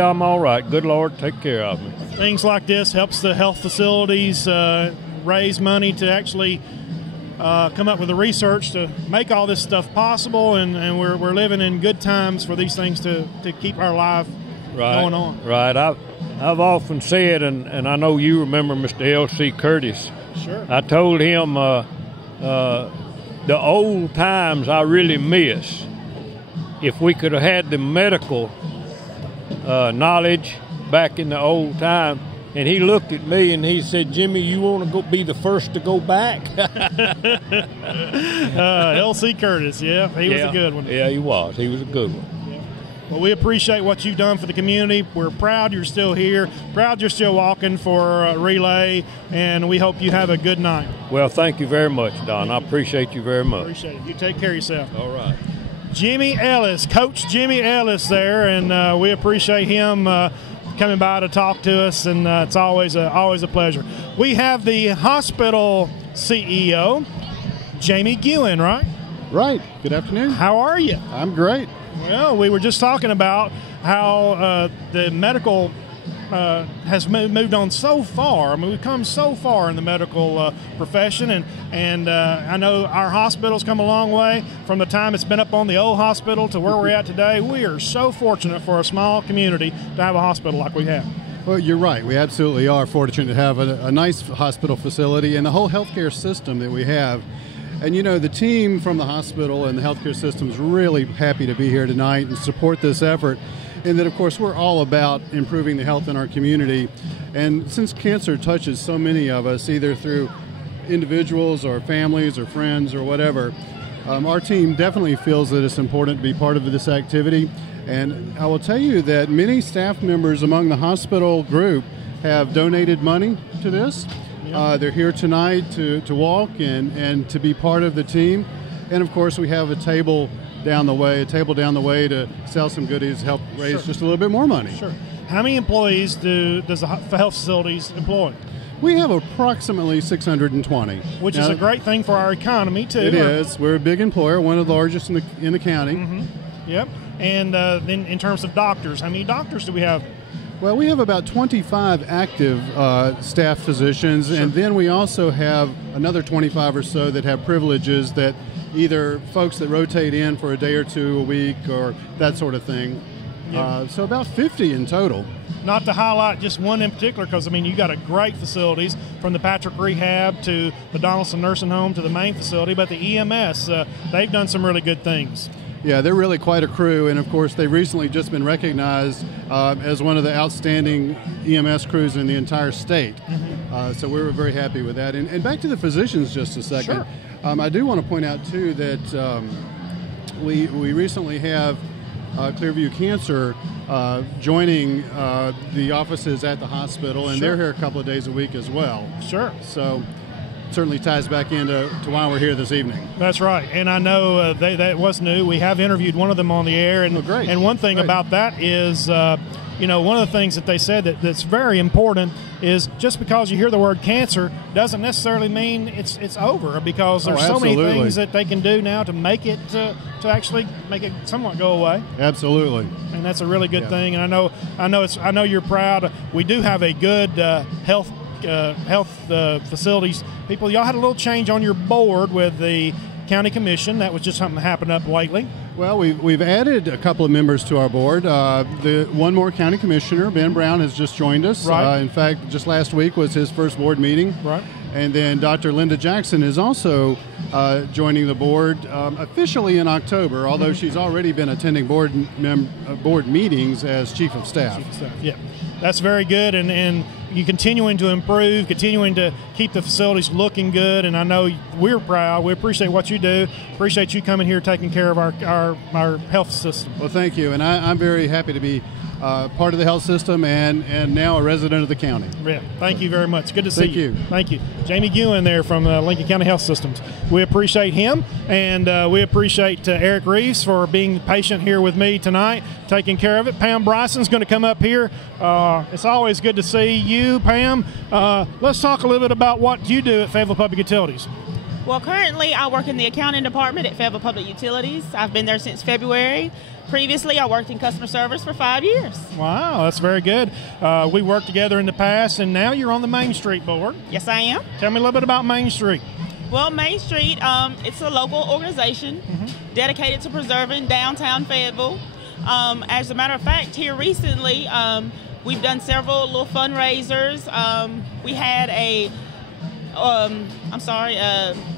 I'm all right. Good Lord, take care of me. Things like this helps the health facilities raise money to actually come up with the research to make all this stuff possible, and we're living in good times for these things to keep our life going on. Right. I've often said, and I know you remember Mr. L.C. Curtis. Sure. I told him the old times I really miss. If we could have had the medical knowledge back in the old time. And he looked at me and he said, "Jimmy, you want to be the first to go back?" L.C. Curtis, yeah, he was a good one. Yeah, he was. He was a good one. Yeah. Well, we appreciate what you've done for the community. We're proud you're still here, proud you're still walking for Relay, and we hope you have a good night. Well, thank you very much, Don. I appreciate you very much. Appreciate it. You take care of yourself. All right. Jimmy Ellis, Coach Jimmy Ellis there, and we appreciate him coming by to talk to us, and it's always a pleasure. We have the hospital CEO, Jamie Guin, right? Right. Good afternoon. How are you? I'm great. Well, we were just talking about how the medical has moved on so far. I mean, we've come so far in the medical profession, and I know our hospital's come a long way from the time it's been up on the old hospital to where we're at today. We are so fortunate for a small community to have a hospital like we have. Well, you're right. We absolutely are fortunate to have a nice hospital facility and the whole healthcare system that we have. And, you know, the team from the hospital and the healthcare system is really happy to be here tonight and support this effort. And that, of course, we're all about improving the health in our community. And since cancer touches so many of us, either through individuals or families or friends or whatever, our team definitely feels that it's important to be part of this activity. And I will tell you that many staff members among the hospital group have donated money to this. They're here tonight to walk and to be part of the team. And, of course, we have a table down the way to sell some goodies, help raise just a little bit more money. Sure. How many employees does the health facilities employ? We have approximately 620. Which is a great thing for our economy, too. It is. We're a big employer, one of the largest in the county. Mm-hmm. Yep. And then in terms of doctors, how many doctors do we have? Well, we have about 25 active staff physicians, sure. And then we also have another 25 or so that have privileges that either folks that rotate in for a day or two a week or that sort of thing. Yeah. So about 50 in total. Not to highlight just one in particular, because, I mean, you got a great facilities from the Patrick Rehab to the Donaldson Nursing Home to the main facility, but the EMS, they've done some really good things. Yeah, they're really quite a crew, and of course they've recently just been recognized as one of the outstanding EMS crews in the entire state. Mm-hmm. So we were very happy with that. And back to the physicians just a second. Sure. I do want to point out, too, that we recently have Clearview Cancer joining the offices at the hospital, and They're here a couple of days a week as well. Sure. So certainly ties back into why we're here this evening. That's right, and I know that was new. We have interviewed one of them on the air, and great. And one thing about that is, one of the things that they said that's very important is just because you hear the word cancer doesn't necessarily mean it's over, because there's so many things that they can do now to make it to actually make it somewhat go away. Absolutely, and that's a really good thing. And I know you're proud. We do have a good health facilities people. Y'all had a little change on your board with the county commission. That was just something that happened up lately. Well, we've added a couple of members to our board. The one more county commissioner, Ben Brown, has just joined us. Right. In fact, just last week was his first board meeting. Right. And then Dr. Linda Jackson is also joining the board officially in October, although she's already been attending board meetings as chief of staff. Chief of staff. Yeah, that's very good, and you continuing to improve, continuing to keep the facilities looking good, and I know we're proud. We appreciate what you do. Appreciate you coming here, taking care of our health system. Well, thank you, and I'm very happy to be part of the health system and now a resident of the county. Yeah, thank you very much. Good to see you. Thank you. Jamie Guin there from Lincoln County Health Systems. We appreciate him, and we appreciate Eric Reeves for being patient here with me tonight, taking care of it. Pam Bryson's going to come up here. It's always good to see you, Pam. Let's talk a little bit about what you do at Fayetteville Public Utilities. Well, currently I work in the accounting department at Fayetteville Public Utilities. I've been there since February. Previously, I worked in customer service for 5 years. Wow, that's very good. We worked together in the past, and now you're on the Main Street board. Yes, I am. Tell me a little bit about Main Street. Well, Main Street, it's a local organization dedicated to preserving downtown Fayetteville. As a matter of fact, here recently, we've done several little fundraisers. We had a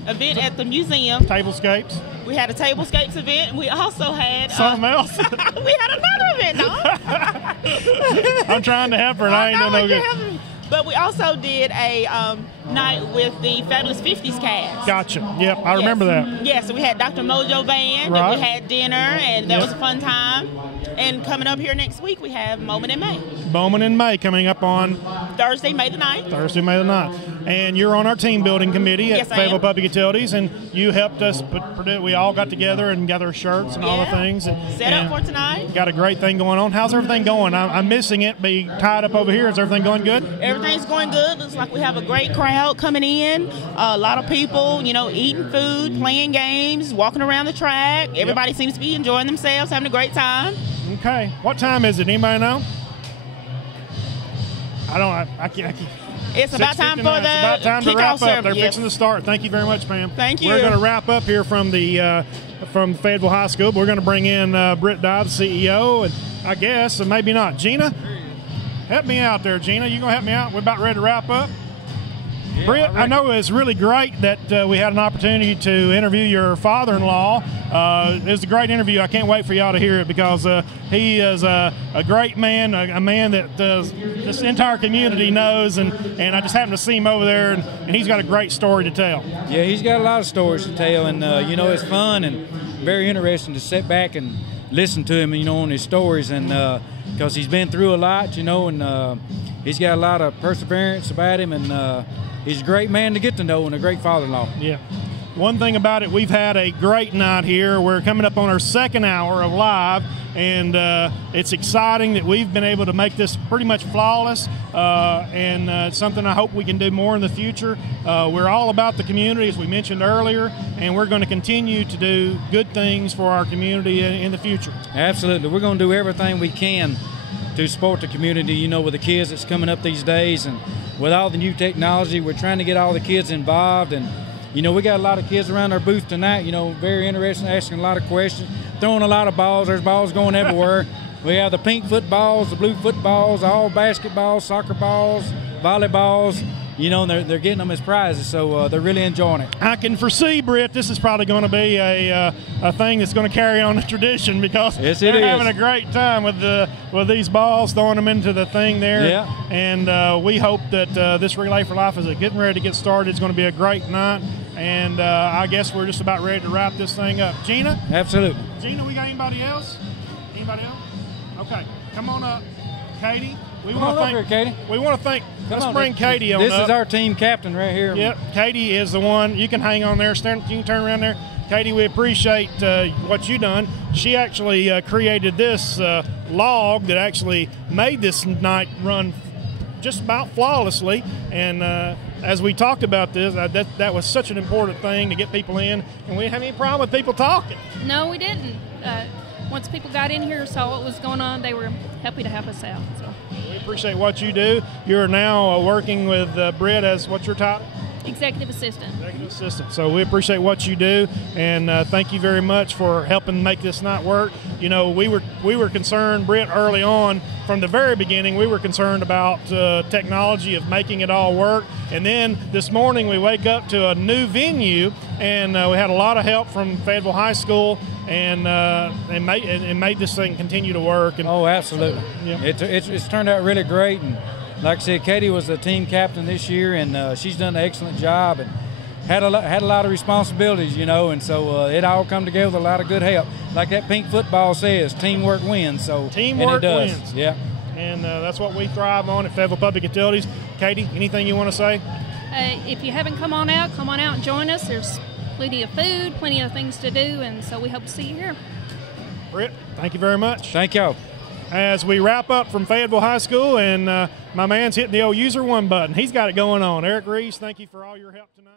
event at the museum. Tablescapes. We had a tablescapes event, and we also had something else. We had another event, no? I'm trying to help her, and I ain't doing no good. But we also did a night with the Fabulous 50s cast. Gotcha. Yep, I remember that. Yeah, so we had Dr. Mojo Band, and we had dinner, and that was a fun time. And coming up here next week, we have Moment in May. Moment in May coming up on Thursday, May the 9th. Thursday, May the 9th. And you're on our team building committee at Fayetteville Public Utilities, and you helped us we all got together and got our shirts and all the things. And set up for tonight. Got a great thing going on. How's everything going? I'm missing it. Be tied up over here. Is everything going good? Everything's going good. Looks like we have a great crowd coming in. A lot of people, eating food, playing games, walking around the track. Everybody seems to be enjoying themselves, having a great time. Okay. What time is it? Anybody know? I can't. It's about time for the about time to wrap up. They're fixing to start. Thank you very much, Pam. Thank you. We're going to wrap up here from the Fayetteville High School. We're going to bring in Britt Dye, the CEO, and I guess, and maybe not, Gina. Help me out there, Gina. You going to help me out? We're about ready to wrap up. Yeah, Britt, I know it's really great that we had an opportunity to interview your father-in-law. It was a great interview. I can't wait for y'all to hear it, because he is a great man, a man that this entire community knows, and I just happened to see him over there, and he's got a great story to tell. Yeah, he's got a lot of stories to tell, and it's fun and very interesting to sit back and listen to him, on his stories, and because he's been through a lot, and he's got a lot of perseverance about him, and he's a great man to get to know and a great father-in-law. Yeah. One thing about it, we've had a great night here. We're coming up on our second hour of live, and it's exciting that we've been able to make this pretty much flawless, and it's something I hope we can do more in the future. We're all about the community, as we mentioned earlier, and we're going to continue to do good things for our community in the future. Absolutely. We're going to do everything we can to support the community, with the kids that's coming up these days, and with all the new technology, we're trying to get all the kids involved, and we got a lot of kids around our booth tonight, very interested, asking a lot of questions, throwing a lot of balls. There's balls going everywhere. We have the pink footballs, the blue footballs, all basketballs, soccer balls, volleyballs, and they're getting them as prizes, so they're really enjoying it. I can foresee, Britt, this is probably going to be a thing that's going to carry on the tradition, because they're having a great time with these balls, throwing them into the thing there. Yeah. And we hope that this Relay for Life is getting ready to get started. It's going to be a great night, and I guess we're just about ready to wrap this thing up. Gina? Absolutely. Gina, we got anybody else? Anybody else? Okay, come on up. Katie? We Come on want over to here, thank Katie. We want to thank. Let's bring Katie on. This up. is our team captain right here. Yep, Katie is the one. You can hang on there. You can turn around there. Katie, we appreciate what you done. She actually created this log that actually made this night run just about flawlessly. And as we talked about this, that was such an important thing to get people in. And we didn't have any problem with people talking. No, we didn't. Once people got in here, saw what was going on, they were happy to help us out. So we appreciate what you do. You're now working with Britt as what's your title? Executive assistant. Executive assistant. So we appreciate what you do, and thank you very much for helping make this night work. You know, we were concerned, Britt, early on from the very beginning. We were concerned about technology of making it all work, and then this morning we wake up to a new venue, and we had a lot of help from Fayetteville High School, and made this thing continue to work. And oh, absolutely. Yeah. It's turned out really great, and like I said, Katie was the team captain this year, and she's done an excellent job and had a lot of responsibilities, you know, and so it all come together with a lot of good help. Like that pink football says, teamwork wins. So teamwork wins. Yeah. And that's what we thrive on at Fayetteville Public Utilities. Katie, anything you want to say? If you haven't come on out and join us. There's plenty of food, plenty of things to do, and so we hope to see you here. Britt, thank you very much. Thank y'all. As we wrap up from Fayetteville High School, and my man's hitting the old user one button. He's got it going on. Eric Reese, thank you for all your help tonight.